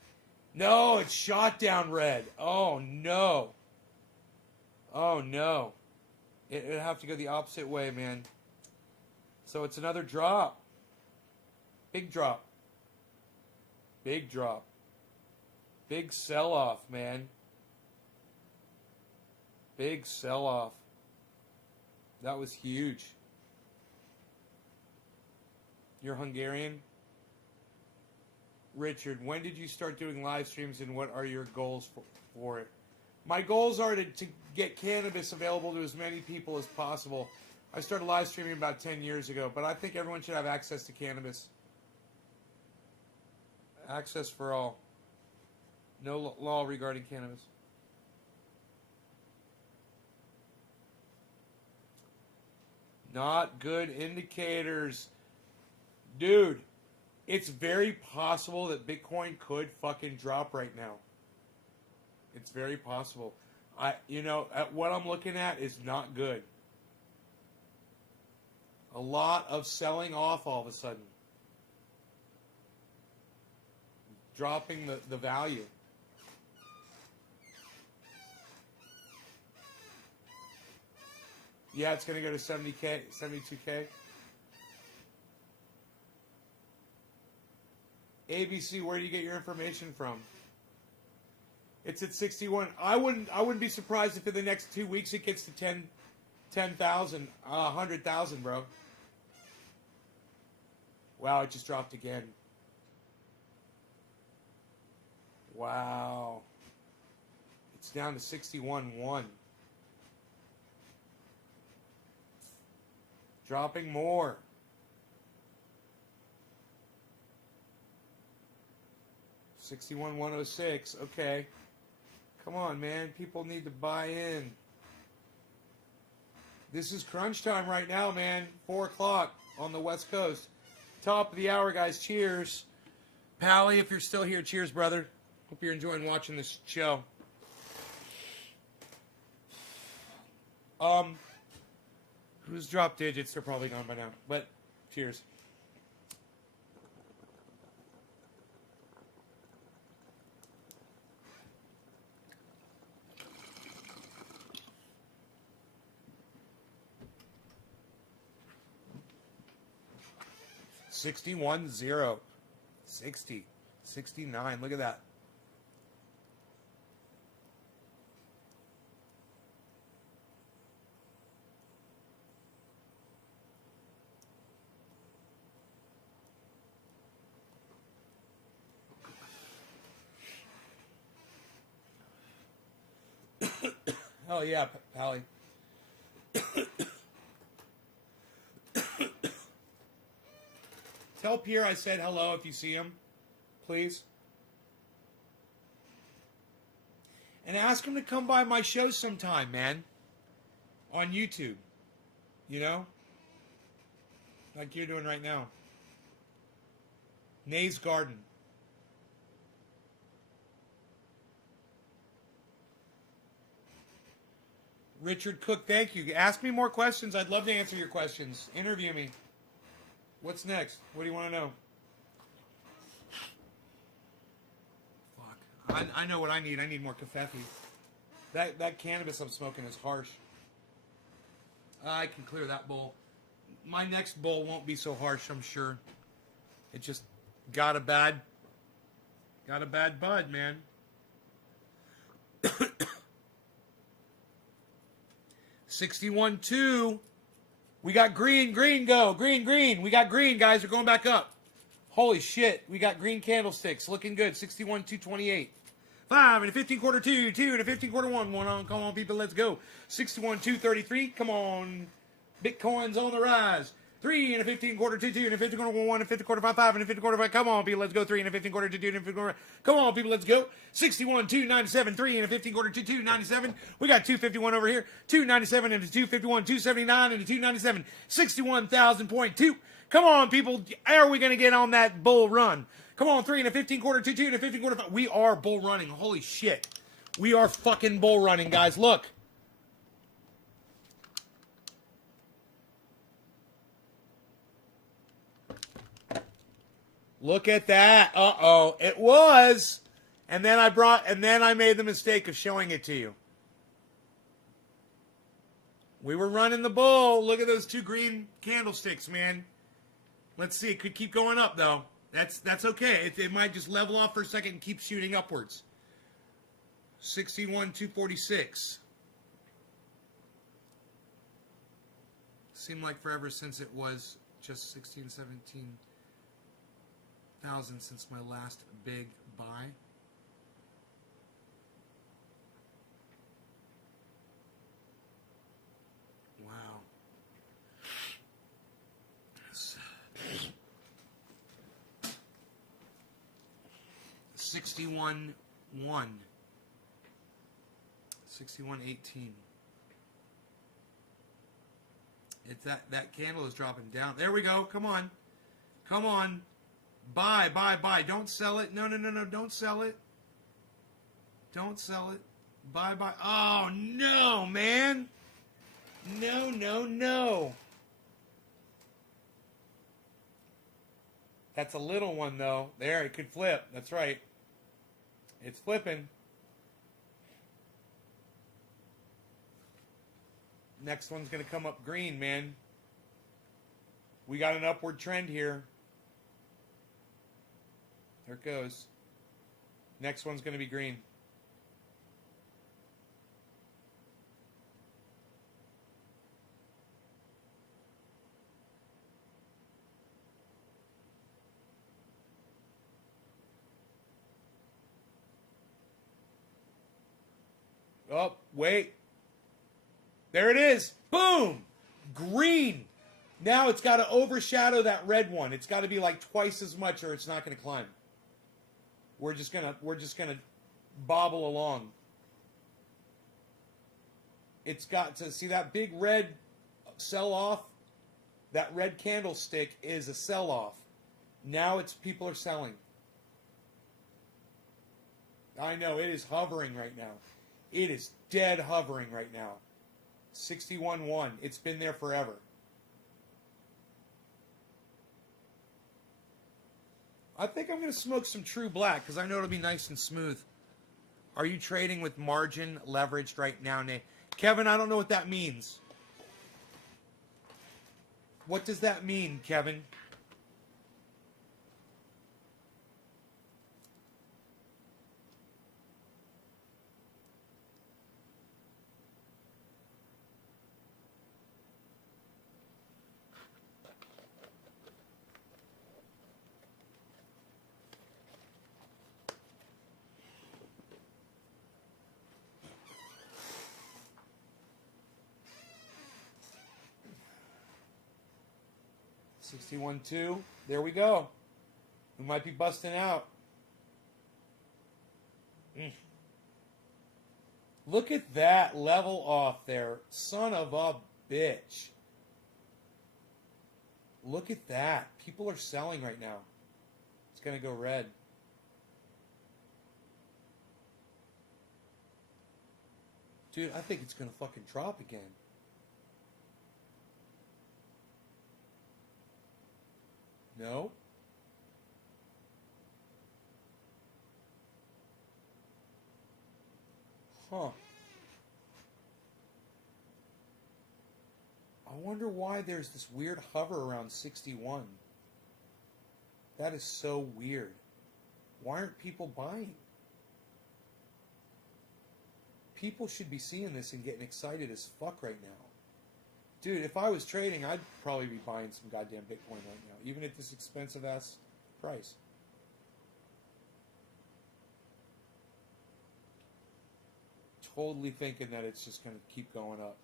No, it's shot down red. Oh, no. Oh, no. It'd have to go the opposite way, man. So it's another drop. Big drop. Big drop. Big sell-off, man. Big sell-off. That was huge. You're Hungarian? Richard, when did you start doing live streams and what are your goals for it? My goals are to get cannabis available to as many people as possible. I started live streaming about 10 years ago, but I think everyone should have access to cannabis. Access for all. No law regarding cannabis. Not good indicators. Dude, it's very possible that Bitcoin could fucking drop right now. It's very possible. What I'm looking at is not good. A lot of selling off all of a sudden. Dropping the value. Yeah, it's going to go to 70K, 72K. ABC, where do you get your information from? It's at 61. I wouldn't be surprised if in the next 2 weeks it gets to 10,000, 100,000, bro. Wow, it just dropped again. Wow. It's down to 61.1. Dropping more. $61,106. Okay. Come on, man. People need to buy in. This is crunch time right now, man. 4 o'clock on the West Coast. Top of the hour, guys. Cheers. Pally, if you're still here, cheers, brother. Hope you're enjoying watching this show. Who's dropped digits? They're probably gone by now. But cheers. $61.0. 60. 69. Look at that. Oh yeah, Pally. Tell Pierre I said hello if you see him, please. And ask him to come by my show sometime, man. On YouTube. You know? Like you're doing right now. Nay's Garden. Richard Cook, thank you. Ask me more questions. I'd love to answer your questions. Interview me. What's next? What do you want to know? Fuck. I know what I need. I need more kefefe. That cannabis I'm smoking is harsh. I can clear that bowl. My next bowl won't be so harsh, I'm sure. It just got a bad bud, man. 61-2. We got green, go. Green. We got green, guys. We're going back up. Holy shit. We got green candlesticks. Looking good. 61-228. 5 and a 15 quarter 2. 2 and a 15 quarter 1. 1 on. Come on, people. Let's go. 61-233. Come on. Bitcoin's on the rise. 3 and a 15 quarter 2. 2 and a 15 quarter 1. 1 and a 15 quarter 5. 5 and a 15 quarter 5. Come on, people. Let's go. 3 and a 15 quarter 2. 2 and a 15 quarter 5. Come on, people. Let's go. 61-297. 3 and a 15 quarter 2. 297. We got 251 over here. 297 and a 251. 279 and a 297. 61,000.2. Come on, people. How are we going to get on that bull run? Come on, 3 and a 15 quarter 2. 2 and a 15 quarter 5. We are bull running. Holy shit. We are fucking bull running, guys. Look. Look at that. Uh-oh. It was. And then I made the mistake of showing it to you. We were running the bull. Look at those two green candlesticks, man. Let's see. It could keep going up, though. That's okay. It might just level off for a second and keep shooting upwards. 61-246. Seemed like forever since it was just 16, 17,000 since my last big buy. Wow. 61-1. 61-18. It's that candle is dropping down. There we go. Come on. Come on. Buy. Don't sell it. No. Don't sell it. Don't sell it. Buy. Oh, no, man. No. That's a little one, though. There, it could flip. That's right. It's flipping. Next one's going to come up green, man. We got an upward trend here. There it goes. Next one's going to be green. Oh, wait. There it is. Boom. Green. Now it's got to overshadow that red one. It's got to be like twice as much or it's not going to climb. We're just gonna bobble along. It's got to see that big red sell off. That red candlestick is a sell off. Now it's people are selling. I know it is hovering right now. It is dead hovering right now. 61.1. It's been there forever. I think I'm going to smoke some True Black because I know it'll be nice and smooth. Are you trading with margin leveraged right now, Nate? Kevin, I don't know what that means. What does that mean, Kevin? $61.2. There we go. We might be busting out. Look at that level off there. Son of a bitch. Look at that. People are selling right now. It's going to go red. Dude, I think it's going to fucking drop again. No? Huh. I wonder why there's this weird hover around 61. That is so weird. Why aren't people buying? People should be seeing this and getting excited as fuck right now. Dude, if I was trading, I'd probably be buying some goddamn Bitcoin right now, even at this expensive ass price. Totally thinking that it's just going to keep going up.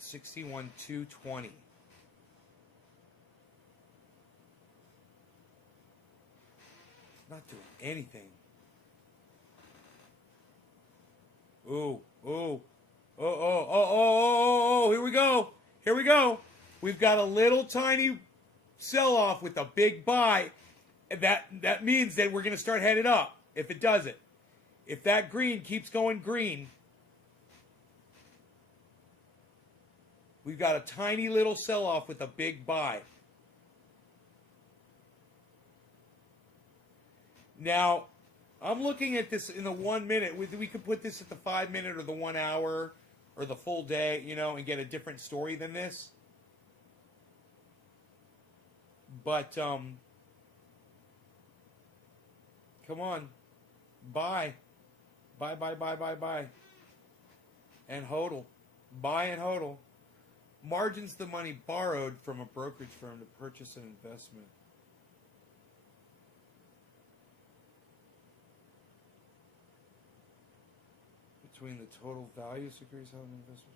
$61,220. Not doing anything. Ooh, ooh, oh, oh, oh, oh, oh, oh, here we go. Here we go. We've got a little tiny sell-off with a big buy. And that means that we're going to start headed up if it does it. If that green keeps going green, we've got a tiny little sell-off with a big buy. Now, I'm looking at this in the 1 minute. We could put this at the 5 minute or the 1 hour or the full day, you know, and get a different story than this. But, come on. Buy. Buy, buy, buy, buy, buy. And hodl. Buy and hodl. Margin's the money borrowed from a brokerage firm to purchase an investment. Between the total value of securities held in investment.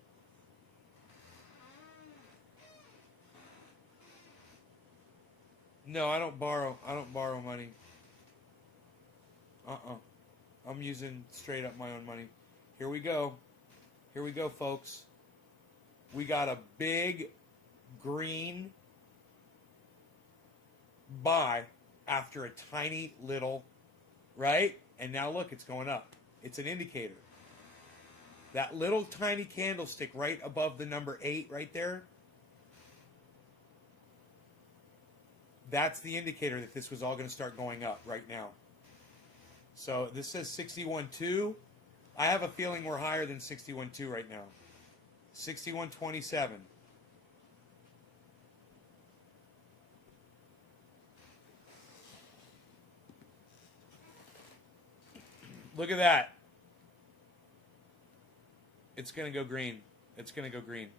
No, I don't borrow money. I'm using straight up my own money. Here we go. Here we go, folks. We got a big green buy after a tiny little, right? And now look, it's going up. It's an indicator. That little tiny candlestick right above the number 8 right there, that's the indicator that this was all going to start going up right now. So this says 61.2. I have a feeling we're higher than 61.2 right now. 61.27. Look at that. It's going to go green. It's going to go green.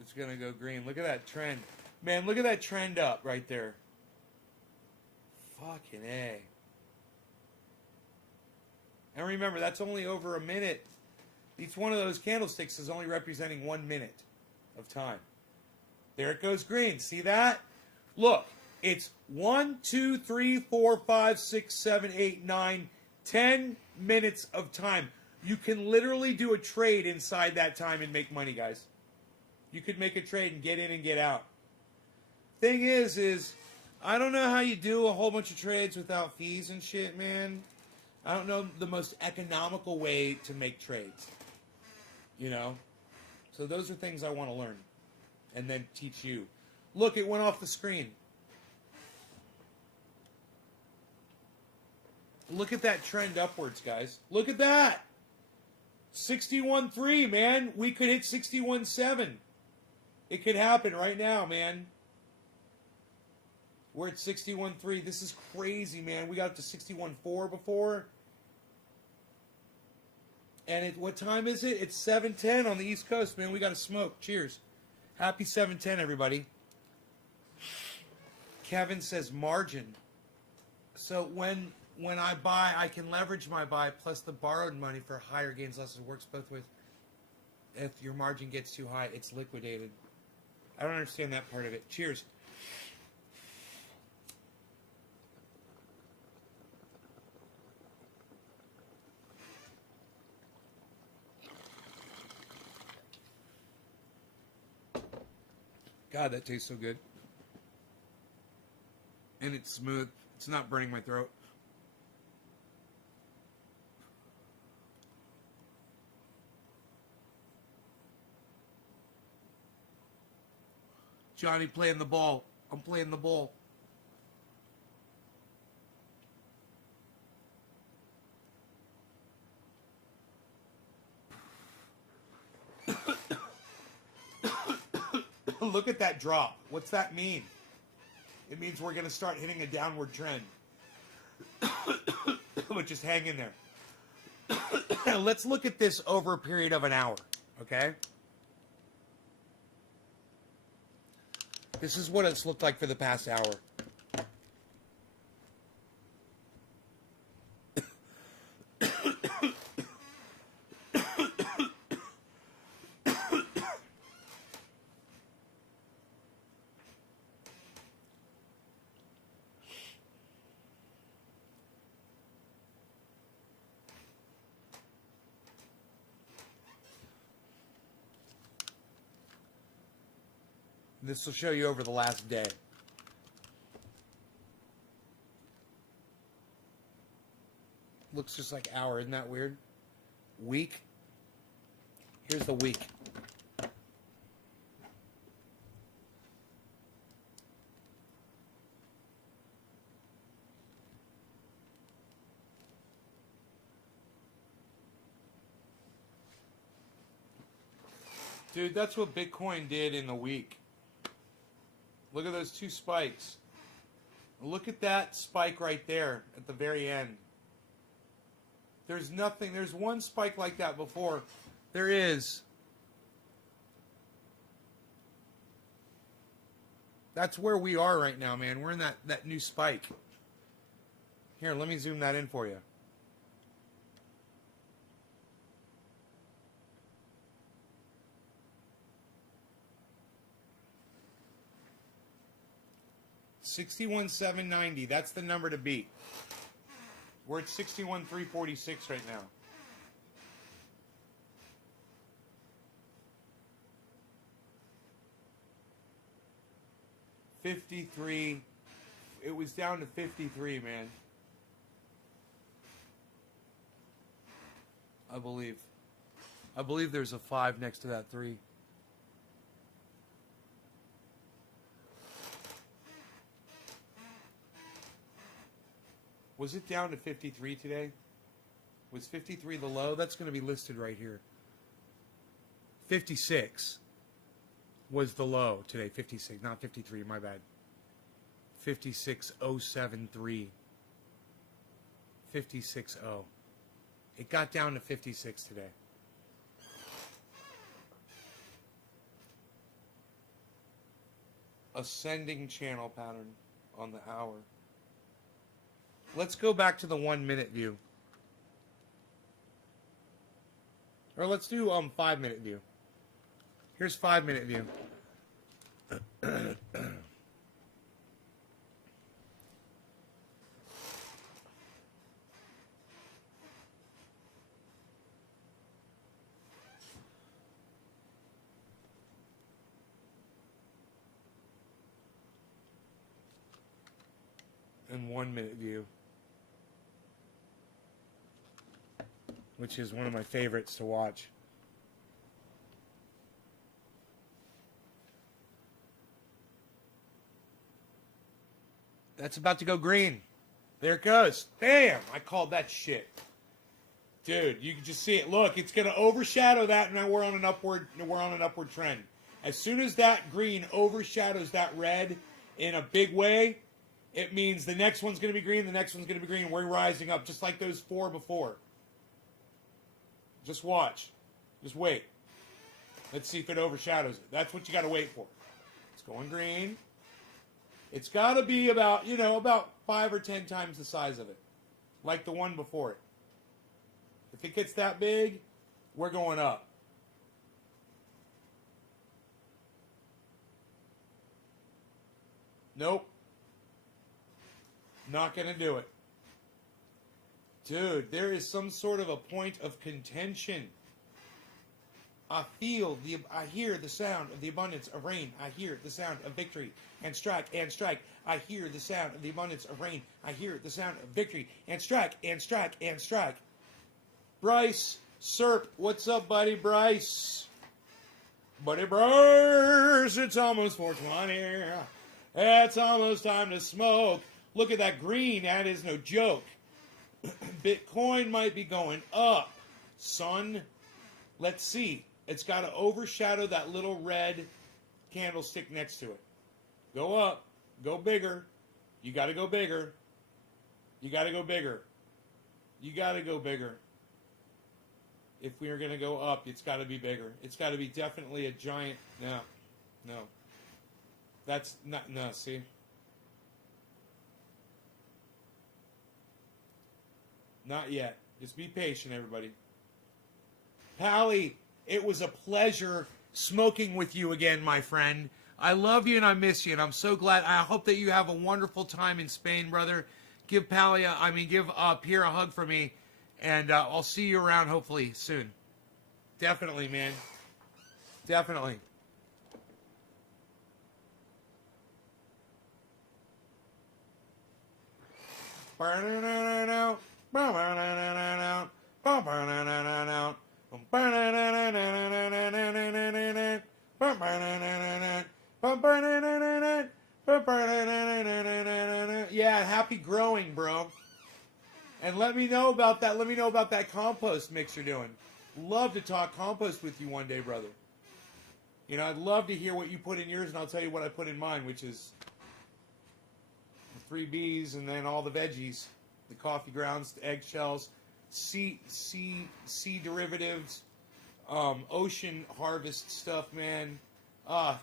It's going to go green. Look at that trend. Man, look at that trend up right there. Fucking A. And remember, that's only over a minute. Each one of those candlesticks is only representing 1 minute of time. There it goes green. See that? Look, it's 1, 2, 3, 4, 5, 6, 7, 8, 9, 10 minutes of time. You can literally do a trade inside that time and make money, guys. You could make a trade and get in and get out. Thing is I don't know how you do a whole bunch of trades without fees and shit, man. I don't know the most economical way to make trades. You know? So those are things I want to learn and then teach you. Look, it went off the screen. Look at that trend upwards, guys. Look at that. 61.3, man. We could hit 61.7. It could happen right now, man. We're at 61.3. This is crazy, man. We got up to 61.4 before. And what time is it? It's 7:10 on the East Coast, man. We got to smoke. Cheers. Happy 7:10, everybody. Kevin says margin. So when I buy, I can leverage my buy plus the borrowed money for higher gains, losses. Works both ways. If your margin gets too high, it's liquidated. I don't understand that part of it. Cheers. God, that tastes so good. And it's smooth. It's not burning my throat. Johnny playing the ball. I'm playing the ball. Look at that drop. What's that mean? It means we're going to start hitting a downward trend. But just hang in there. Let's look at this over a period of an hour, okay? This is what it's looked like for the past hour. This will show you over the last day. Looks just like hour, isn't that weird? Week. Here's the week. Dude, that's what Bitcoin did in the week. Look at those two spikes. Look at that spike right there at the very end. There's nothing. There's one spike like that before. There is. That's where we are right now, man. We're in that new spike. Here, let me zoom that in for you. $61,790. That's the number to beat. We're at 61,346 right now. $53. It was down to 53, man. I believe. I believe there's a 5 next to that 3. Was it down to 53 today? Was 53 the low? That's going to be listed right here. 56 was the low today. 56, not 53, my bad. 56,073. 56.0. It got down to 56 today. Ascending channel pattern on the hour. Let's go back to the 1 minute view. Or let's do 5 minute view. Here's 5 minute view. And 1 minute view, which is one of my favorites to watch. That's about to go green. There it goes. Bam! I called that shit. Dude, you can just see it. Look, it's going to overshadow that, and now we're on an upward trend. As soon as that green overshadows that red in a big way, it means the next one's going to be green, the next one's going to be green, and we're rising up just like those 4 before. Just watch. Just wait. Let's see if it overshadows it. That's what you got to wait for. It's going green. It's got to be about, about 5 or 10 times the size of it. Like the one before it. If it gets that big, we're going up. Nope. Not going to do it. Dude, there is some sort of a point of contention. I hear the sound of the abundance of rain. I hear the sound of victory and strike and strike. I hear the sound of the abundance of rain. I hear the sound of victory and strike and strike and strike. Bryce Serp, what's up, buddy? Bryce. Buddy Bryce, it's almost 420. It's almost time to smoke. Look at that green. That is no joke. Bitcoin might be going up, son. Let's see. It's got to overshadow that little red candlestick next to it. Go up. Go bigger. You got to go bigger. You got to go bigger. You got to go bigger. If we are going to go up, it's got to be bigger. It's got to be definitely a giant. No. That's not. No, see? Not yet. Just be patient, everybody. Pally, it was a pleasure smoking with you again, my friend. I love you and I miss you, and I'm so glad. I hope that you have a wonderful time in Spain, brother. Give Pierre a hug for me, and I'll see you around hopefully soon. Definitely, man. Definitely. Yeah, happy growing, bro. And let me know about that. Let me know about that compost mix you're doing. Love to talk compost with you one day, brother. I'd love to hear what you put in yours, and I'll tell you what I put in mine, which is the 3 Bs and then all the veggies, the coffee grounds, the eggshells, sea derivatives, ocean harvest stuff, man.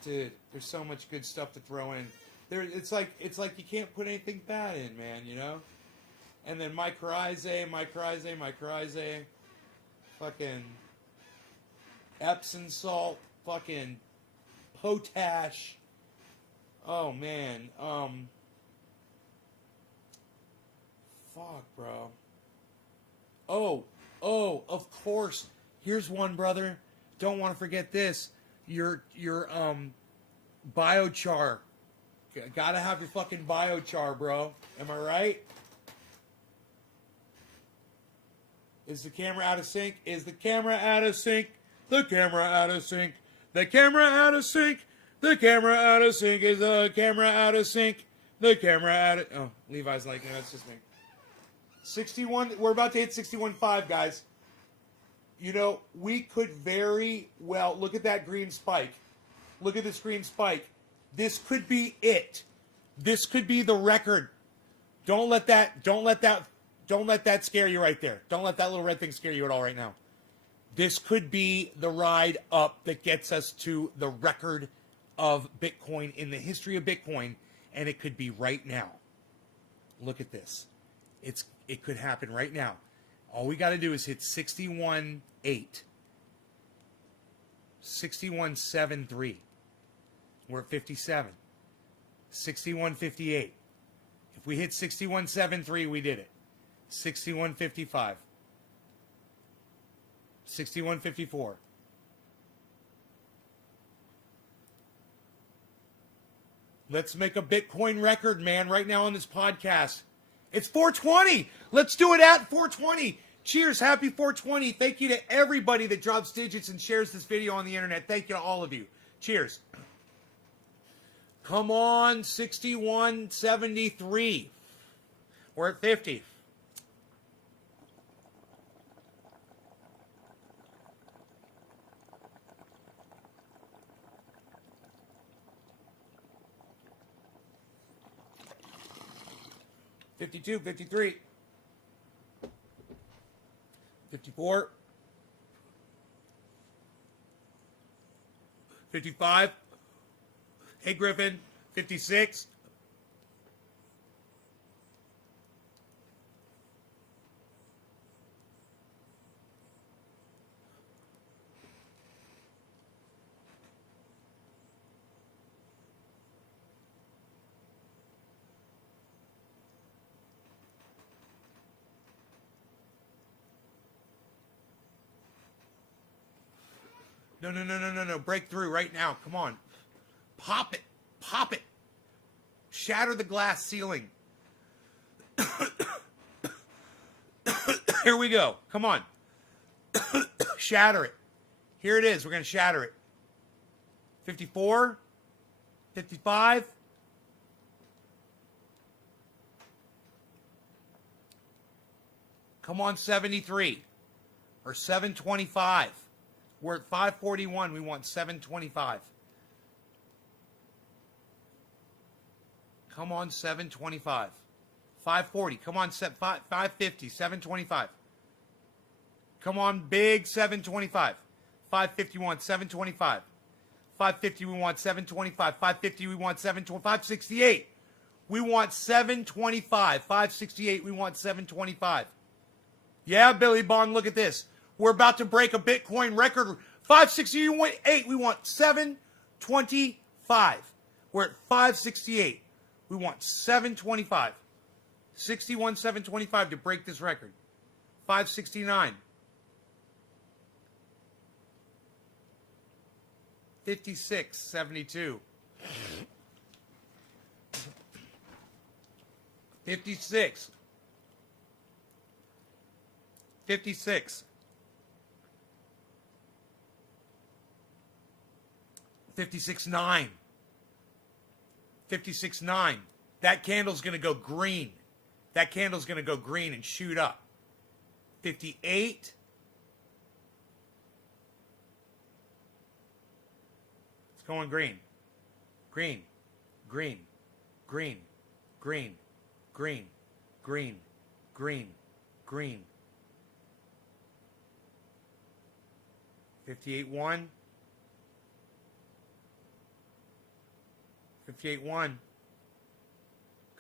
Dude, there's so much good stuff to throw in. It's like you can't put anything bad in, man. And then mycorrhizae, fucking Epsom salt, fucking potash. Oh man, fuck, bro. Oh, of course. Here's one, brother. Don't want to forget this. Your biochar. Gotta have your fucking biochar, bro. Am I right? Is the camera out of sync? Is the camera out of sync? The camera out of sync. The camera out of sync. The camera out of sync. Is the camera out of sync? The camera out of... Oh, Levi's like, no, that's just me. 61... We're about to hit 61.5, guys. We could very well... Look at that green spike. Look at this green spike. This could be it. This could be the record. Don't let that scare you right there. Don't let that little red thing scare you at all right now. This could be the ride up that gets us to the record of Bitcoin in the history of Bitcoin, and it could be right now. Look at this. It could happen right now. All we got to do is hit 61.8. 61.73. We're at 57. 61.58. If we hit 61.73, we did it. 61.55. 61.54. Let's make a Bitcoin record, man, right now on this podcast. It's 420. Let's do it at 420. Cheers. Happy 420. Thank you to everybody that drops digits and shares this video on the internet. Thank you to all of you. Cheers. Come on, 61.73. We're at 50. $52, $53, $54, $55. Hey, Griffin, 56. No. Breakthrough right now. Come on. Pop it. Pop it. Shatter the glass ceiling. Here we go. Come on. Shatter it. Here it is. We're going to shatter it. 54. 55. Come on, 73. Or 725. We're at 541. We want 725. Come on, 725. 540. Come on, 550. 725. Come on, big 725. 551. 725. 550. We want 725. 550. We want 725. 568. We want 725. 568. We want 725. Yeah, Billy Bond, look at this. We're about to break a Bitcoin record. 568. We want 725. We're at 568. We want 725. 61, 725 to break this record. 569. 56, 72. 56. 56. 56.9. 56.9. That candle's going to go green. That candle's going to go green and shoot up. 58. It's going green. Green. Green. Green. Green. Green. Green. Green. Green. 58.1. 58.1.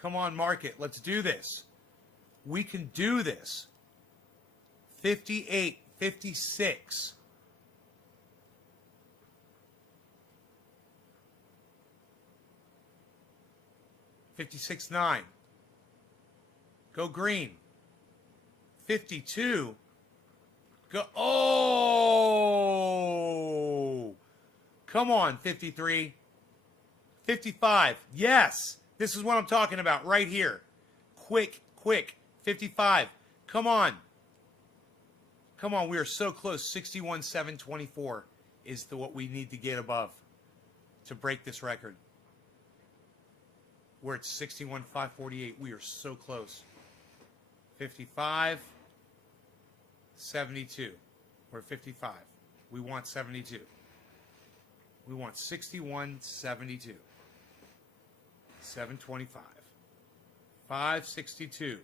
Come on, market. Let's do this. We can do this. 58, 56. $56.9. Go green. 52. Go. Oh! Come on, 53. 55. Yes. This is what I'm talking about right here. Quick. 55. Come on. Come on. We are so close. 61,724 is what we need to get above to break this record. We're at 61,548. We are so close. 55. 72. We're at 55. We want 72. We want 61.72. 725. 562.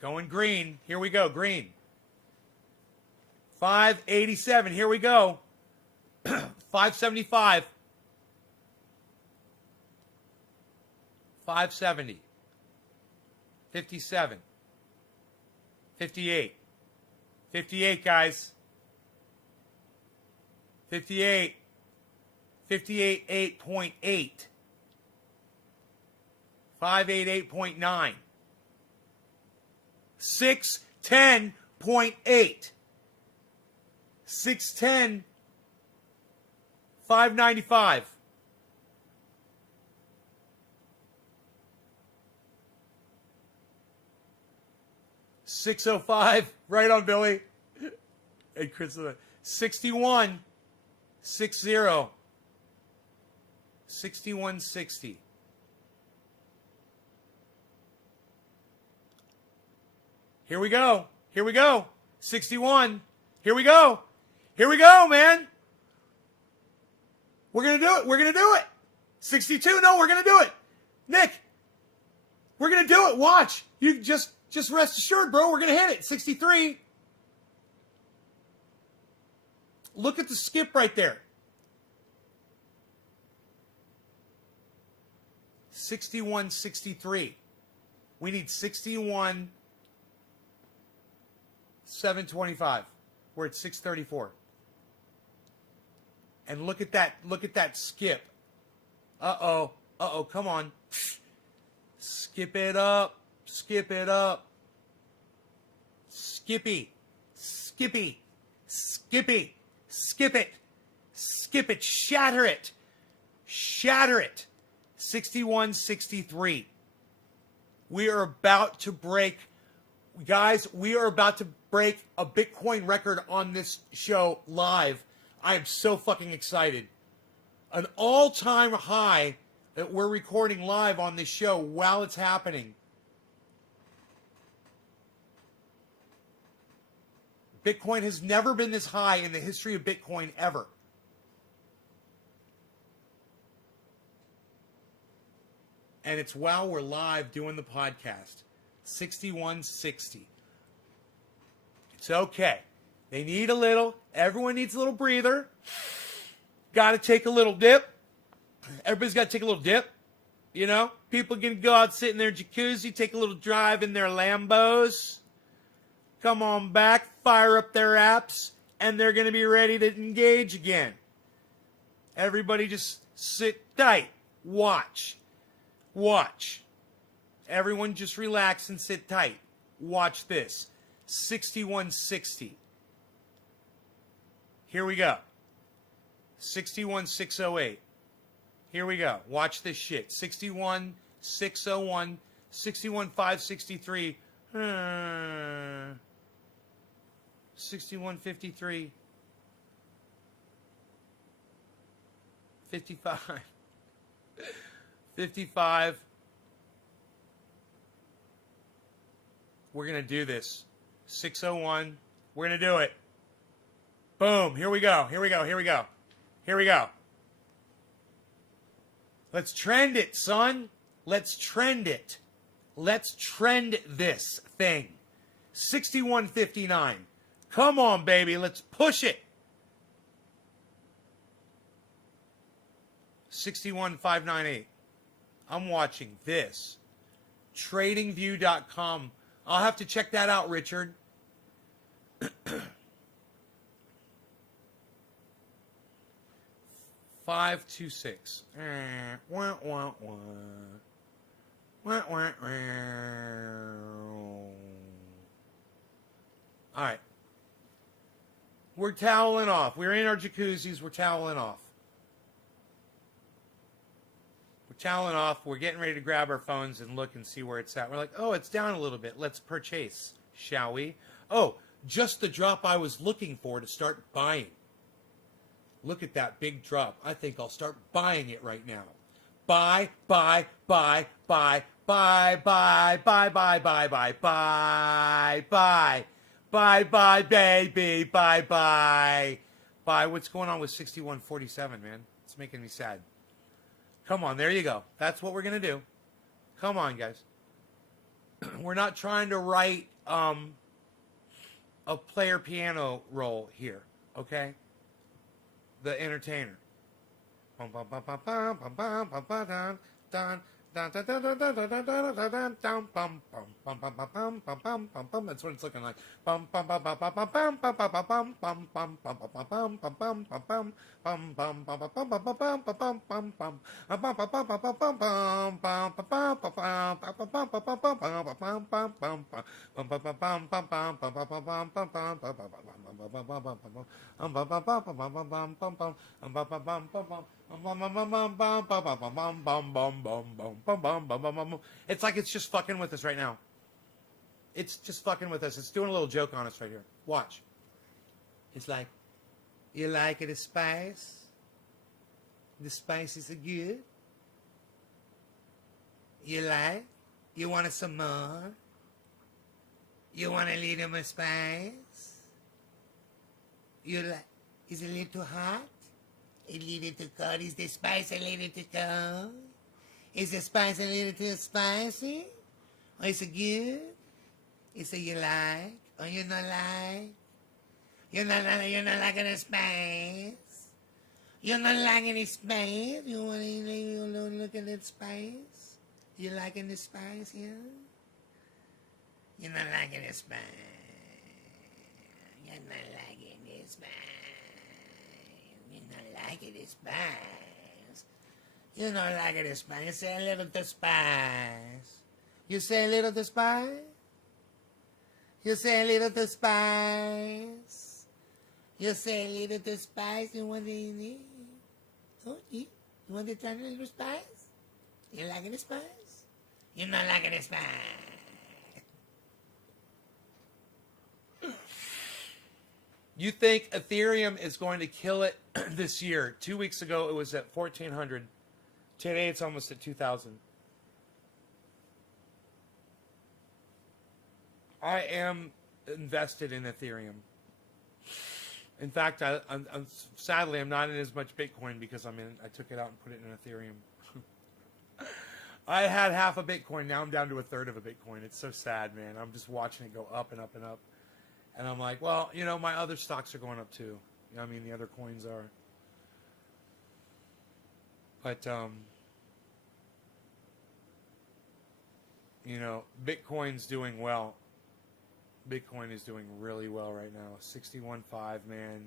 Going green. Here we go. Green. 587. Here we go. 575. 570. 57. 58. 58, guys. 58. 58.8. 588.9. 610.8. 610. 595. $605, right on Billy. And Chris, 61, 60, 6160. Here we go. Here we go. 61. Here we go. Here we go, man. We're going to do it. We're going to do it. 62. No, we're going to do it. Nick, we're going to do it. Watch. You just rest assured, bro. We're going to hit it. 63. Look at the skip right there. 61, 63. We need 61, 725. We're at 634. And look at that skip. Uh-oh. Uh-oh, come on. Skip it up. Skip it up. Skippy. Skippy. Skippy. Skip it. Skip it. Shatter it. Shatter it. 61, 63. We are about to break, guys, we are about to break a Bitcoin record on this show live. I am so fucking excited. An all-time high that we're recording live on this show while it's happening. Bitcoin has never been this high in the history of Bitcoin ever. And it's while we're live doing the podcast. 6160. It's okay. They need a little. Everyone needs a little breather. Got to take a little dip. Everybody's got to take a little dip. You know? People can go out, sit in their jacuzzi, take a little drive in their Lambos. Come on back, fire up their apps, and they're going to be ready to engage again. Everybody just sit tight. Watch. Watch. Everyone just relax and sit tight. Watch this. 6160. Here we go. 61608. Here we go. Watch this shit. 61601. 61563. 6153. 55. 55. We're going to do this. 601. We're going to do it. Boom. Here we go. Here we go. Here we go. Here we go. Let's trend it, son. Let's trend it. Let's trend this thing. 6159. Come on, baby. Let's push it. 61598. I'm watching this. TradingView.com. I'll have to check that out, Richard. 526. Wah, wah, wah. Wah, wah, wah. All right. We're toweling off. We're in our jacuzzis. We're toweling off. We're toweling off. We're getting ready to grab our phones and look and see where it's at. We're like, oh, it's down a little bit. Let's purchase, shall we? Oh, just the drop I was looking for to start buying. Look at that big drop. I think I'll start buying it right now. Buy, buy, buy, buy, buy, buy, buy, buy, buy, buy, buy, buy. Bye, bye, baby. Bye, bye. Bye. What's going on with 6147, man? It's making me sad. Come on. There you go. That's what we're going to do. Come on, guys. We're not trying to write a player piano roll here, okay? The entertainer. Bum, bum, bum, bum, bum, bum, bum, bum, bum, dun, dun, That's what it's looking like. It's like it's just fucking with us right now. It's just fucking with us. It's doing a little joke on us right here. Watch. It's like, you like it, a spice? The spices are good? You like? You want some more? You want a little more spice? You like? Is it a little hot? A little too cold? Is the spice a little too cold? Is the spice a little too spicy? Or is it good? Is it you like? Or you not like? You're not liking the spice? You're not liking the spice? You want to look at the spice? You liking the spice, yeah? You're not liking the spice. You're not liking the spice. You're not liking the spice. You're not liking the spice. You say a little to spice. You say a little to spice? You say a little to spice. You say a little to spice. You want to oh, you want to try a little spice? You liking the spice? You're not liking the spice. You think Ethereum is going to kill it this year? 2 weeks ago, it was at 1,400. Today, it's almost at 2,000. I am invested in Ethereum. In fact, I'm sadly I'm not in as much Bitcoin because I took it out and put it in Ethereum. I had half a Bitcoin. Now I'm down to a third of a Bitcoin. It's so sad, man. I'm just watching it go up and up and up. And I'm like, well, my other stocks are going up too. The other coins are. But, Bitcoin's doing well. Bitcoin is doing really well right now. 61.5, man.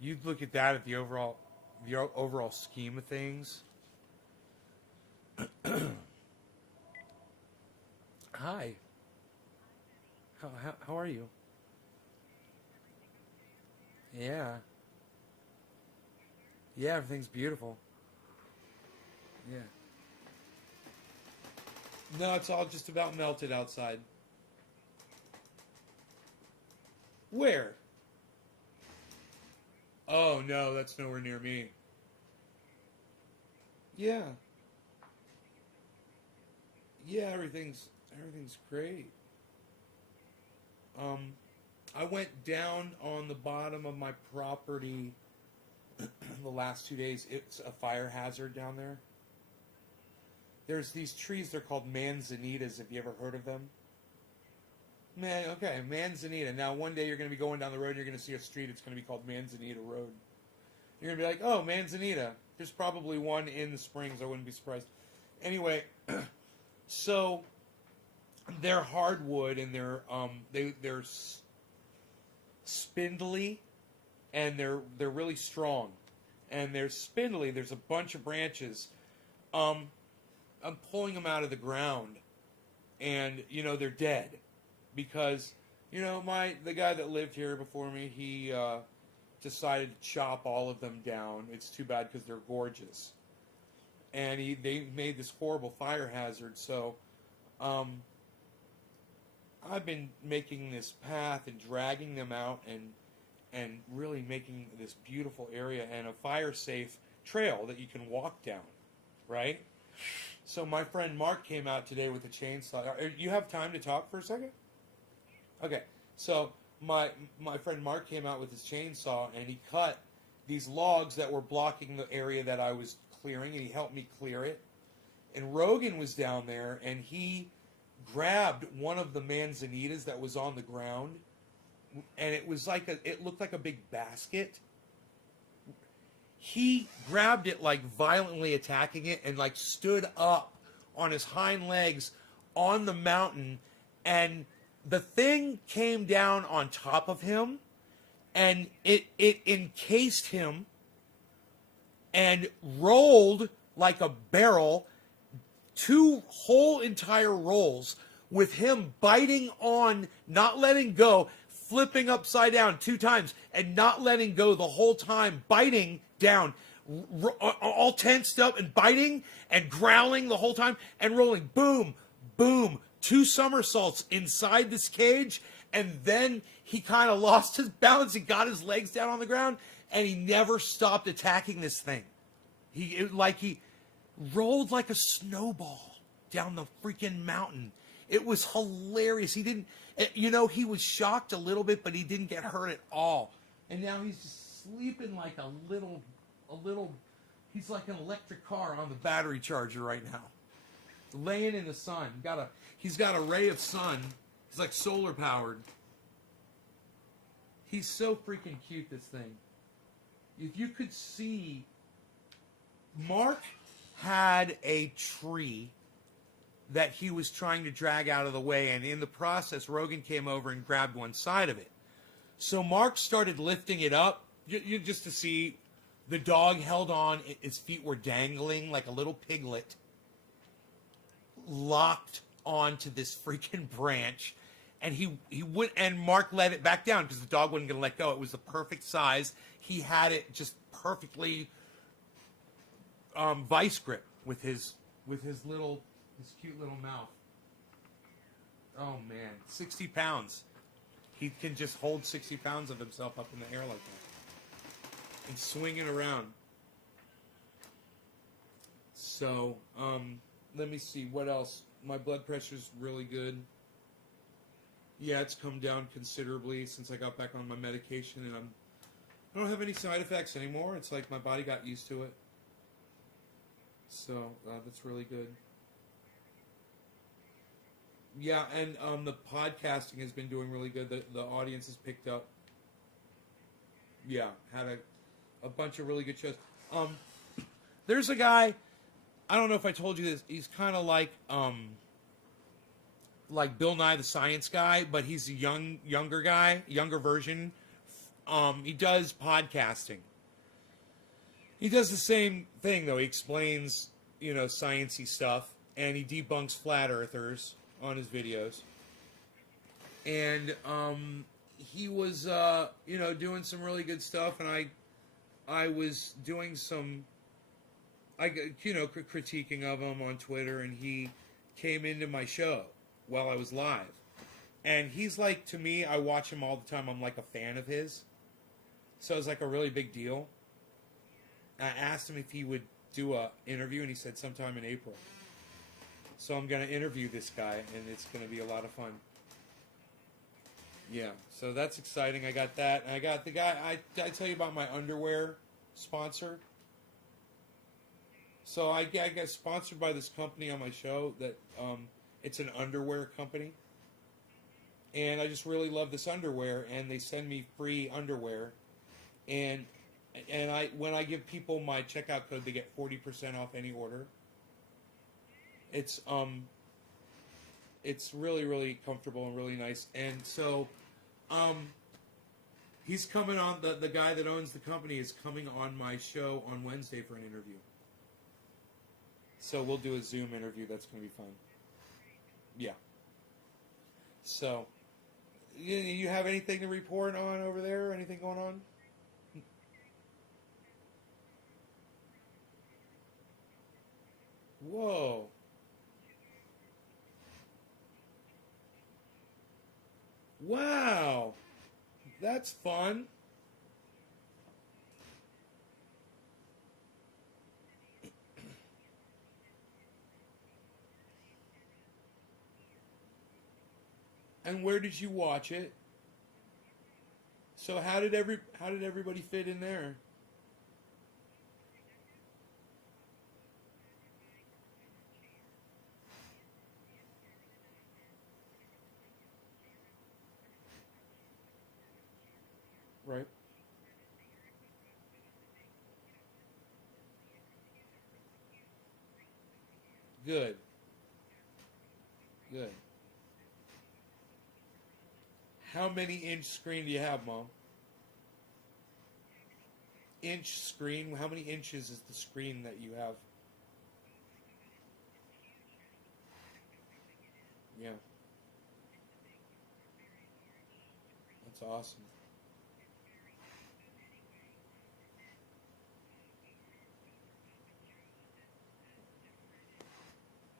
You look at that at the overall scheme of things. Hi. How are you? Yeah. Yeah, everything's beautiful. Yeah. No, it's all just about melted outside. Where? Oh, no, that's nowhere near me. Yeah. Yeah, everything's great. I went down on the bottom of my property the last 2 days. It's a fire hazard down there. There's these trees, they're called manzanitas. Have you ever heard of them? Manzanita. Now, one day you're going to be going down the road and you're going to see a street. It's going to be called Manzanita Road. You're going to be like, oh, Manzanita. There's probably one in the Springs. I wouldn't be surprised. Anyway, so they're hardwood and they're spindly and they're really strong. And they're spindly. There's a bunch of branches. I'm pulling them out of the ground, and they're dead. Because, the guy that lived here before me, he decided to chop all of them down. It's too bad because they're gorgeous. And they made this horrible fire hazard. So, I've been making this path and dragging them out and really making this beautiful area and a fire-safe trail that you can walk down, right? So my friend Mark came out today with a chainsaw. You have time to talk for a second? Okay, so my friend Mark came out with his chainsaw and he cut these logs that were blocking the area that I was clearing, and he helped me clear it. And Rogan was down there and he grabbed one of the manzanitas that was on the ground, and it was it looked like a big basket. he grabbed it, like violently attacking it, and like stood up on his hind legs on the mountain, and the thing came down on top of him, and it encased him and rolled like a barrel, 2 whole entire rolls, with him biting on, not letting go, flipping upside down 2 times and not letting go the whole time, biting down, all tensed up and biting and growling the whole time and rolling. Boom, boom, 2 somersaults inside this cage, and then he kind of lost his balance. He got his legs down on the ground, and he never stopped attacking this thing. He rolled like a snowball down the freaking mountain. It was hilarious. He didn't, he was shocked a little bit, but he didn't get hurt at all. And now he's just sleeping like a little, he's like an electric car on the battery charger right now. Laying in the sun. He's got a ray of sun. He's like solar powered. He's so freaking cute, this thing. If you could see, Mark had a tree that he was trying to drag out of the way, and in the process, Rogan came over and grabbed one side of it. So Mark started lifting it up, just to see. The dog held on, its feet were dangling like a little piglet, locked onto this freaking branch, and he would, and Mark let it back down because the dog wasn't going to let go. It was the perfect size. He had it just perfectly vice grip with his cute little mouth. Oh man, 60 pounds. He can just hold 60 pounds of himself up in the air like that and swing it around. So, let me see what else. My blood pressure's really good. Yeah, it's come down considerably since I got back on my medication, and I don't have any side effects anymore. It's like my body got used to it. So that's really good. Yeah, and the podcasting has been doing really good. The audience has picked up. Yeah, had a bunch of really good shows. There's a guy, I don't know if I told you this, he's kind of like Bill Nye the Science Guy, but he's a younger version. He does podcasting. He does the same thing, though. He explains, sciencey stuff, and he debunks flat earthers on his videos. And he was, doing some really good stuff, and I was doing some, critiquing of him on Twitter, and he came into my show while I was live. And he's like, to me, I watch him all the time. I'm like a fan of his. So it's like a really big deal. I asked him if he would do a interview, and he said sometime in April. So I'm going to interview this guy, and it's going to be a lot of fun. Yeah, so that's exciting. I got that. And I got the guy, I tell you about my underwear sponsor? So I get sponsored by this company on my show that it's an underwear company. And I just really love this underwear, and they send me free underwear. And when I give people my checkout code, they get 40% off any order. It's really, really comfortable and really nice. And so he's coming on, the guy that owns the company is coming on my show on Wednesday for an interview. So we'll do a Zoom interview. That's going to be fun. Yeah. So, you have anything to report on over there? Anything going on? Whoa. Wow. That's fun. And where did you watch it? So how did everybody fit in there? Right. Good. Good. How many inch screen do you have, Mom? Inch screen? How many inches is the screen that you have? Yeah. That's awesome.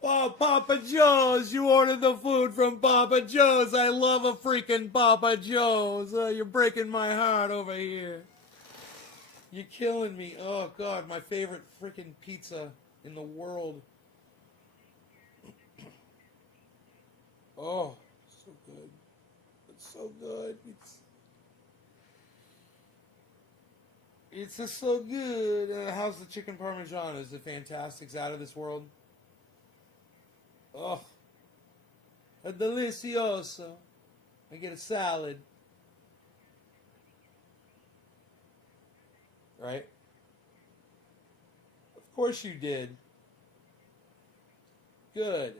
Oh, Papa Joe's! You ordered the food from Papa Joe's. I love a freaking Papa Joe's. You're breaking my heart over here. You're killing me. Oh, God, my favorite freaking pizza in the world. Oh, so good. It's so good. It's just so good. How's the chicken parmesan? Is it fantastic? It's out of this world. Oh, a delicioso. I get a salad. Right? Of course you did. Good.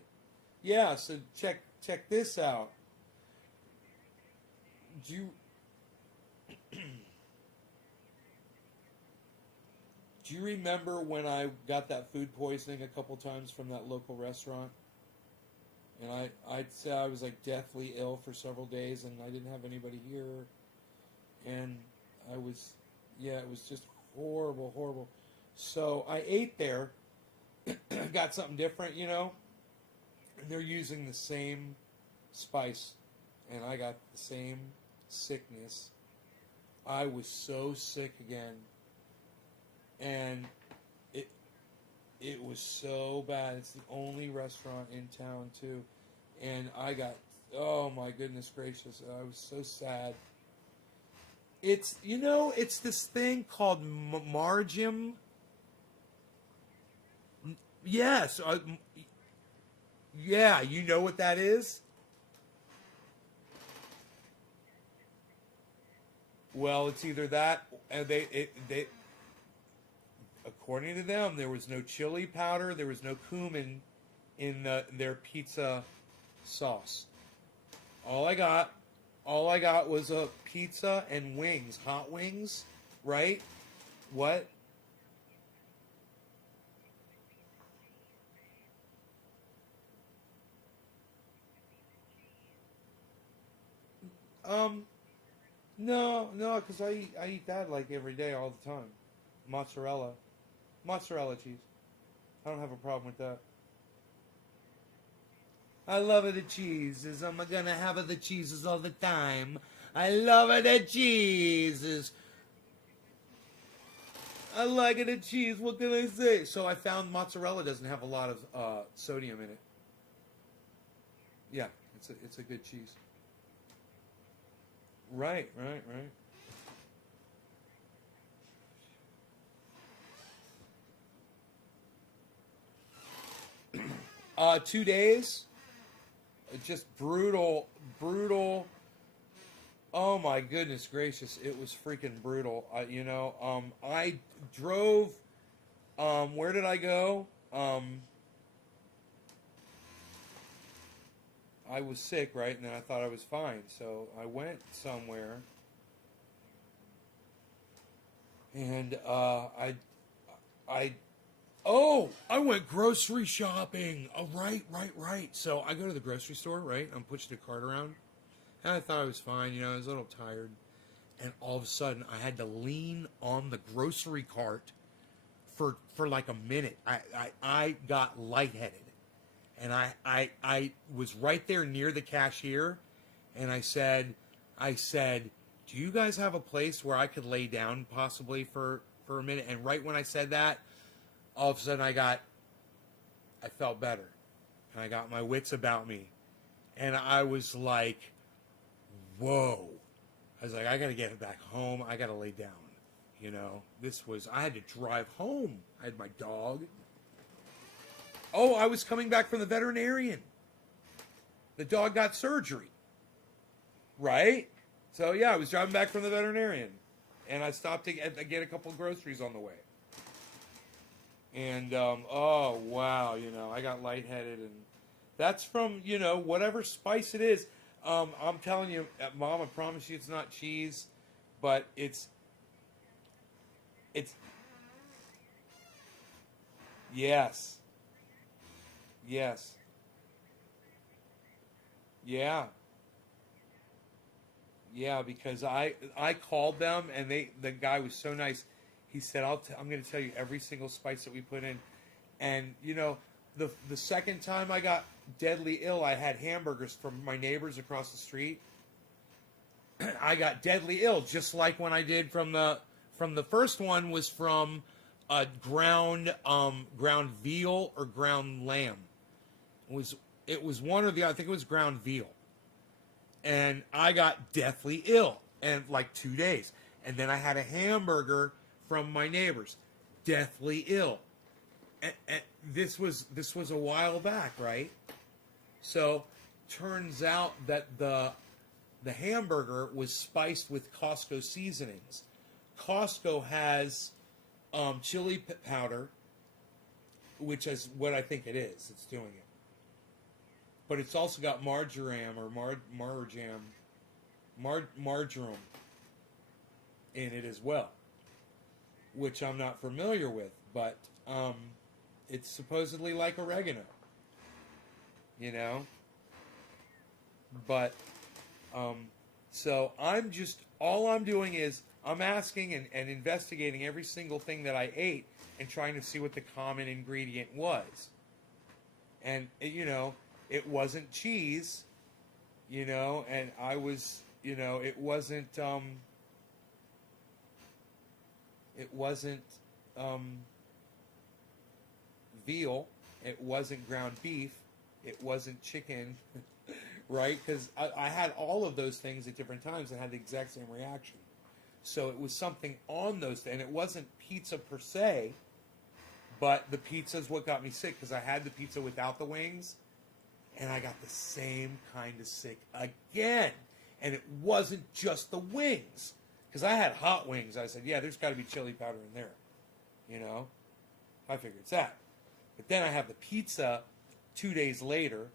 Yeah, so check this out. Do you do you remember when I got that food poisoning a couple times from that local restaurant? And I'd say I was like deathly ill for several days, and I didn't have anybody here, and I was, yeah, it was just horrible, horrible. So I ate there, got something different, you know, and they're using the same spice, and I got the same sickness. I was so sick again, and it was so bad. It's the only restaurant in town too, and I got, oh my goodness gracious, I was so sad. It's, you know, it's this thing called margim. Yes, yeah, you know what that is? Well, it's either that, and they according to them, there was no chili powder, there was no cumin in their pizza sauce. All I got was a pizza and wings, hot wings, right? What? No, because I eat that like every day, all the time. Mozzarella cheese. I don't have a problem with that. I love it, the cheeses. I'm gonna have it, the cheeses all the time. I love it, the cheeses. I like it, the cheese. What can I say? So I found mozzarella doesn't have a lot of sodium in it. Yeah, it's a good cheese. Right. 2 days. Just brutal. Oh my goodness gracious! It was freaking brutal. I drove. Where did I go? I was sick, right? And then I thought I was fine, so I went somewhere, and I went grocery shopping. Oh, right. So I go to the grocery store, right? I'm pushing the cart around, and I thought I was fine. I was a little tired, and all of a sudden I had to lean on the grocery cart for like a minute. I got lightheaded. And I was right there near the cashier, and I said, do you guys have a place where I could lay down possibly for a minute? And right when I said that, all of a sudden I felt better. And I got my wits about me. And I was like, whoa. I was like, I got to get back home. I got to lay down. I had to drive home. I had my dog. Oh, I was coming back from the veterinarian. The dog got surgery. Right? So, yeah, I was driving back from the veterinarian. And I stopped to get a couple of groceries on the way. And oh wow, I got lightheaded, and that's from whatever spice it is. I'm telling you, Mom, I promise you, it's not cheese, but it's yes, yes, yeah, yeah. Because I called them, and the guy was so nice. He said, I'm going to tell you every single spice that we put in, and the second time I got deadly ill, I had hamburgers from my neighbors across the street. I got deadly ill, just like when I did from the first one was from ground veal or ground lamb. It was one or the other. I think it was ground veal, and I got deathly ill, and like 2 days, and then I had a hamburger from my neighbors, deathly ill. And this was a while back, right? So turns out that the hamburger was spiced with Costco seasonings. Costco has chili powder, which is what I think it is. It's doing it, but it's also got marjoram or marjoram in it as well, which I'm not familiar with, but it's supposedly like oregano, But so all I'm doing is I'm asking and investigating every single thing that I ate and trying to see what the common ingredient was. And it wasn't cheese, and I was, it wasn't veal, it wasn't ground beef, it wasn't chicken, right? Because I had all of those things at different times and had the exact same reaction. So it was something on those, and it wasn't pizza per se, but the pizza is what got me sick, because I had the pizza without the wings, and I got the same kind of sick again. And it wasn't just the wings, because I had hot wings. I said, yeah, there's got to be chili powder in there, I figured it's that. But then I have the pizza 2 days later.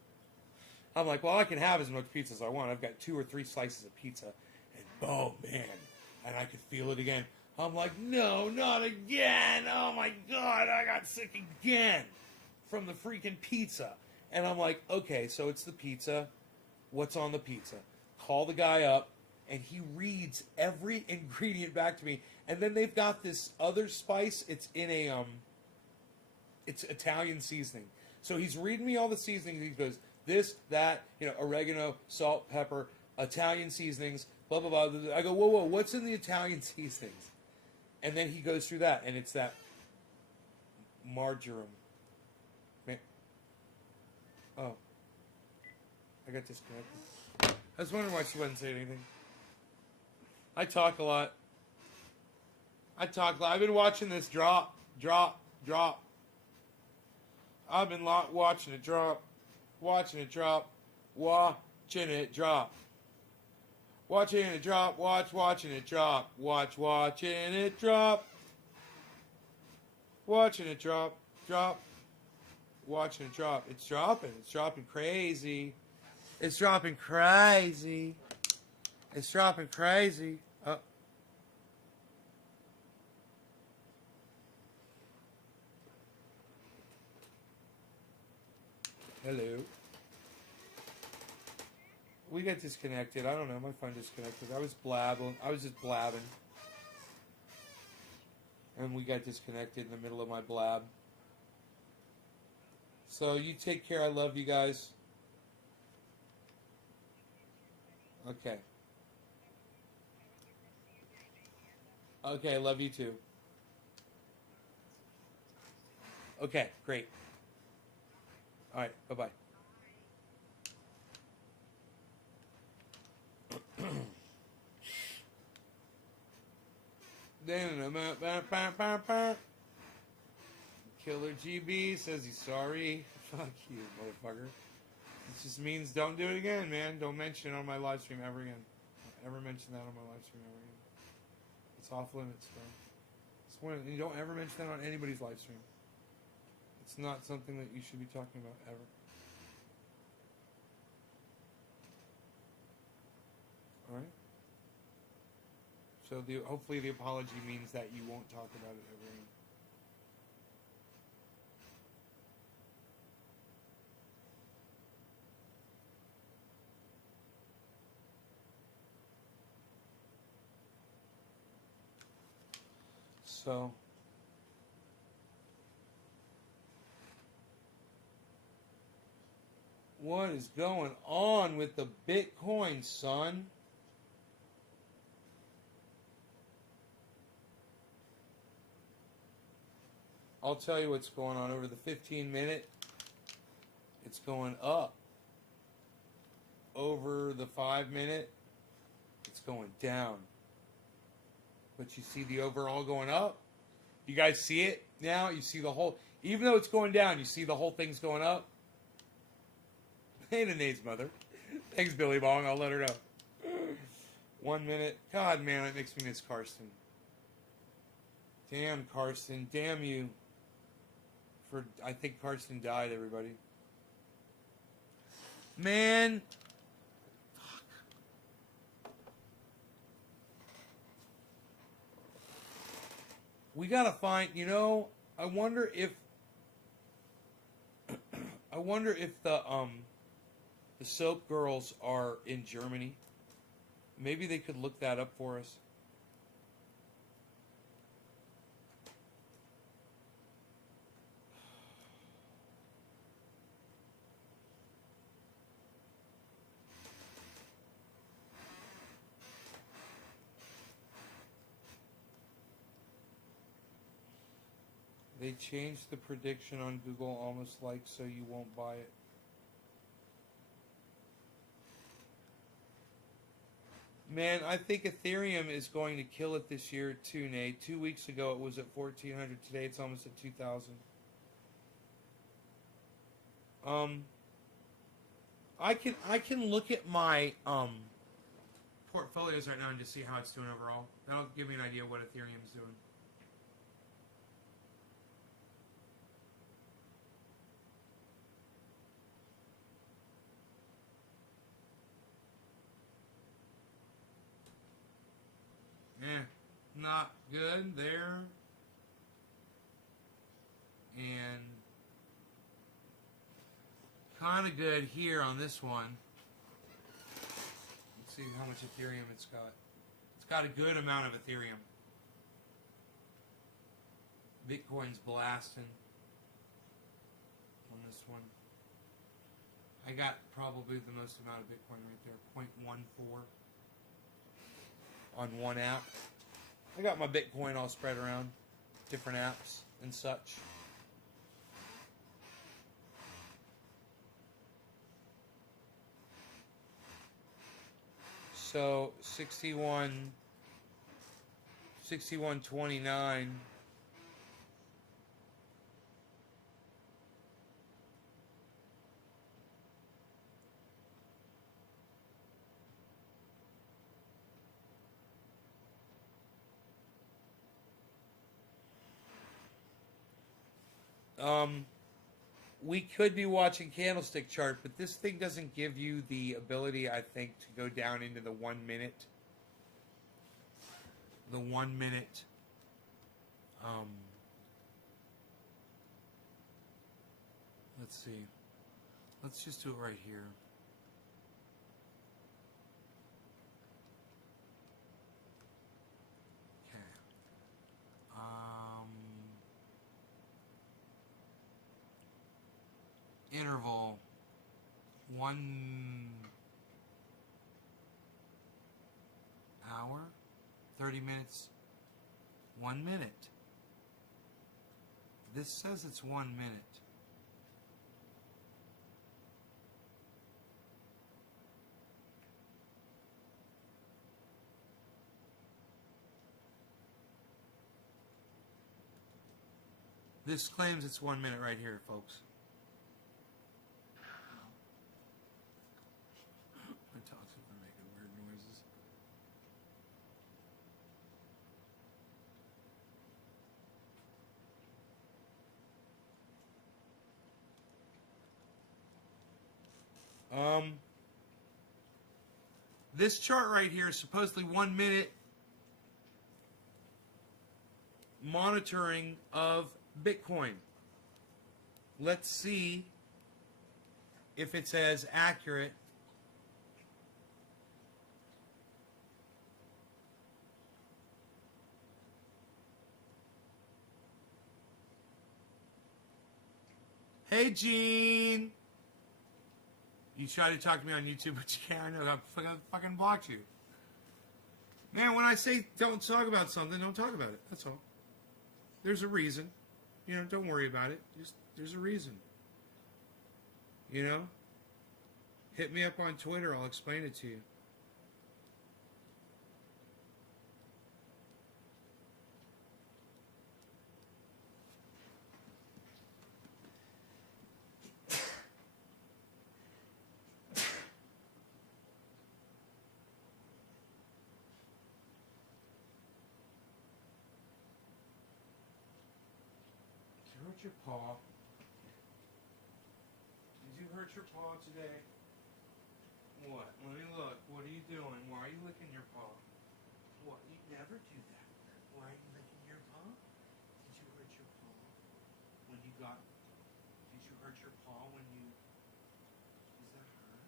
I'm like, well, I can have as much pizza as I want. I've got 2 or 3 slices of pizza, and boom, man, and I could feel it again. I'm like, no, not again. Oh my God, I got sick again from the freaking pizza. And I'm like, okay, so it's the pizza. What's on the pizza? Call the guy up, and he reads every ingredient back to me. And then they've got this other spice. It's in it's Italian seasoning. So he's reading me all the seasonings. He goes, this, that, oregano, salt, pepper, Italian seasonings, blah, blah, blah. I go, whoa, what's in the Italian seasonings? And then he goes through that, and it's that marjoram. Man. Oh. I got disconnected. I was wondering why she wasn't saying anything. I talk a lot. I've been watching this drop. I've been watching it drop. Watching it drop. Watching it drop. Watching it drop. Watching it drop. Watching it drop. Watching it drop. Drop. Watching it drop. It's dropping. It's dropping crazy. It's dropping crazy. It's dropping crazy. Hello. We got disconnected. I don't know. My phone disconnected. I was just blabbing. And we got disconnected in the middle of my blab. So you take care. I love you guys. Okay. Okay, I love you too. Okay, great. All right, bye-bye. Killer GB says he's sorry. Fuck you, motherfucker. It just means don't do it again, man. Don't mention it on my live stream ever again. Don't ever mention that on my live stream ever again. It's off limits, bro. You don't ever mention that on anybody's live stream. It's not something that you should be talking about ever. All right. So hopefully the apology means that you won't talk about it ever again. So, what is going on with the Bitcoin, son? I'll tell you what's going on. Over the 15-minute, it's going up. Over the 5-minute, it's going down. But you see the overall going up? You guys see it now? You see the whole... Even though it's going down, you see the whole thing's going up? Pain in Nate's mother. Thanks, Billy Bong. I'll let her know. 1 minute. God, man, it makes me miss Karsten. Damn, Karsten. Damn you. I think Karsten died, everybody. Man. Fuck. We gotta find, I wonder if the soap girls are in Germany. Maybe they could look that up for us. They changed the prediction on Google almost like so you won't buy it. Man, I think Ethereum is going to kill it this year too, Nate. 2 weeks ago it was at 1,400. Today it's almost at 2,000. I can look at my portfolios right now and just see how it's doing overall. That'll give me an idea of what Ethereum's doing. Not good there. And kind of good here on this one. Let's see how much Ethereum it's got. It's got a good amount of Ethereum. Bitcoin's blasting on this one. I got probably the most amount of Bitcoin right there, 0.14 on one app. I got my Bitcoin all spread around different apps and such. So 61.29. We could be watching candlestick chart, but this thing doesn't give you the ability, I think, to go down into the 1 minute. The 1 minute. Let's see. Let's just do it right here. Interval 1 hour, 30 minutes, 1 minute. This says it's 1 minute. This claims it's 1 minute right here, folks. My toxins are making weird noises. This chart right here is supposedly 1 minute monitoring of Bitcoin. Let's see if it's as accurate. Hey, Gene. You tried to talk to me on YouTube, but you can't. I know I fucking blocked you. Man, when I say don't talk about something, don't talk about it. That's all. There's a reason. You know, don't worry about it. Just there's a reason. You know? Hit me up on Twitter. I'll explain it to you. Hurt your paw. Did you hurt your paw today? What? Let me look. What are you doing? Why are you licking your paw? What? You never do that. Why are you licking your paw? Did you hurt your paw when you got? Did you hurt your paw when you? Is that hurt?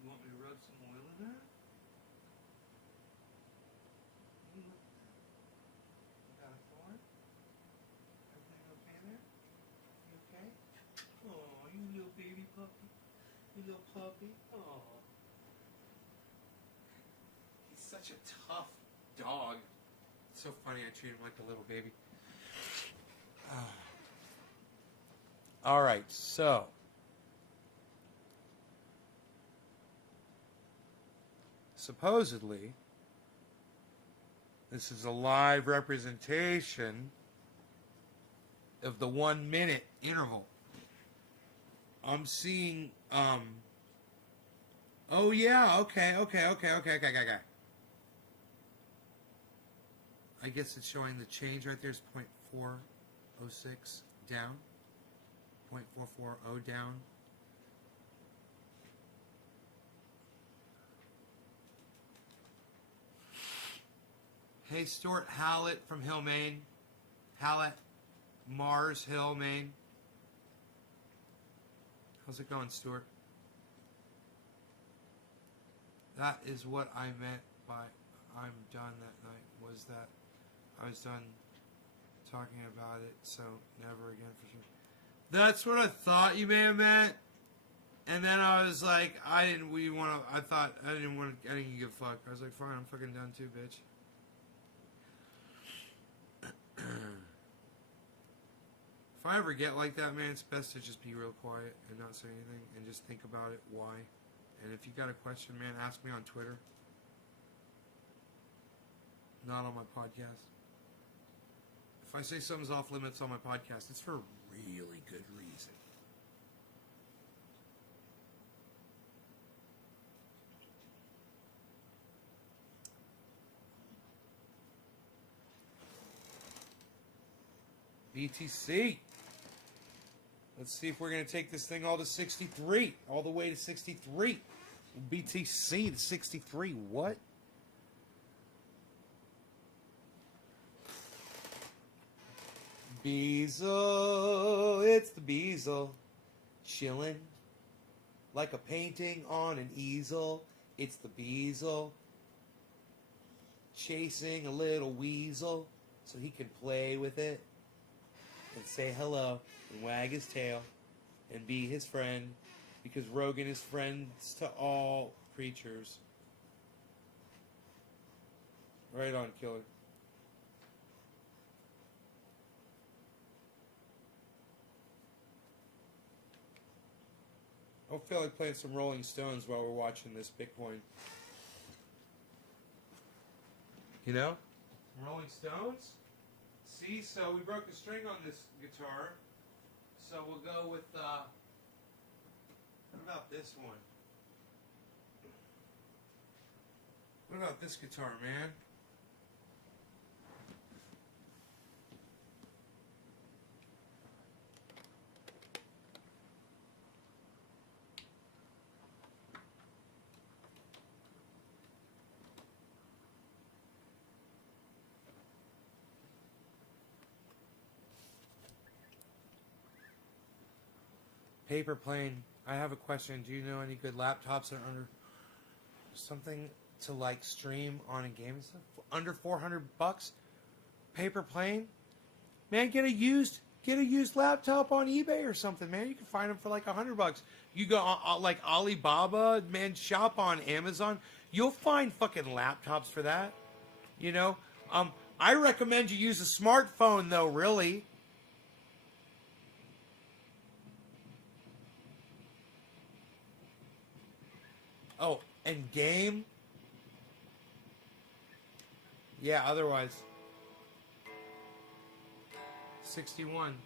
You want me to rub some oil in that? Little puppy. Oh. He's such a tough dog. It's so funny I treat him like a little baby. Alright, so. Supposedly, this is a live representation of the 1 minute interval. I'm seeing, oh yeah, okay. I guess it's showing the change right there is 0.406 down. 0.440 down. Hey, Stuart Hallett from Hill, Maine. Hallett, Mars Hill, Maine. How's it going, Stuart? That is what I meant by I'm done that night, was that I was done talking about it, so never again for sure. That's what I thought you may have meant. And then I was like, I didn't give a fuck. I was like, fine, I'm fucking done too, bitch. If I ever get like that, man, it's best to just be real quiet and not say anything and just think about it, why. And if you got a question, man, ask me on Twitter. Not on my podcast. If I say something's off limits on my podcast, it's for a really good reason. BTC. Let's see if we're going to take this thing all to 63. All the way to 63. BTC to 63. What? Beazle. It's the Beazle. Chilling like a painting on an easel. It's the Beazle. Chasing a little weasel so he can play with it and say hello and wag his tail and be his friend, because Rogan is friends to all creatures. Right on, killer. I don't feel like playing some Rolling Stones while we're watching this Bitcoin. You know? Rolling Stones? See, so we broke the string on this guitar. So we'll go with, what about this one? What about this guitar, man? Paper plane. I have a question. Do you know any good laptops that are under something to like stream on a game and stuff? Under $400? Paper plane? Man, get a used laptop on eBay or something, man. You can find them for like $100. You go like Alibaba, man, shop on Amazon. You'll find fucking laptops for that. You know? I recommend you use a smartphone though, really. Oh, and game? Yeah, otherwise. 61.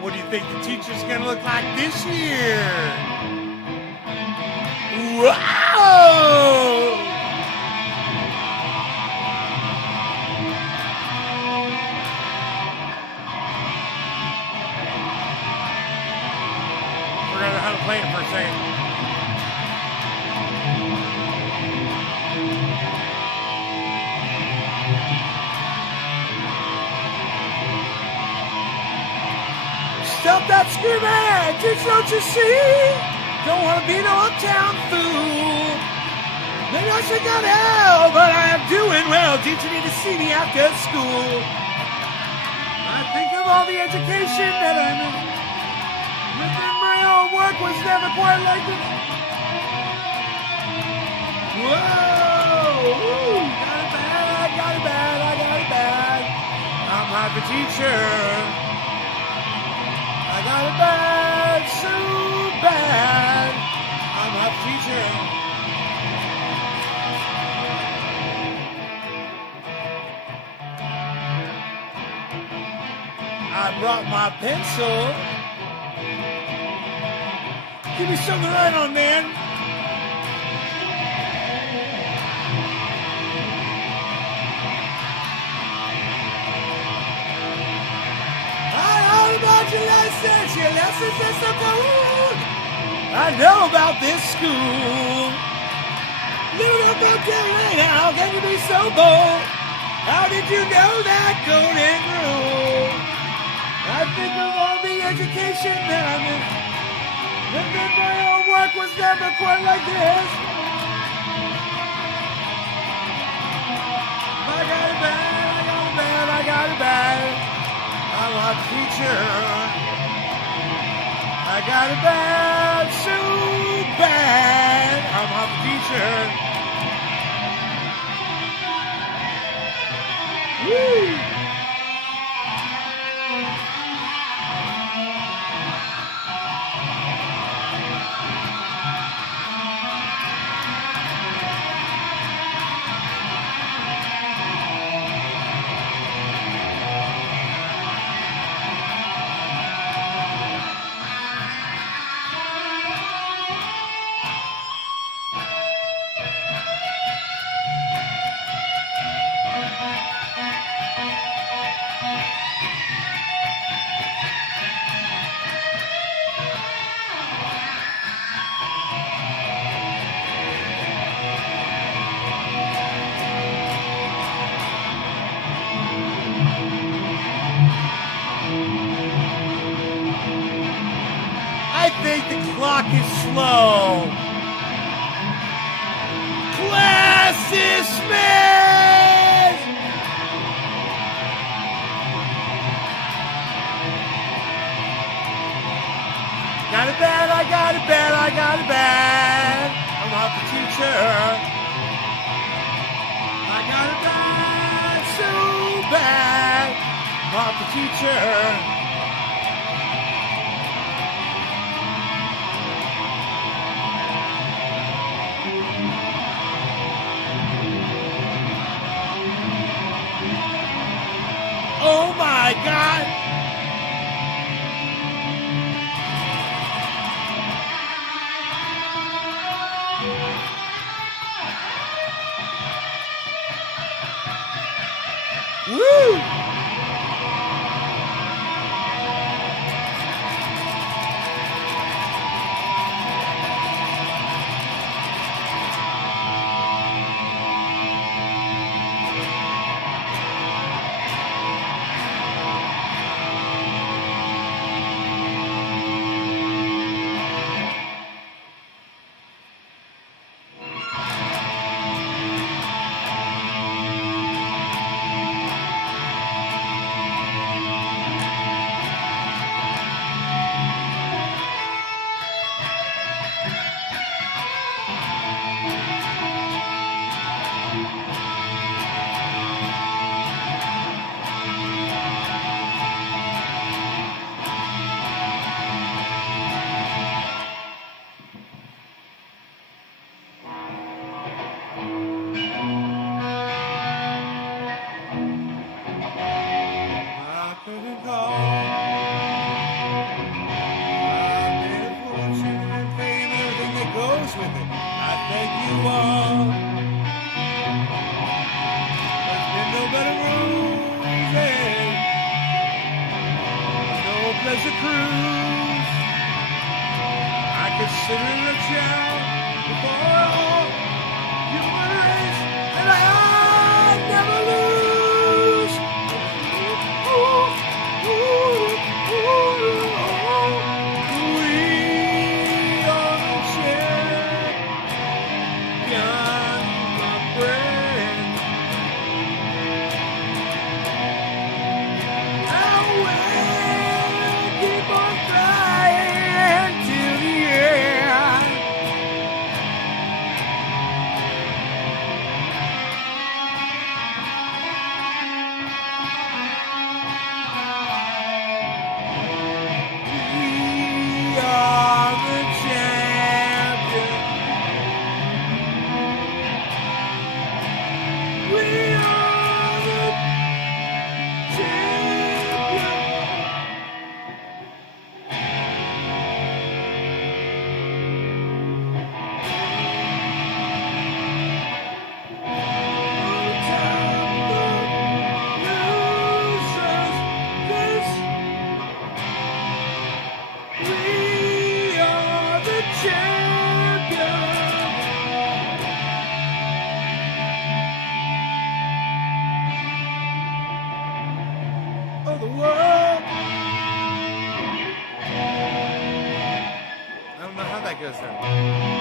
What do you think the teacher's gonna look like this year? Wow! We're gonna know how to play it for a second. Stop that screaming! Don't you see? Don't wanna be no uptown fool. Maybe I should go to hell, but I am doing well. Teacher need to see me after school. I think of all the education that I made. Within my own work was never quite like this. Whoa! Ooh, got it bad, got it bad, I got it bad. I'm not the teacher. I got it bad, so bad. I'm not the teacher. I brought my pencil. Give me something to write on, man. I heard about your lessons are so cool. I know about this school. Living up on Carolina, how can you be so bold? How did you know that golden rule? I think of all the education that I missed. And then my own work was never quite like this. I got it bad, I got it bad, I got it bad. I'm a teacher. I got it bad, so bad. I'm a teacher. Woo! I think the clock is slow. Class dismissed! Got it bad, I got it bad, I got it bad. I'm not the teacher. I got it bad, so bad. I'm not the teacher. Oh my God! Woo! I couldn't call. I made a fortune and fame, everything that goes with it. I thank you all. There's been no better roses, no pleasure cruise. I consider it a child before all human race, and I never lose. We are the champions. goes there.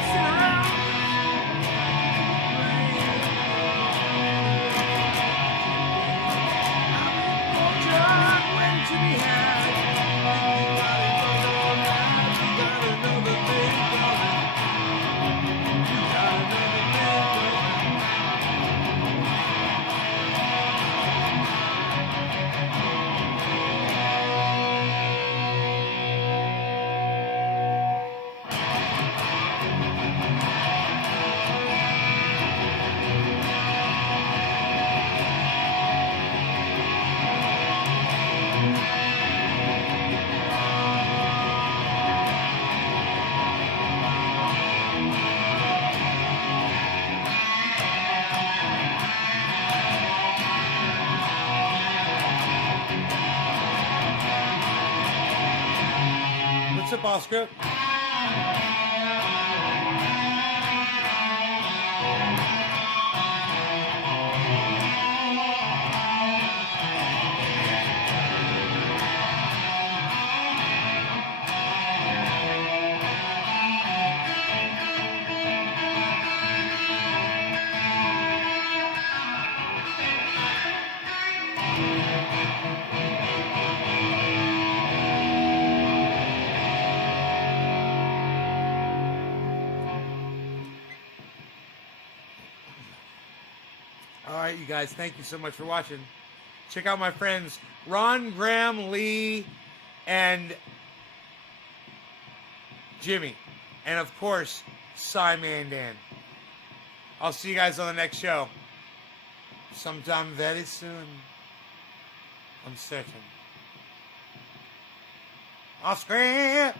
sit around. What's up, Oscar? All right, you guys, thank you so much for watching. Check out my friends Ron, Graham, Lee, and Jimmy. And of course, Simon Dan. I'll see you guys on the next show. Sometime very soon. I'm certain. Off screen.